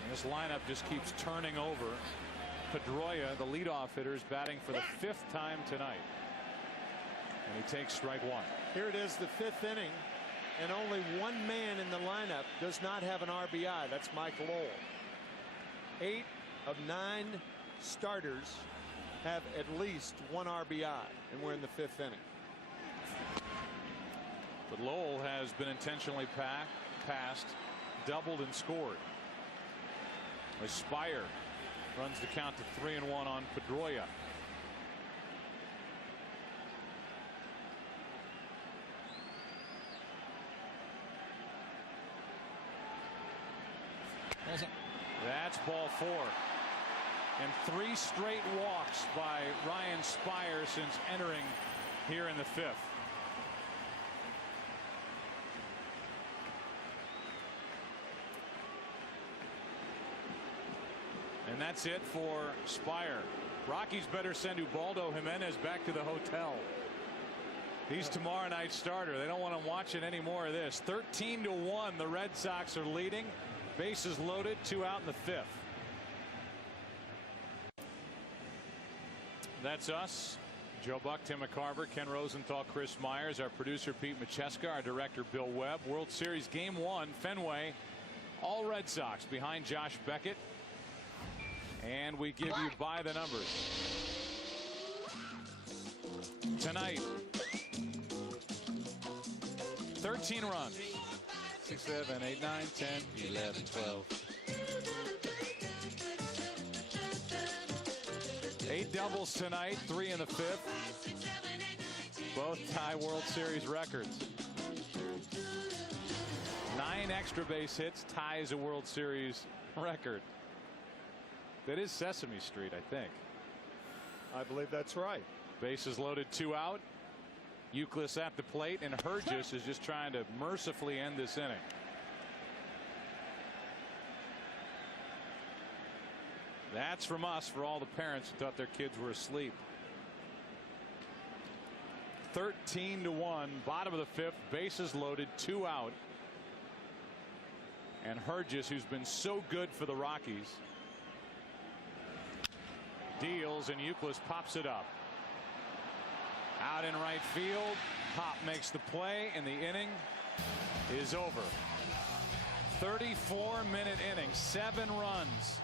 And this lineup just keeps turning over. Pedroia, the leadoff hitter, is batting for the 5th time tonight, and he takes strike 1. Here it is, the 5th inning, and only 1 man in the lineup does not have an RBI. That's Mike Lowell. 8 of 9 starters have at least 1 RBI, and we're in the 5th inning. But Lowell has been intentionally passed, doubled, and scored. Spire runs the count to 3-1 on Pedroia. That's ball 4. And 3 straight walks by Ryan Spire since entering here in the 5th. And that's it for Spire. Rockies better send Ubaldo Jimenez back to the hotel. He's tomorrow night's starter. They don't want to watch it any more of this. 13-1, the Red Sox are leading. Bases loaded, 2 out in the 5th. That's us. Joe Buck, Tim McCarver, Ken Rosenthal, Chris Myers, our producer Pete Macheska, our director Bill Webb. World Series Game 1, Fenway. All Red Sox behind Josh Beckett. And we give you by the numbers. Tonight, 13 runs. 6, 7, 8, 9, 10, 11, 12. 8 doubles tonight, 3 in the 5th. Both tie World Series records. 9 extra base hits ties a World Series record. That is Sesame Street, I think. I believe that's right. Bases loaded, 2 out. Euclid at the plate, and Hergis is just trying to mercifully end this inning. That's from us for all the parents who thought their kids were asleep. 13-1, bottom of the 5th, bases loaded, 2 out. And Hergis, who's been so good for the Rockies, deals, and Euclid pops it up. Out in right field. Pop makes the play, and the inning is over. 34-minute inning, 7 runs,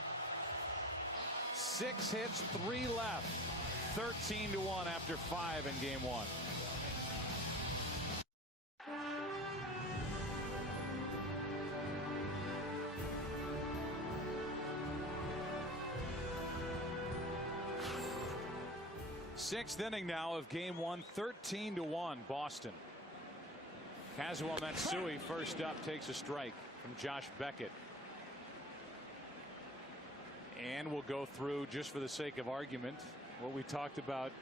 6 hits, 3 left. 13-1 after 5 in Game 1. Sixth inning now of Game 1, 13-1 Boston. Kazuo Matsui first up, takes a strike from Josh Beckett. And we'll go through, just for the sake of argument, what we talked about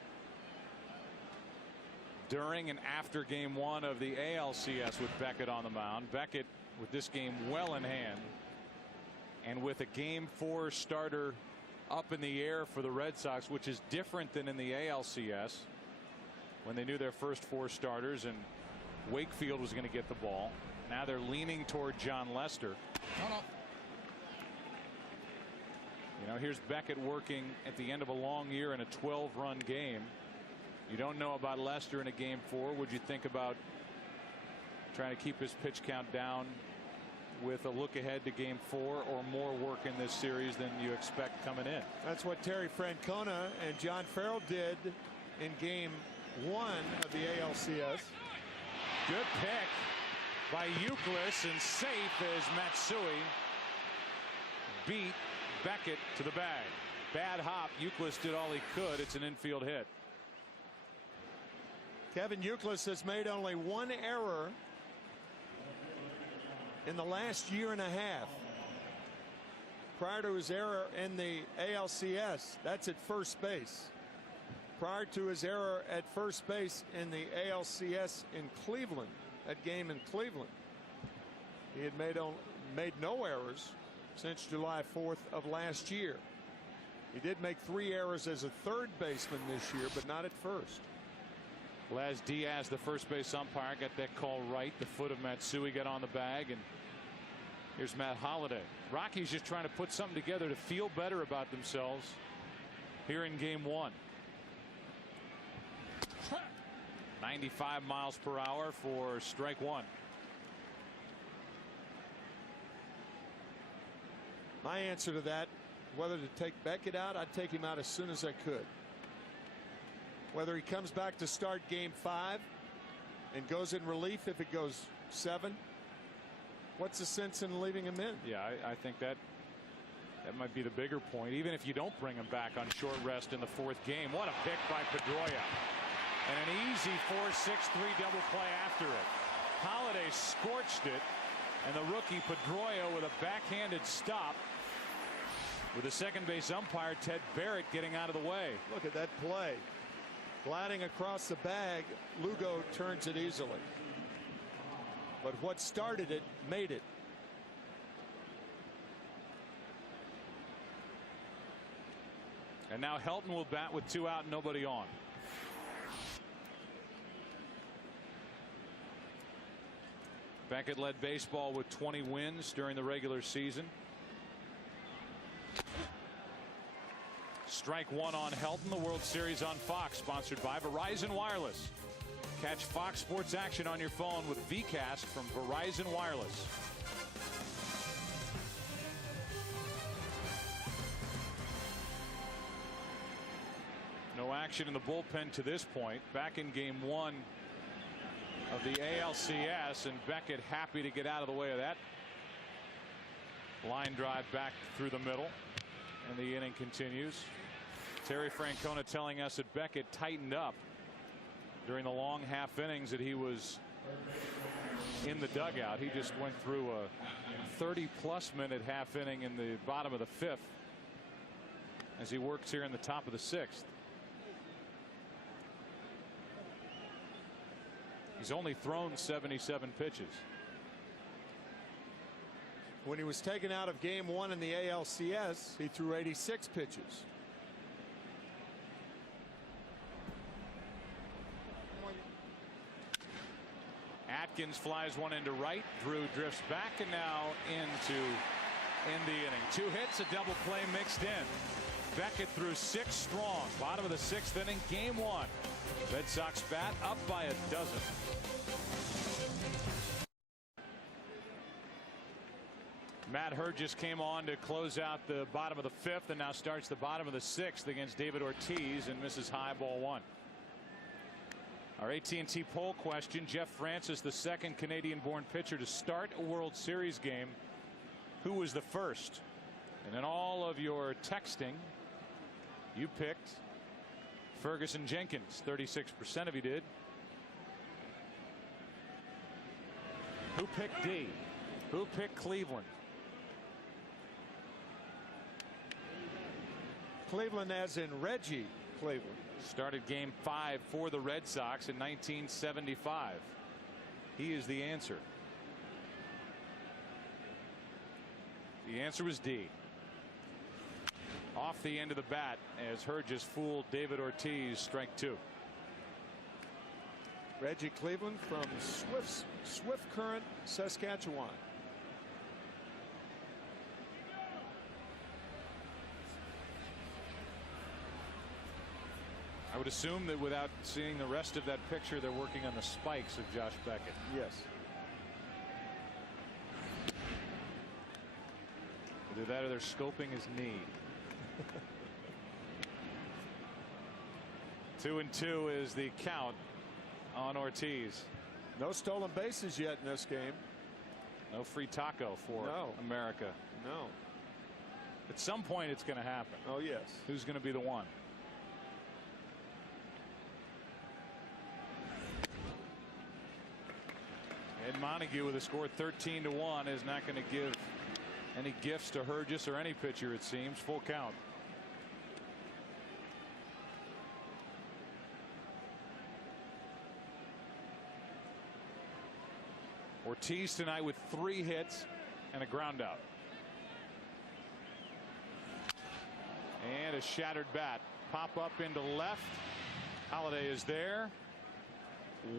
during and after Game 1 of the ALCS with Beckett on the mound. Beckett with this game well in hand, and with a Game 4 starter up in the air for the Red Sox, which is different than in the ALCS when they knew their first 4 starters and Wakefield was going to get the ball. Now they're leaning toward John Lester. You know, here's Beckett working at the end of a long year in a 12-run game. You don't know about Lester in a Game 4. Would you think about trying to keep his pitch count down with a look ahead to Game 4 or more work in this series than you expect coming in. That's what Terry Francona and John Farrell did in Game 1 of the ALCS. Good pick by Euclid, and safe as Matsui beat Beckett to the bag. Bad hop. Euclid did all he could. It's an infield hit. Kevin Euclid has made only one error in the last year and a half. Prior to his error in the ALCS, that's at first base. Prior to his error at first base in the ALCS in Cleveland, that game in Cleveland, he had made no errors since July 4th of last year. He did make 3 errors as a third baseman this year, but not at first. Laz Diaz, the first base umpire, got that call right. The foot of Matsui got on the bag, and here's Matt Holliday. Rockies just trying to put something together to feel better about themselves here in Game 1. 95 miles per hour for strike 1. My answer to that, whether to take Beckett out, I'd take him out as soon as I could. Whether he comes back to start Game 5 and goes in relief if it goes 7, what's the sense in leaving him in? Yeah, I think that might be the bigger point. Even if you don't bring him back on short rest in the 4th game. What a pick by Pedroia. And an easy 4-6-3 double play after it. Holliday scorched it, and the rookie Pedroia with a backhanded stop, with the second base umpire Ted Barrett getting out of the way. Look at that play. Gliding across the bag, Lugo turns it easily. But what started it made it. And now Helton will bat with 2 out and nobody on. Beckett led baseball with 20 wins during the regular season. Strike 1 on Helton. The World Series on Fox, sponsored by Verizon Wireless. Catch Fox Sports action on your phone with VCast from Verizon Wireless. No action in the bullpen to this point. Back in Game 1 of the ALCS, and Beckett happy to get out of the way of that line drive back through the middle, and the inning continues. Terry Francona telling us that Beckett tightened up during the long half innings that he was in the dugout. He just went through a 30-plus minute half inning in the bottom of the 5th as he works here in the top of the 6th. He's only thrown 77 pitches. When he was taken out of Game 1 in the ALCS, he threw 86 pitches. Atkins flies one into right. Drew drifts back, and now into the inning. 2 hits, a double play mixed in. Beckett threw 6 strong. Bottom of the 6th inning, Game 1. Red Sox bat up by a dozen. Matt Hergis came on to close out the bottom of the 5th, and now starts the bottom of the 6th against David Ortiz, and misses high, ball 1. Our AT&T poll question: Jeff Francis, the second Canadian-born pitcher to start a World Series game. Who was the first? And in all of your texting, you picked Ferguson Jenkins. 36% of you did. Who picked D? Who picked Cleveland? Cleveland as in Reggie Cleveland. Started Game 5 for the Red Sox in 1975. He is the answer. The answer was D. Off the end of the bat as Hergis fooled David Ortiz. Strike 2. Reggie Cleveland from Swift Current, Saskatchewan. I would assume that without seeing the rest of that picture, they're working on the spikes of Josh Beckett. Yes. Either that or they're scoping his knee. 2-2 is the count on Ortiz. No stolen bases yet in this game. No free taco for America. No. At some point it's going to happen. Oh yes. Who's going to be the one? Ed Montague with a score 13-1 is not going to give any gifts to Hergis or any pitcher, it seems. Full count. Ortiz tonight with 3 hits and a ground out. And a shattered bat. Pop up into left. Holliday is there.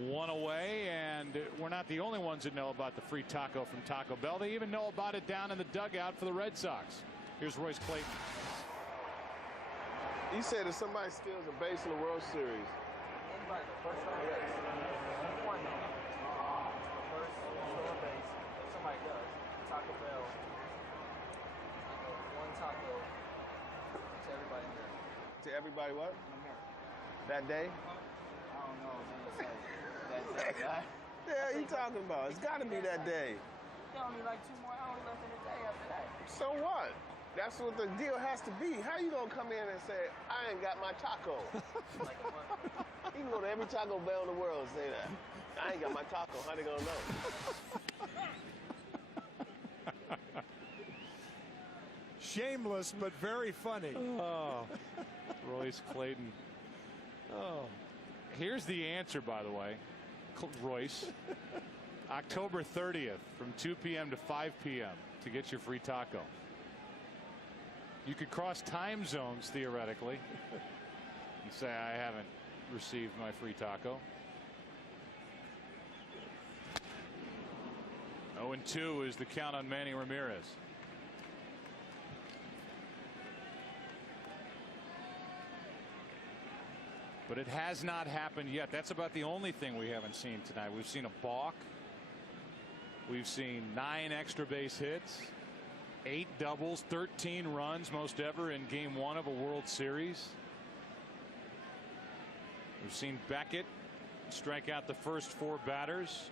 1 away, and we're not the only ones that know about the free taco from Taco Bell. They even know about it down in the dugout for the Red Sox. Here's Royce Clayton. You said if somebody steals a base in the World Series. Anybody, the first time base. One though. First stolen base. If somebody does, Taco Bell. One taco to everybody in there. To everybody what? In America. That day? I don't know. Man, that guy. Yeah, you talking about? It's got to be that day. There only like 2 more hours left in the day after that. So what? That's what the deal has to be. How you gonna come in and say, I ain't got my taco? Like a month. You can go to every Taco Bell in the world and say that. I ain't got my taco. How they gonna know? Shameless, but very funny. Oh, Royce Clayton. Oh, here's the answer, by the way, Royce. October 30th from 2 p.m. to 5 p.m. to get your free taco. You could cross time zones theoretically and say, I haven't received my free taco. 0-2 is the count on Manny Ramirez. But it has not happened yet. That's about the only thing we haven't seen tonight. We've seen a balk. We've seen 9 extra base hits, 8 doubles, 13 runs, most ever in Game 1 of a World Series. We've seen Beckett strike out the first 4 batters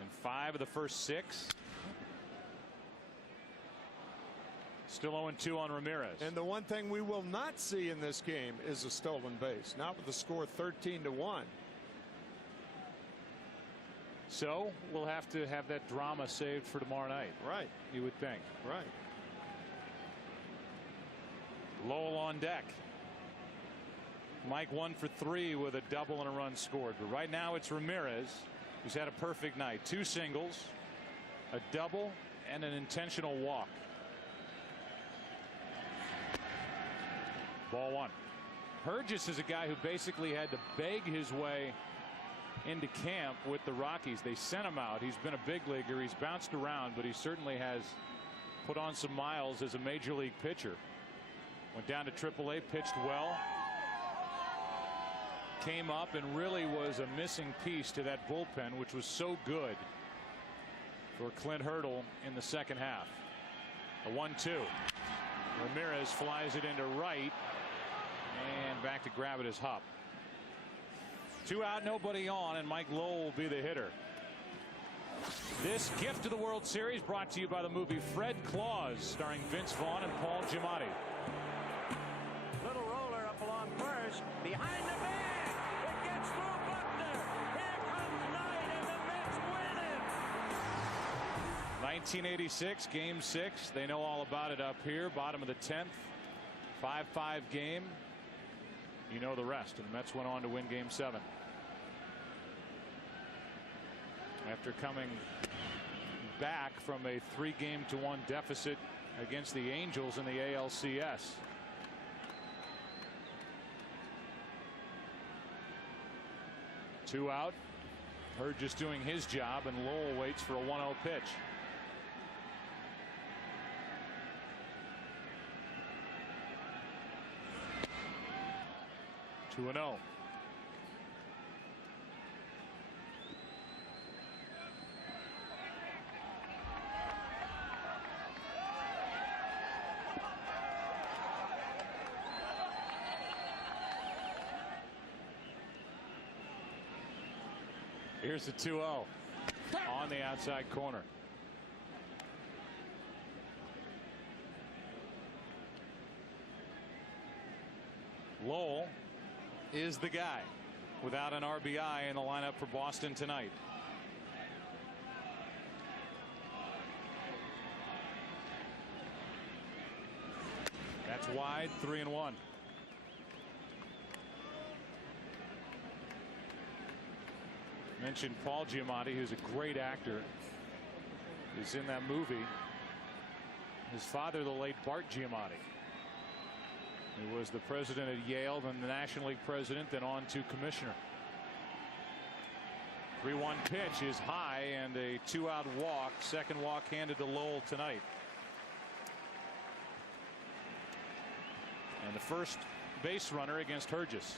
and 5 of the first 6. Still 0-2 on Ramirez. And the one thing we will not see in this game is a stolen base. Not with the score 13-1. So we'll have to have that drama saved for tomorrow night. Right. You would think. Right. Lowell on deck. Mike 1 for 3 with a double and a run scored. But right now it's Ramirez who's had a perfect night. 2 singles, a double, and an intentional walk. Ball 1. Hergis is a guy who basically had to beg his way into camp with the Rockies. They sent him out. He's been a big leaguer. He's bounced around, but he certainly has put on some miles as a major league pitcher. Went down to AAA, pitched well. Came up and really was a missing piece to that bullpen, which was so good for Clint Hurdle in the second half. A 1-2. Ramirez flies it into right. And back to grab it is Hupp. 2 out, nobody on, and Mike Lowell will be the hitter. This gift to the World Series brought to you by the movie Fred Claus, starring Vince Vaughn and Paul Giamatti. Little roller up along first, behind the bag. It gets through Buckner. Here comes Knight, and the Mets win it. 1986, Game 6. They know all about it up here. Bottom of the 10th. 5-5 game. You know the rest. And the Mets went on to win Game 7. After coming back from a 3-game-1 deficit against the Angels in the ALCS. Two out. Hurd just doing his job, and Lowell waits for a 1-0 pitch. Two 2-0. Here's the 2-0 on the outside corner. Lowell is the guy without an RBI in the lineup for Boston tonight. That's wide, 3-1. Mentioned Paul Giamatti, who's a great actor, is in that movie. His father, the late Bart Giamatti, who was the president at Yale, then the National League president, then on to commissioner. 3-1 pitch is high and a 2-out walk. Second walk handed to Lowell tonight. And the first base runner against Hergis.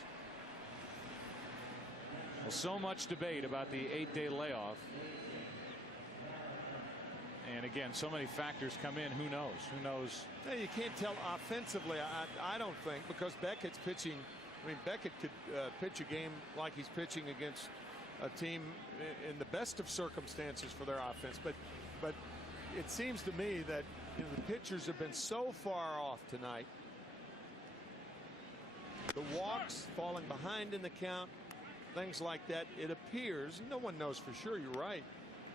Well, so much debate about the 8-day layoff. And again, so many factors come in. Who knows? Who knows? Hey, you can't tell offensively, I don't think, because Beckett's pitching. I mean, Beckett could pitch a game like he's pitching against a team in the best of circumstances for their offense. But it seems to me that the pitchers have been so far off tonight. The walks, falling behind in the count, things like that. It appears, no one knows for sure, you're right,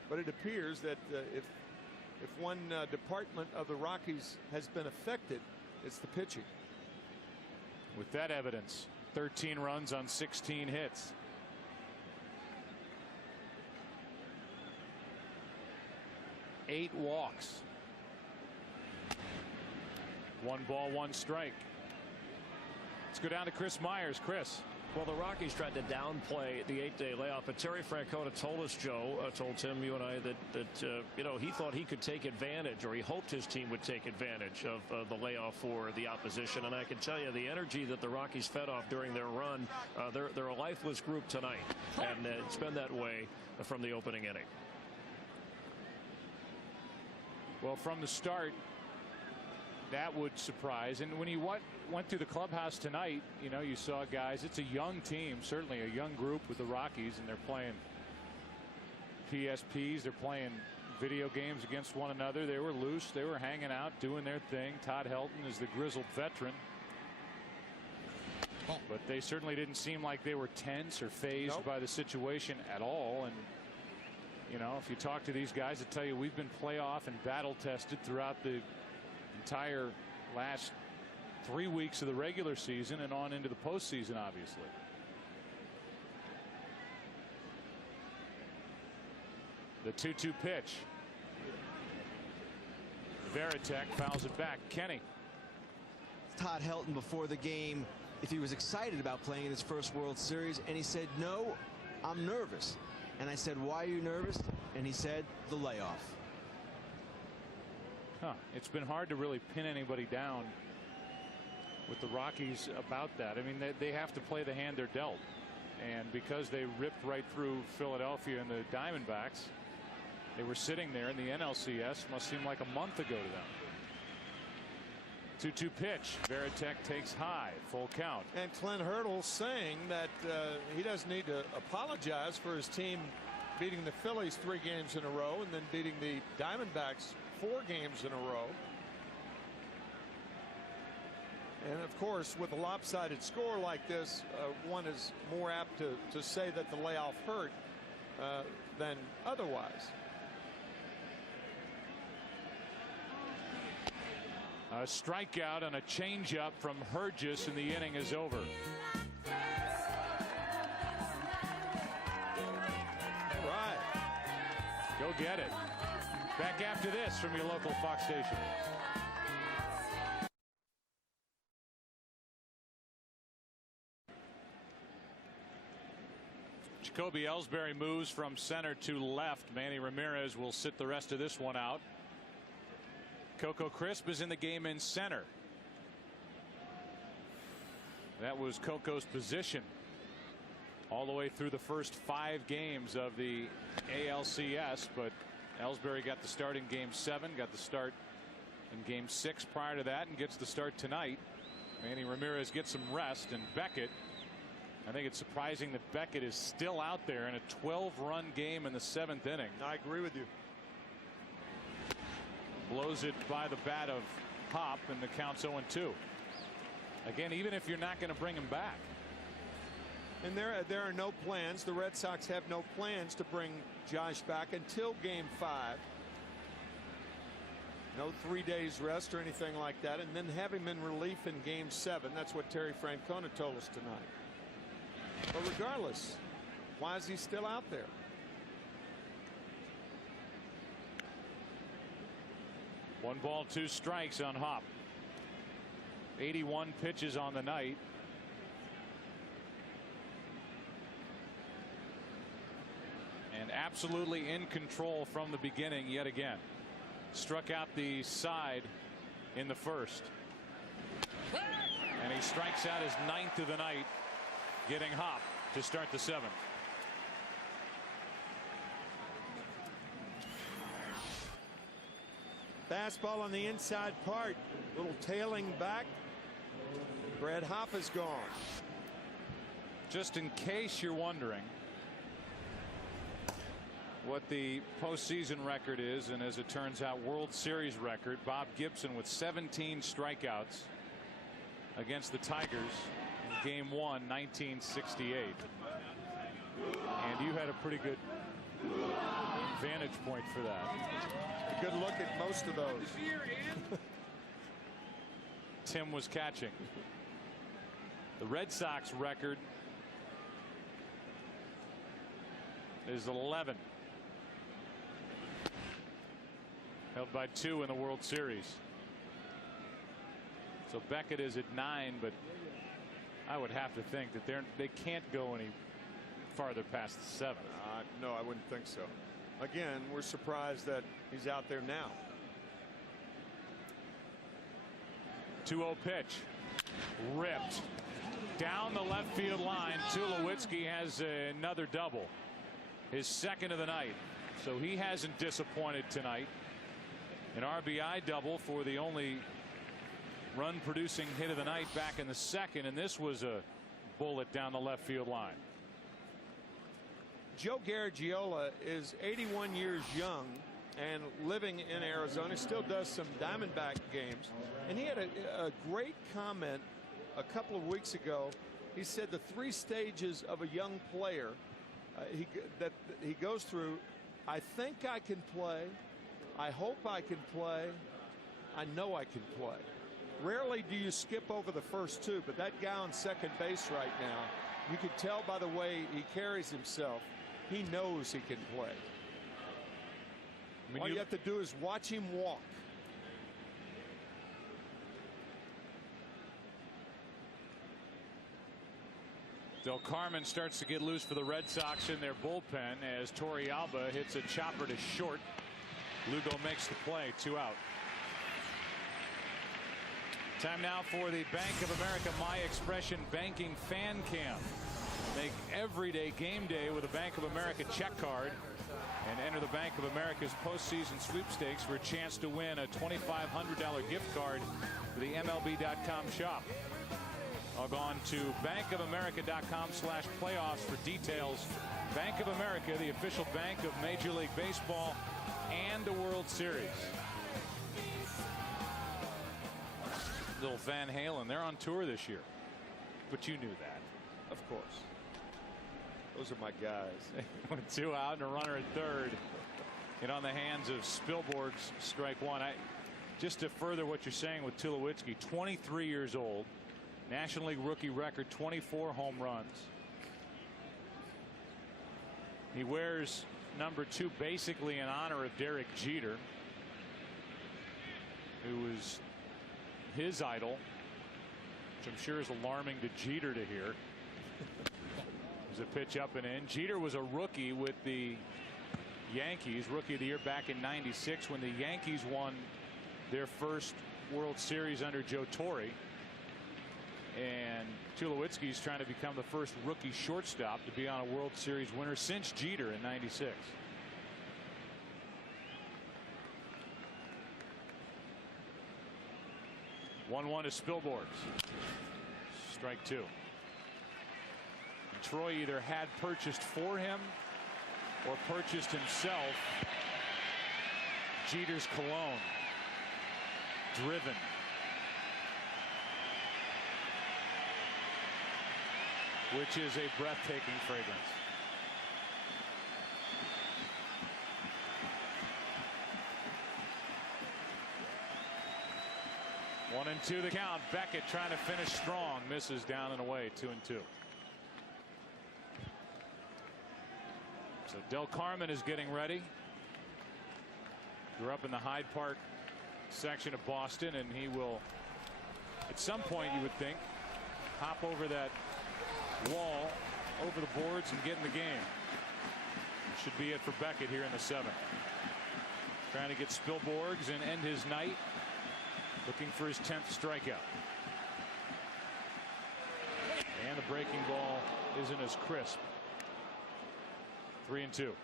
but it appears that if one department of the Rockies has been affected, it's the pitching. With that evidence, 13 runs on 16 hits. Eight walks. 1 ball, 1 strike. Let's go down to Chris Myers. Chris. Well, the Rockies tried to downplay the 8-day layoff, but Terry Francona told us, Joe, told Tim, you and I, that he thought he could take advantage, or he hoped his team would take advantage of the layoff for the opposition. And I can tell you, the energy that the Rockies fed off during their run, they're a lifeless group tonight, and it's been that way from the opening inning. Well, from the start, that would surprise. And when you went through the clubhouse tonight, you saw guys. It's a young team, certainly a young group with the Rockies, and they're playing PSPs. They're playing video games against one another. They were loose. They were hanging out, doing their thing. Todd Helton is the grizzled veteran. But they certainly didn't seem like they were tense or phased by the situation at all. And if you talk to these guys, they tell you we've been playoff and battle tested throughout the entire last 3 weeks of the regular season and on into the postseason, obviously. The 2-2 pitch. Veritek fouls it back. Kenny. Todd Helton before the game, if he was excited about playing in his first World Series, and he said, no, I'm nervous. And I said, why are you nervous? And he said, the layoff. It's been hard to really pin anybody down with the Rockies about that. I mean, they have to play the hand they're dealt. And because they ripped right through Philadelphia and the Diamondbacks, they were sitting there in the NLCS. Must seem like a month ago to them. 2-2 pitch. Veritek takes high. Full count. And Clint Hurdle saying that he doesn't need to apologize for his team beating the Phillies 3 games in a row and then beating the Diamondbacks 4 games in a row. And of course, with a lopsided score like this, one is more apt to say that the layoff hurt than otherwise. A strikeout and a changeup from Hergis, and the inning is over. Right. Go get it. Back after this from your local Fox station. Jacoby Ellsbury moves from center to left. Manny Ramirez will sit the rest of this one out. Coco Crisp is in the game in center. That was Coco's position all the way through the first 5 games of the ALCS, but Ellsbury got the start in game 7, got the start in game 6 prior to that, and gets the start tonight. Manny Ramirez gets some rest, and Beckett I think it's surprising that Beckett is still out there in a 12-run game in the 7th inning. I agree with you. Blows it by the bat of Hop, and the count's 0-2. Again, even if you're not going to bring him back. And there are no plans. The Red Sox have no plans to bring Josh back until Game 5. No 3 days rest or anything like that, and then have him in relief in Game 7. That's what Terry Francona told us tonight. But regardless, why is he still out there? One ball, 2 strikes on Hop. 81 pitches on the night. And absolutely in control from the beginning yet again. Struck out the side in the first. And he strikes out his 9th of the night, getting Hop to start the 7th. Fastball on the inside part, little tailing back. Brad Hop is gone. Just in case you're wondering what the postseason record is, and as it turns out, World Series record, Bob Gibson with 17 strikeouts against the Tigers in Game 1, 1968. And you had a pretty good vantage point for that. A good look at most of those. Tim was catching. The Red Sox record is 11. Held by 2 in the World Series. So Beckett is at 9, but I would have to think that they can't go any farther past the 7th. No, I wouldn't think so. Again, we're surprised that he's out there now. 2-0 pitch. Ripped down the left field line. Tulowitzki has another double, his 2nd of the night. So he hasn't disappointed tonight. An RBI double for the only run producing hit of the night back in the 2nd, and this was a bullet down the left field line. Joe Garagiola is 81 years young and living in Arizona. Still does some Diamondback games, and he had a great comment a couple of weeks ago. He said the 3 stages of a young player that he goes through: I think I can play, I hope I can play, I know I can play. Rarely do you skip over the first 2, but that guy on second base right now, you can tell by the way he carries himself, he knows he can play. All you have to do is watch him walk. Del Carmen starts to get loose for the Red Sox in their bullpen as Torrealba hits a chopper to short. Lugo makes the play, 2 out. Time now for the Bank of America My Expression Banking Fan Cam. Make everyday game day with a Bank of America check card and enter the Bank of America's postseason sweepstakes for a chance to win a $2,500 gift card for the MLB.com shop. Log on to bankofamerica.com/playoffs for details. Bank of America, the official bank of Major League Baseball and the World Series. Little Van Halen, they're on tour this year, but you knew that. Of course. Those are my guys. With 2 out and a runner at 3rd. And on the hands of Spilborgh's strike 1. Just to further what you're saying with Tulowitzki, 23 years old, National League rookie record, 24 home runs. He wears number 2 basically in honor of Derek Jeter, who was his idol, which I'm sure is alarming to Jeter to hear. There's a pitch up and in. Jeter was a rookie with the Yankees, Rookie of the Year back in '96 when the Yankees won their first World Series under Joe Torre. And Tulowitzki's trying to become the first rookie shortstop to be on a World Series winner since Jeter in '96. One to Spilborghs. Strike 2. Troy either had purchased for him or purchased himself Jeter's cologne. Driven. Which is a breathtaking fragrance. One and two the count. Beckett trying to finish strong. Misses down and away. 2-2. So Del Carmen is getting ready. Grew up in the Hyde Park section of Boston, and he will, at some point, you would think, hop over that wall, over the boards, and get in the game. Should be it for Beckett here in the 7th. Trying to get Spielborgs and end his night. Looking for his 10th strikeout. And the breaking ball isn't as crisp. 3-2.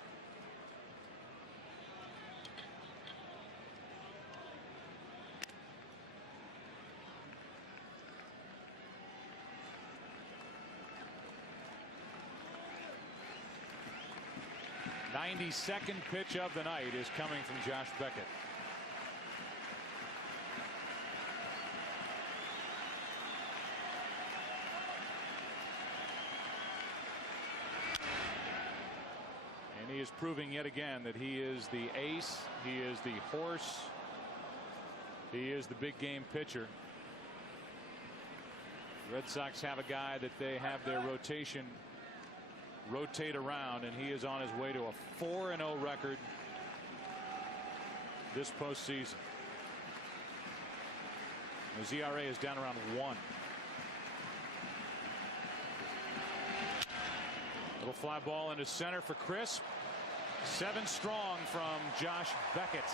The 92nd pitch of the night is coming from Josh Beckett. And he is proving yet again that he is the ace, he is the horse, he is the big game pitcher. The Red Sox have a guy that they have their rotation rotate around, and he is on his way to a 4-0 record this postseason. His ERA is down around 1. Little fly ball into center for Crisp. 7 strong from Josh Beckett.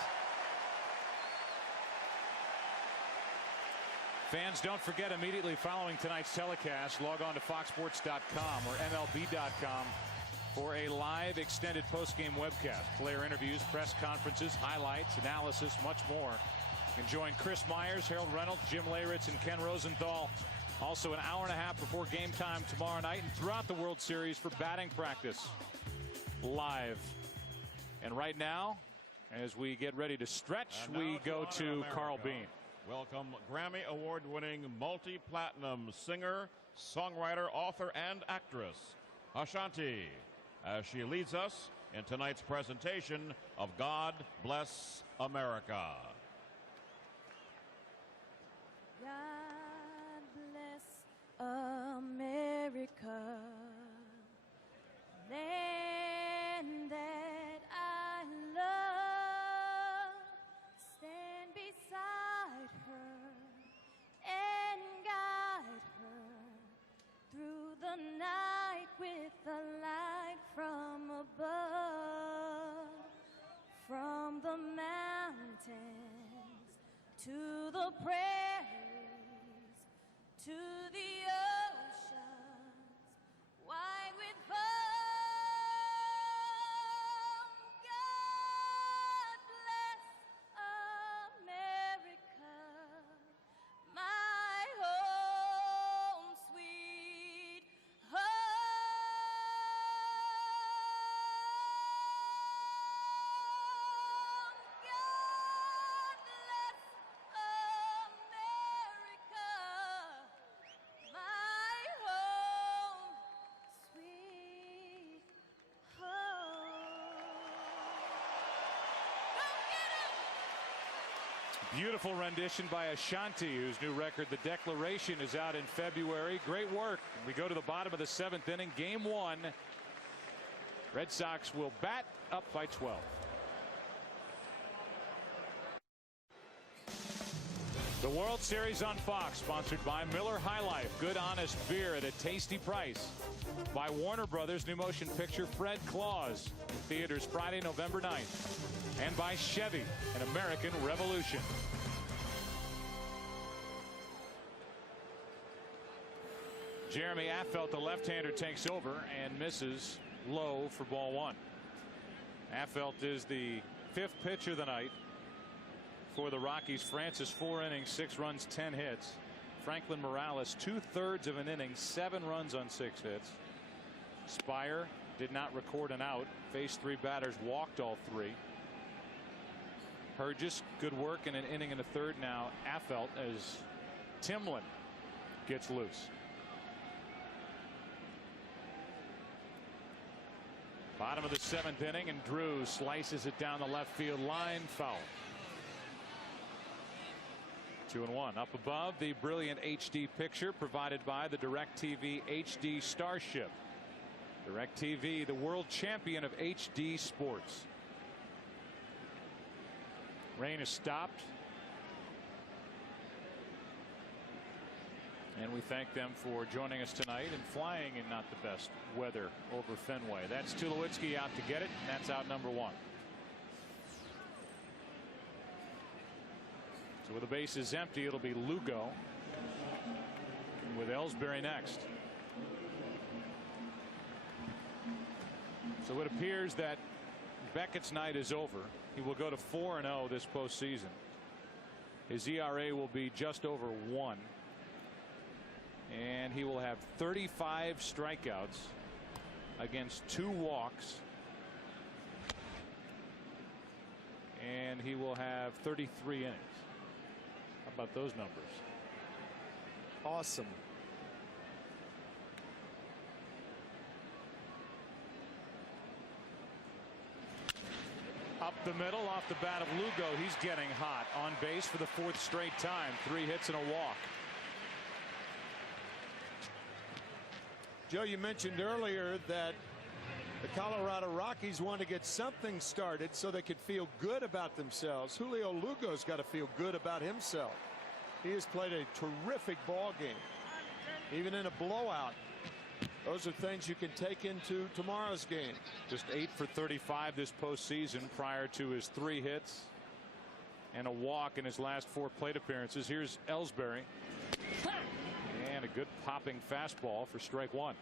Fans, don't forget, immediately following tonight's telecast, log on to foxsports.com or MLB.com for a live extended postgame webcast. Player interviews, press conferences, highlights, analysis, much more. And join Chris Myers, Harold Reynolds, Jim Leyritz, and Ken Rosenthal. Also an hour and a half before game time tomorrow night and throughout the World Series for batting practice live. And right now, as we get ready to stretch, we go to Carl Bean. Welcome Grammy Award-winning multi-platinum singer, songwriter, author, and actress, Ashanti, as she leads us in tonight's presentation of God Bless America. God bless America, land that I love. Stand beside her and guide her through the night with the light from above. From the mountains to the prairies, to the oceans wide with foam. God bless America, my home sweet home. God bless America, my home sweet home. Beautiful rendition by Ashanti, whose new record, The Declaration, is out in February. Great work. We go to the bottom of the 7th inning, game 1. Red Sox will bat up by 12. The World Series on Fox, sponsored by Miller High Life. Good, honest beer at a tasty price. By Warner Brothers' new motion picture, Fred Claus, in theaters Friday, November 9th. And by Chevy, an American Revolution. Jeremy Affeldt, the left-hander, takes over and misses low for ball 1. Affeldt is the 5th pitch of the night for the Rockies. Francis, 4 innings, 6 runs, 10 hits. Franklin Morales, 2/3 of an inning, 7 runs on 6 hits. Spire did not record an out. Faced 3 batters, walked all 3. Hergis, good work in an inning in the 3rd. Now Affeldt as Timlin gets loose. Bottom of the 7th inning, and Drew slices it down the left field line. Foul. 2-1. Up above, the brilliant HD picture provided by the DirecTV HD Starship. DirecTV, the world champion of HD sports. Rain is stopped. And we thank them for joining us tonight and flying in not the best weather over Fenway. That's Tulowitzki out to get it, and that's out number 1. So with the bases empty, it'll be Lugo with Ellsbury next. So it appears that Beckett's night is over. He will go to 4-0 this postseason. His ERA will be just over 1. And he will have 35 strikeouts against 2 walks. And he will have 33 innings. How about those numbers? Awesome. Up the middle off the bat of Lugo. He's getting hot. On base for the 4th straight time. 3 hits and a walk. Joe, you mentioned earlier that the Colorado Rockies want to get something started so they could feel good about themselves. Julio Lugo's got to feel good about himself. He has played a terrific ball game, even in a blowout. Those are things you can take into tomorrow's game. Just 8 for 35 this postseason prior to his 3 hits and a walk in his last 4 plate appearances. Here's Ellsbury. And a good popping fastball for strike 1.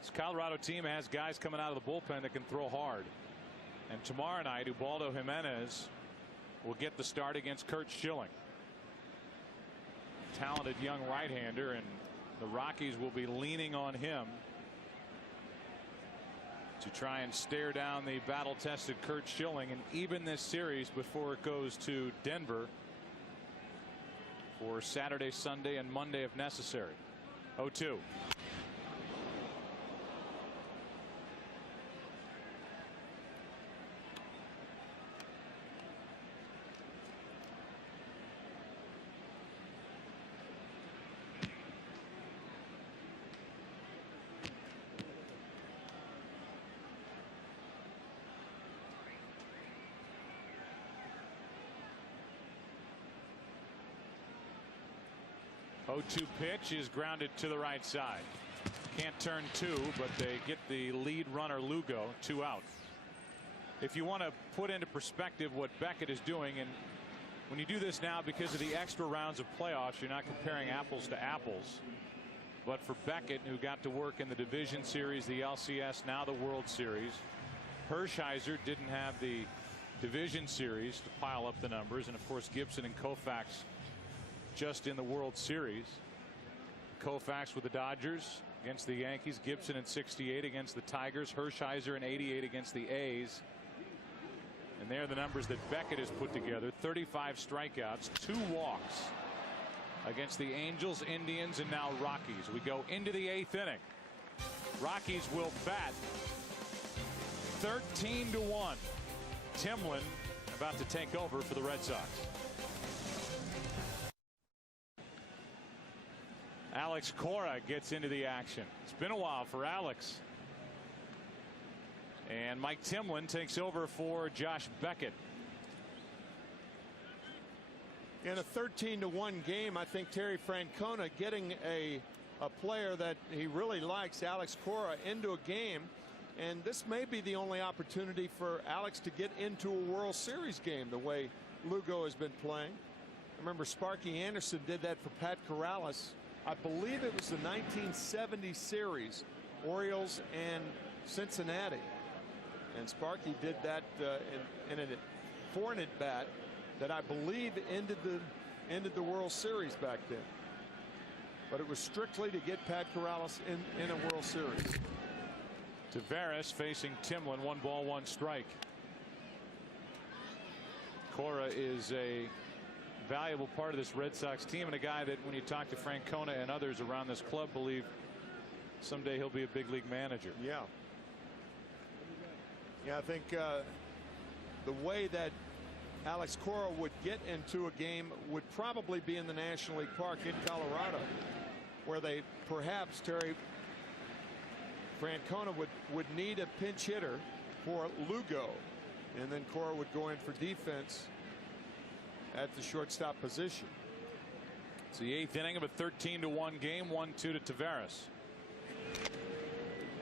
This Colorado team has guys coming out of the bullpen that can throw hard. And tomorrow night, Ubaldo Jimenez will get the start against Curt Schilling. Talented young right-hander, and the Rockies will be leaning on him to try and stare down the battle-tested Curt Schilling and even this series before it goes to Denver for Saturday, Sunday, and Monday if necessary. 0-2. Pitch is grounded to the right side. Can't turn 2, but they get the lead runner Lugo 2 out. If you want to put into perspective what Beckett is doing, and when you do this now because of the extra rounds of playoffs, you're not comparing apples to apples. But for Beckett, who got to work in the division series, the LCS, now the World Series, Hershiser didn't have the division series to pile up the numbers, and of course Gibson and Koufax just in the World Series. Koufax with the Dodgers against the Yankees, Gibson in '68 against the Tigers, Hershiser in '88 against the A's. And there are the numbers that Beckett has put together. 35 strikeouts, 2 walks against the Angels, Indians, and now Rockies. We go into the 8th inning. Rockies will bat 13-1. Timlin about to take over for the Red Sox. Alex Cora gets into the action. It's been a while for Alex. And Mike Timlin takes over for Josh Beckett. In a 13-1 game, I think Terry Francona getting a player that he really likes, Alex Cora, into a game. And this may be the only opportunity for Alex to get into a World Series game the way Lugo has been playing. I remember Sparky Anderson did that for Pat Corrales. I believe it was the 1970 series, Orioles and Cincinnati. And Sparky did that in a 4-inning bat that I believe ended the World Series back then. but it was strictly to get Pat Corrales in a World Series. Tavares facing Timlin. 1 ball, 1 strike. Cora is a valuable part of this Red Sox team, and a guy that, when you talk to Francona and others around this club, believe someday he'll be a big league manager. Yeah. Yeah, I think the way that Alex Cora would get into a game would probably be in the National League Park in Colorado, where they perhaps, Terry, Francona would need a pinch hitter for Lugo, and then Cora would go in for defense at the shortstop position. It's the 8th inning of a 13-1 game. 1-2 to Tavares.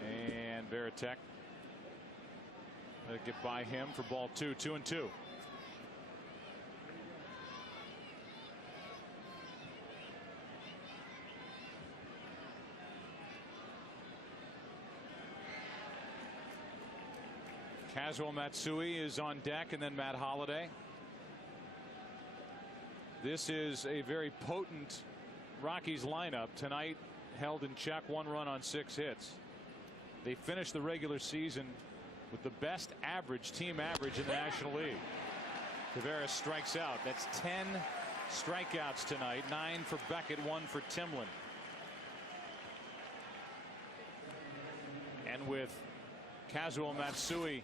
And Varitek get by him for ball 2. 2-2. Kazuo Matsui is on deck, and then Matt Holliday. This is a very potent Rockies lineup tonight, held in check, 1 run on 6 hits. They finished the regular season with the best average, team average, in the National League. Tavares strikes out. That's 10 strikeouts tonight. 9 for Beckett, 1 for Timlin. And with Kazuo Matsui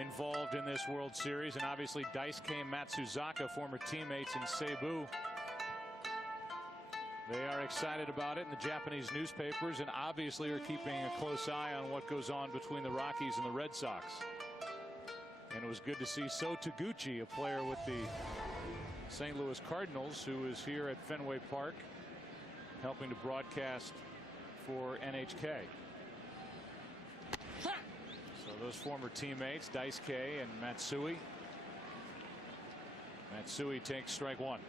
involved in this World Series, and obviously Daisuke Matsuzaka, former teammates in Cebu, they are excited about it in the Japanese newspapers, and obviously are keeping a close eye on what goes on between the Rockies and the Red Sox. And it was good to see So Taguchi, a player with the St. Louis Cardinals, who is here at Fenway Park helping to broadcast for NHK. So those former teammates, Daisuke and Matsui. Matsui takes strike 1.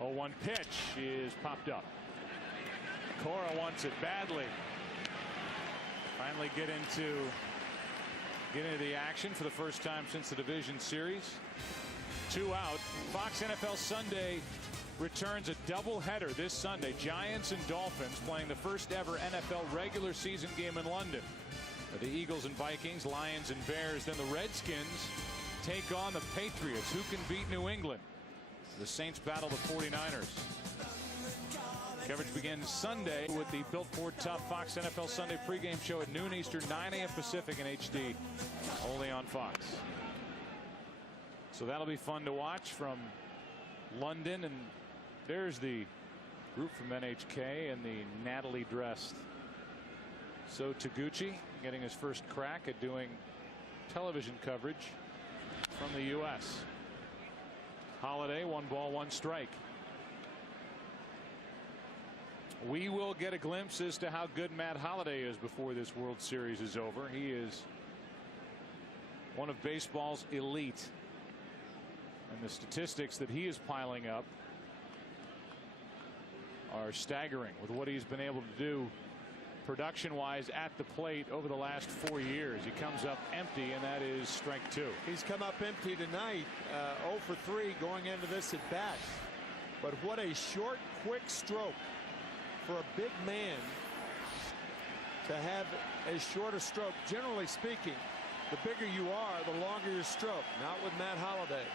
Oh, 1 pitch is popped up. Cora wants it badly. Finally get into the action for the first time since the division series. 2 out. Fox NFL Sunday returns a doubleheader this Sunday. Giants and Dolphins playing the first ever NFL regular season game in London. The Eagles and Vikings, Lions and Bears. Then the Redskins take on the Patriots. Who can beat New England? The Saints battle the 49ers. Coverage begins Sunday with the Built Ford Tough Fox NFL Sunday pregame show at noon Eastern, 9 a.m. Pacific in HD, only on Fox. So that'll be fun to watch from London. And there's the group from NHK and the Natalie dressed So Taguchi getting his first crack at doing television coverage from the U.S. Holliday, 1 ball, 1 strike. We will get a glimpse as to how good Matt Holliday is before this World Series is over. He is one of baseball's elite, and the statistics that he is piling up are staggering with what he's been able to do production-wise at the plate over the last 4 years. He comes up empty, and that is strike 2. He's come up empty tonight, 0 for 3 going into this at bat. But what a short, quick stroke for a big man to have as short a stroke. Generally speaking, the bigger you are, the longer your stroke. Not with Matt Holliday.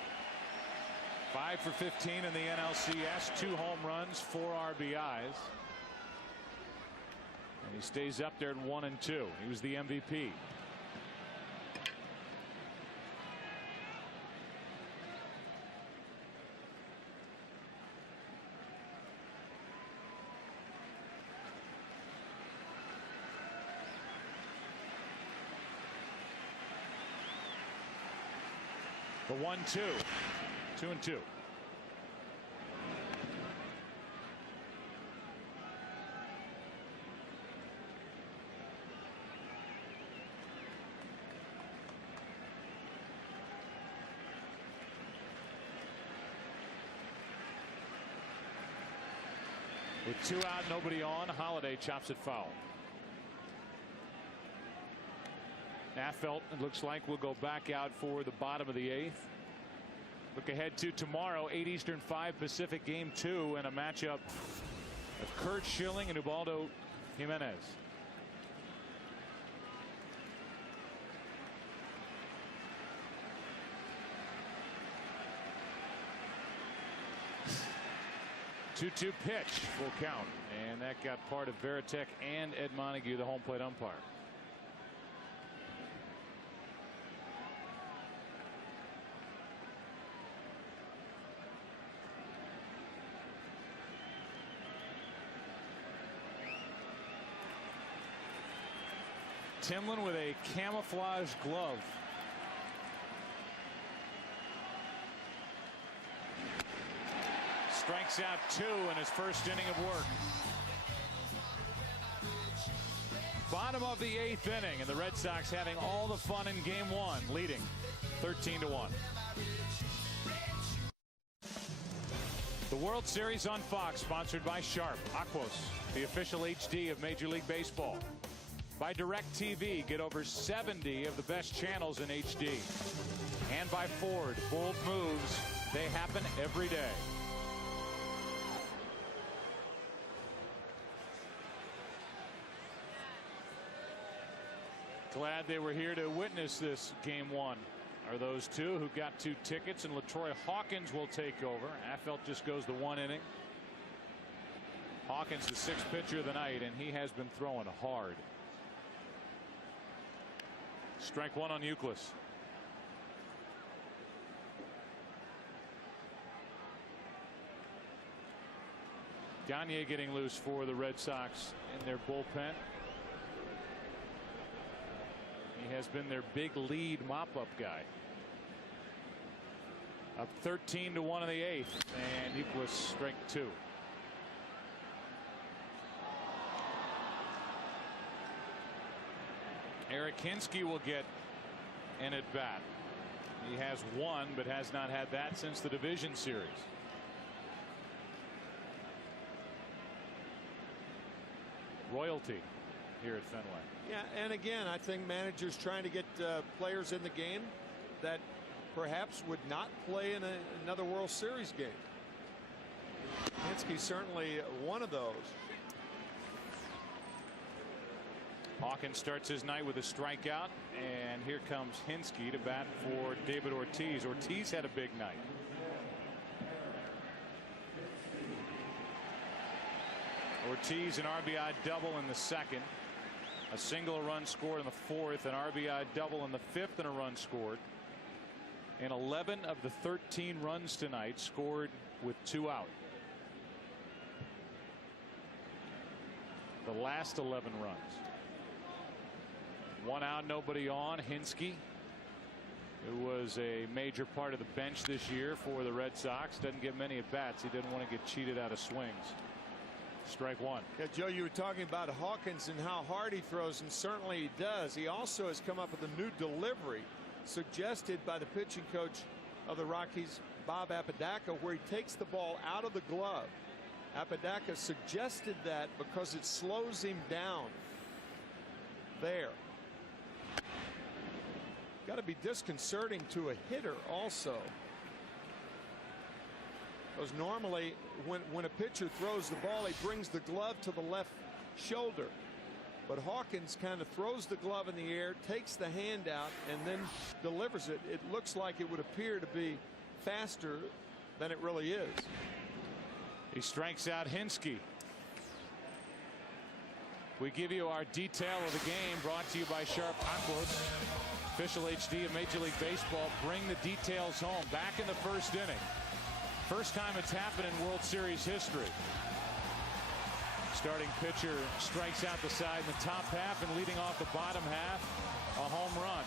5 for 15 in the NLCS, 2 home runs, 4 RBIs. And he stays up there at 1 and 2. He was the MVP. The 1-2. 2 and 2. With 2 out, nobody on, Holliday chops it foul. Now Affeldt, it looks like, will go back out for the bottom of the 8th. Look ahead to tomorrow, 8 Eastern, 5 Pacific, Game 2, and a matchup of Kurt Schilling and Ubaldo Jimenez. Two-2 pitch, full count, and that got part of Veritek and Ed Montague, the home plate umpire. Timlin with a camouflage glove. Strikes out 2 in his first inning of work. Bottom of the 8th inning, and the Red Sox having all the fun in Game 1, leading 13-1. The World Series on Fox, sponsored by Sharp Aquos, the official HD of Major League Baseball. By DirecTV, get over 70 of the best channels in HD. And by Ford, bold moves, they happen every day. Glad they were here to witness this Game 1 are those two who got 2 tickets, and LaTroy Hawkins will take over. Affeldt just goes the 1 inning. Hawkins, the 6th pitcher of the night, and he has been throwing hard. Strike 1 on Euclid. Gagne getting loose for the Red Sox in their bullpen. He has been their big lead mop-up guy. Up 13-1 in the 8th, and Euclid strike 2. Eric Hinske will get an at-bat. He has 1, but has not had that since the division series. Royalty here at Fenway. Yeah, and again, I think managers trying to get players in the game that perhaps would not play in another World Series game. Hinske's certainly one of those. Hawkins starts his night with a strikeout, and here comes Hinske to bat for David Ortiz. Ortiz had a big night. Ortiz, an RBI double in the 2nd, a single run scored in the 4th, an RBI double in the 5th, and a run scored. And 11 of the 13 runs tonight scored with 2 out. The last 11 runs. 1 out, nobody on. Hinske, who was a major part of the bench this year for the Red Sox, doesn't get many at bats. He didn't want to get cheated out of swings. Strike 1. Yeah, Joe, you were talking about Hawkins and how hard he throws, and certainly he does. He also has come up with a new delivery suggested by the pitching coach of the Rockies, Bob Apodaca, where he takes the ball out of the glove. Apodaca suggested that because it slows him down there. Got to be disconcerting to a hitter also. Because normally when a pitcher throws the ball, he brings the glove to the left shoulder. But Hawkins kind of throws the glove in the air, takes the hand out, and then delivers it. It looks like it would appear to be faster than it really is. He strikes out Hinske. We give you our detail of the game, brought to you by Sharp Aquos, official HD of Major League Baseball. Bring the details home. Back in the 1st inning. First time it's happened in World Series history. Starting pitcher strikes out the side in the top half, and leading off the bottom half, a home run.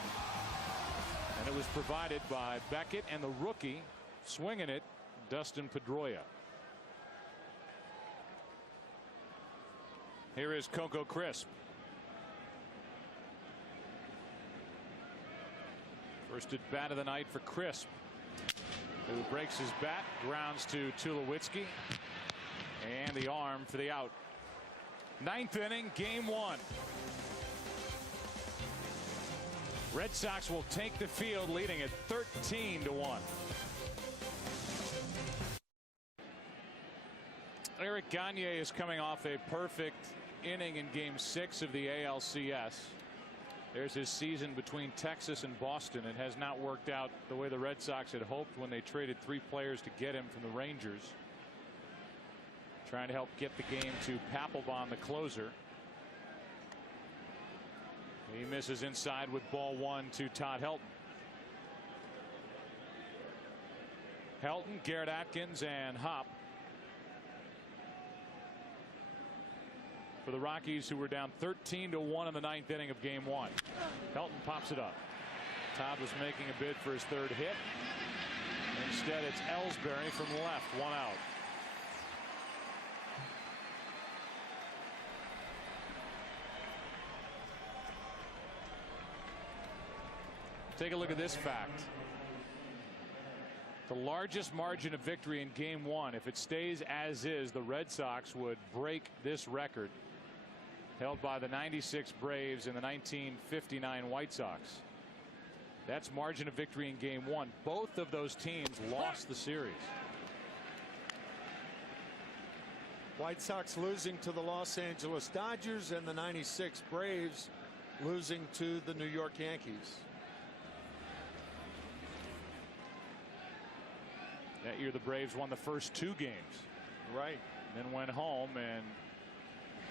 And it was provided by Beckett and the rookie swinging it, Dustin Pedroia. Here is Coco Crisp. First at bat of the night for Crisp, who breaks his bat, grounds to Tulowitzki, and the arm for the out. 9th inning, Game 1. Red Sox will take the field, leading at 13-1. Eric Gagne is coming off a perfect inning in Game 6 of the ALCS. There's his season between Texas and Boston. It has not worked out the way the Red Sox had hoped when they traded 3 players to get him from the Rangers. Trying to help get the game to Papelbon, the closer. He misses inside with ball 1 to Todd Helton. Helton, Garrett Atkins, and Hop for the Rockies, who were down 13-1 in the 9th inning of Game 1. Helton pops it up. Todd was making a bid for his 3rd hit. Instead, it's Ellsbury from left, 1 out. Take a look at this fact. The largest margin of victory in Game 1, if it stays as is, the Red Sox would break this record held by the '96 Braves and the 1959 White Sox. That's margin of victory in Game 1. Both of those teams lost the series. White Sox losing to the Los Angeles Dodgers, and the '96 Braves losing to the New York Yankees. That year the Braves won the first 2 games. Right. Then went home and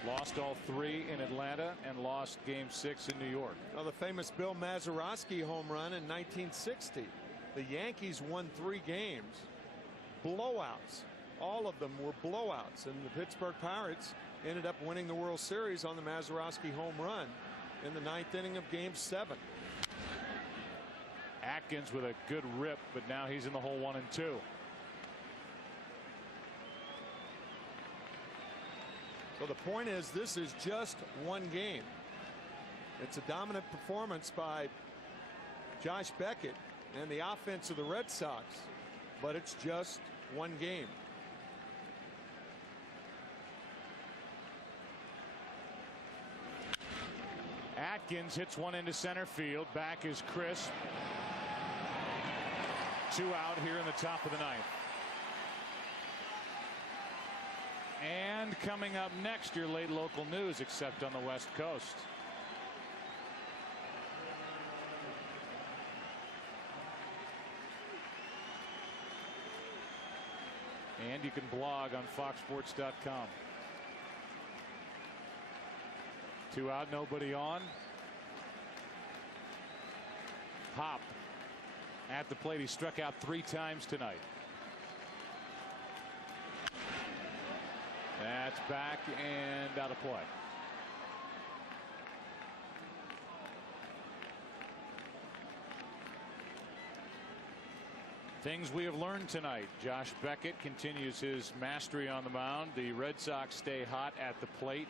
lost all 3 in Atlanta and lost Game 6 in New York. Well, the famous Bill Mazeroski home run in 1960. The Yankees won 3 games. Blowouts. All of them were blowouts. And the Pittsburgh Pirates ended up winning the World Series on the Mazeroski home run in the 9th inning of Game 7. Atkins with a good rip, but now he's in the hole 1 and 2. So the point is, this is just 1 game. It's a dominant performance by Josh Beckett and the offense of the Red Sox, but it's just 1 game. Atkins hits one into center field. Back is Crisp. 2 out here in the top of the 9th. And coming up next, your late local news, except on the West Coast. And you can blog on foxsports.com. 2 out, nobody on. Hop at the plate. He struck out 3 times tonight. That's back and out of play. Things we have learned tonight. Josh Beckett continues his mastery on the mound. The Red Sox stay hot at the plate.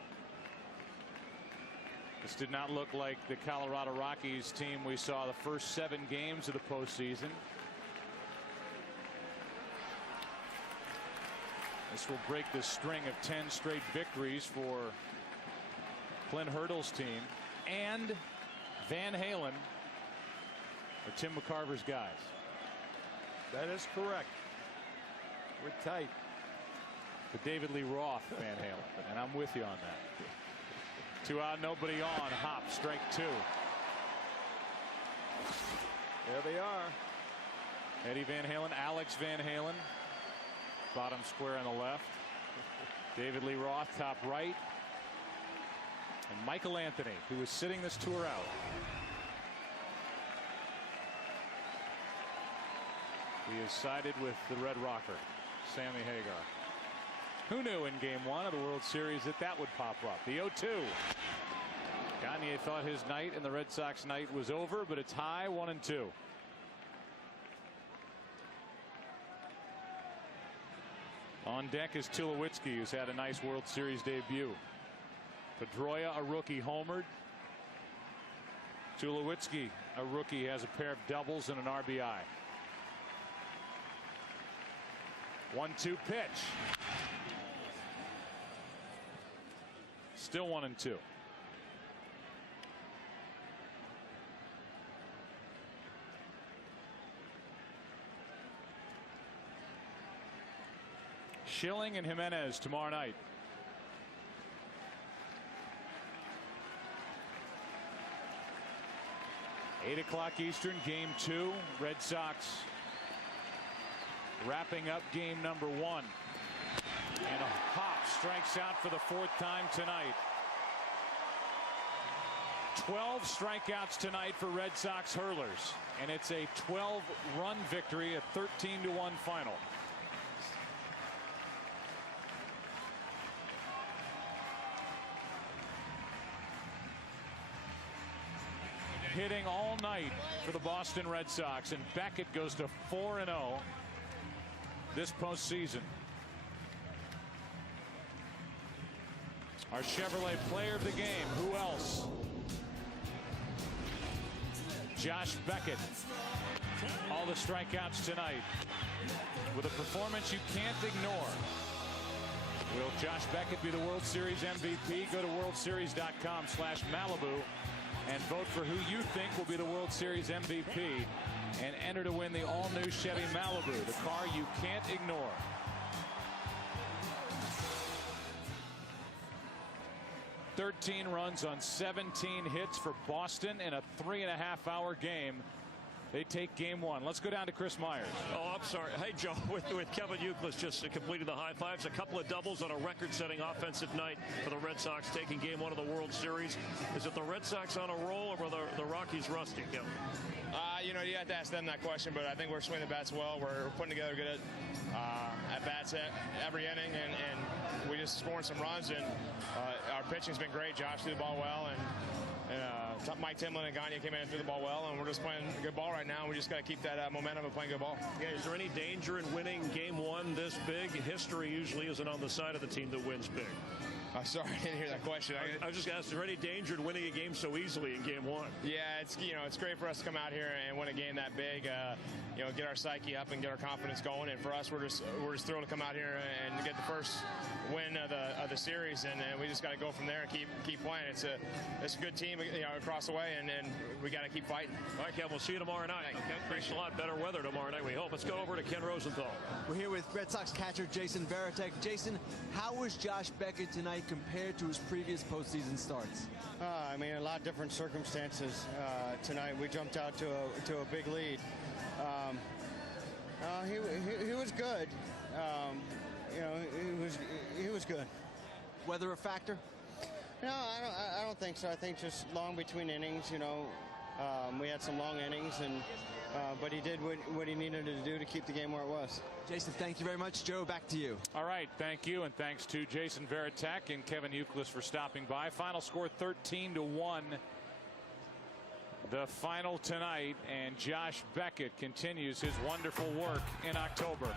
This did not look like the Colorado Rockies team we saw the first 7 games of the postseason. This will break the string of 10 straight victories for Clint Hurdle's team, and Van Halen are Tim McCarver's guys. That is correct. We're tight. The David Lee Roth Van Halen, and I'm with you on that. 2 out, nobody on. Hop, strike 2. There they are. Eddie Van Halen, Alex Van Halen. Bottom square on the left. David Lee Roth, top right. And Michael Anthony, who is sitting this tour out. He is sided with the Red Rocker, Sammy Hagar. Who knew in Game 1 of the World Series that would pop up? The 0-2. Gagne thought his night and the Red Sox night was over, but it's high, 1 and 2. On deck is Tulowitzki, who's had a nice World Series debut. Pedroia, a rookie, homered. Tulowitzki, a rookie, has a pair of doubles and an RBI. 1-2 pitch. Still 1 and 2. Schilling and Jimenez tomorrow night. $8 Eastern, game 2. Red Sox wrapping up game number 1. And a hop strikes out for the 4th time tonight. 12 strikeouts tonight for Red Sox hurlers, and it's a 12-run victory, a 13-1 final. Hitting all night for the Boston Red Sox, and Beckett goes to 4-0 this postseason. Our Chevrolet player of the game, who else? Josh Beckett. All the strikeouts tonight with a performance you can't ignore. Will Josh Beckett be the World Series MVP? Go to worldseries.com/Malibu and vote for who you think will be the World Series MVP and enter to win the all-new Chevy Malibu, the car you can't ignore. "13 runs on 17 hits for Boston in a 3.5-hour game. They take game 1. Let's go down to Chris Myers. Oh, I'm sorry. Hey, Joe, with Kevin Youkilis just completing the high fives, a couple of doubles on a record-setting offensive night for the Red Sox, taking game 1 of the World Series. Is it the Red Sox on a roll, or were the Rockies rusty? You know, you have to ask them that question, but I think we're swinging the bats well. We're putting together good at bats every inning, and we just scoring some runs, and our pitching's been great. Josh threw the ball well, and Mike Timlin and Gagne came in and threw the ball well, and we're just playing good ball right now. We just got to keep that momentum of playing good ball. Yeah, is there any danger in winning game 1 this big? History usually isn't on the side of the team that wins big. I'm sorry, I didn't hear that question. I was just asking, is there any danger in winning a game so easily in game 1? Yeah, it's great for us to come out here and win a game that big. Get our psyche up and get our confidence going. And for us, we're just thrilled to come out here and get the first win of the series. And we just got to go from there and keep playing. It's a good team, across the way, and we got to keep fighting. All right, Kevin, we'll see you tomorrow night. Okay. Thanks a lot. Better weather tomorrow night, we hope. Let's go over to Ken Rosenthal. We're here with Red Sox catcher Jason Varitek. Jason, how was Josh Beckett tonight compared to his previous postseason starts? I mean, a lot of different circumstances. Tonight we jumped out to a big lead. He was good. He was good. Weather a factor? No, I don't think so. I think just long between innings. We had some long innings, but he did what he needed to do to keep the game where it was. Jason, thank you very much. Joe, back to you. All right, thank you, and thanks to Jason Varitek and Kevin Youkilis for stopping by. Final score 13-1. The final tonight, and Josh Beckett continues his wonderful work in October.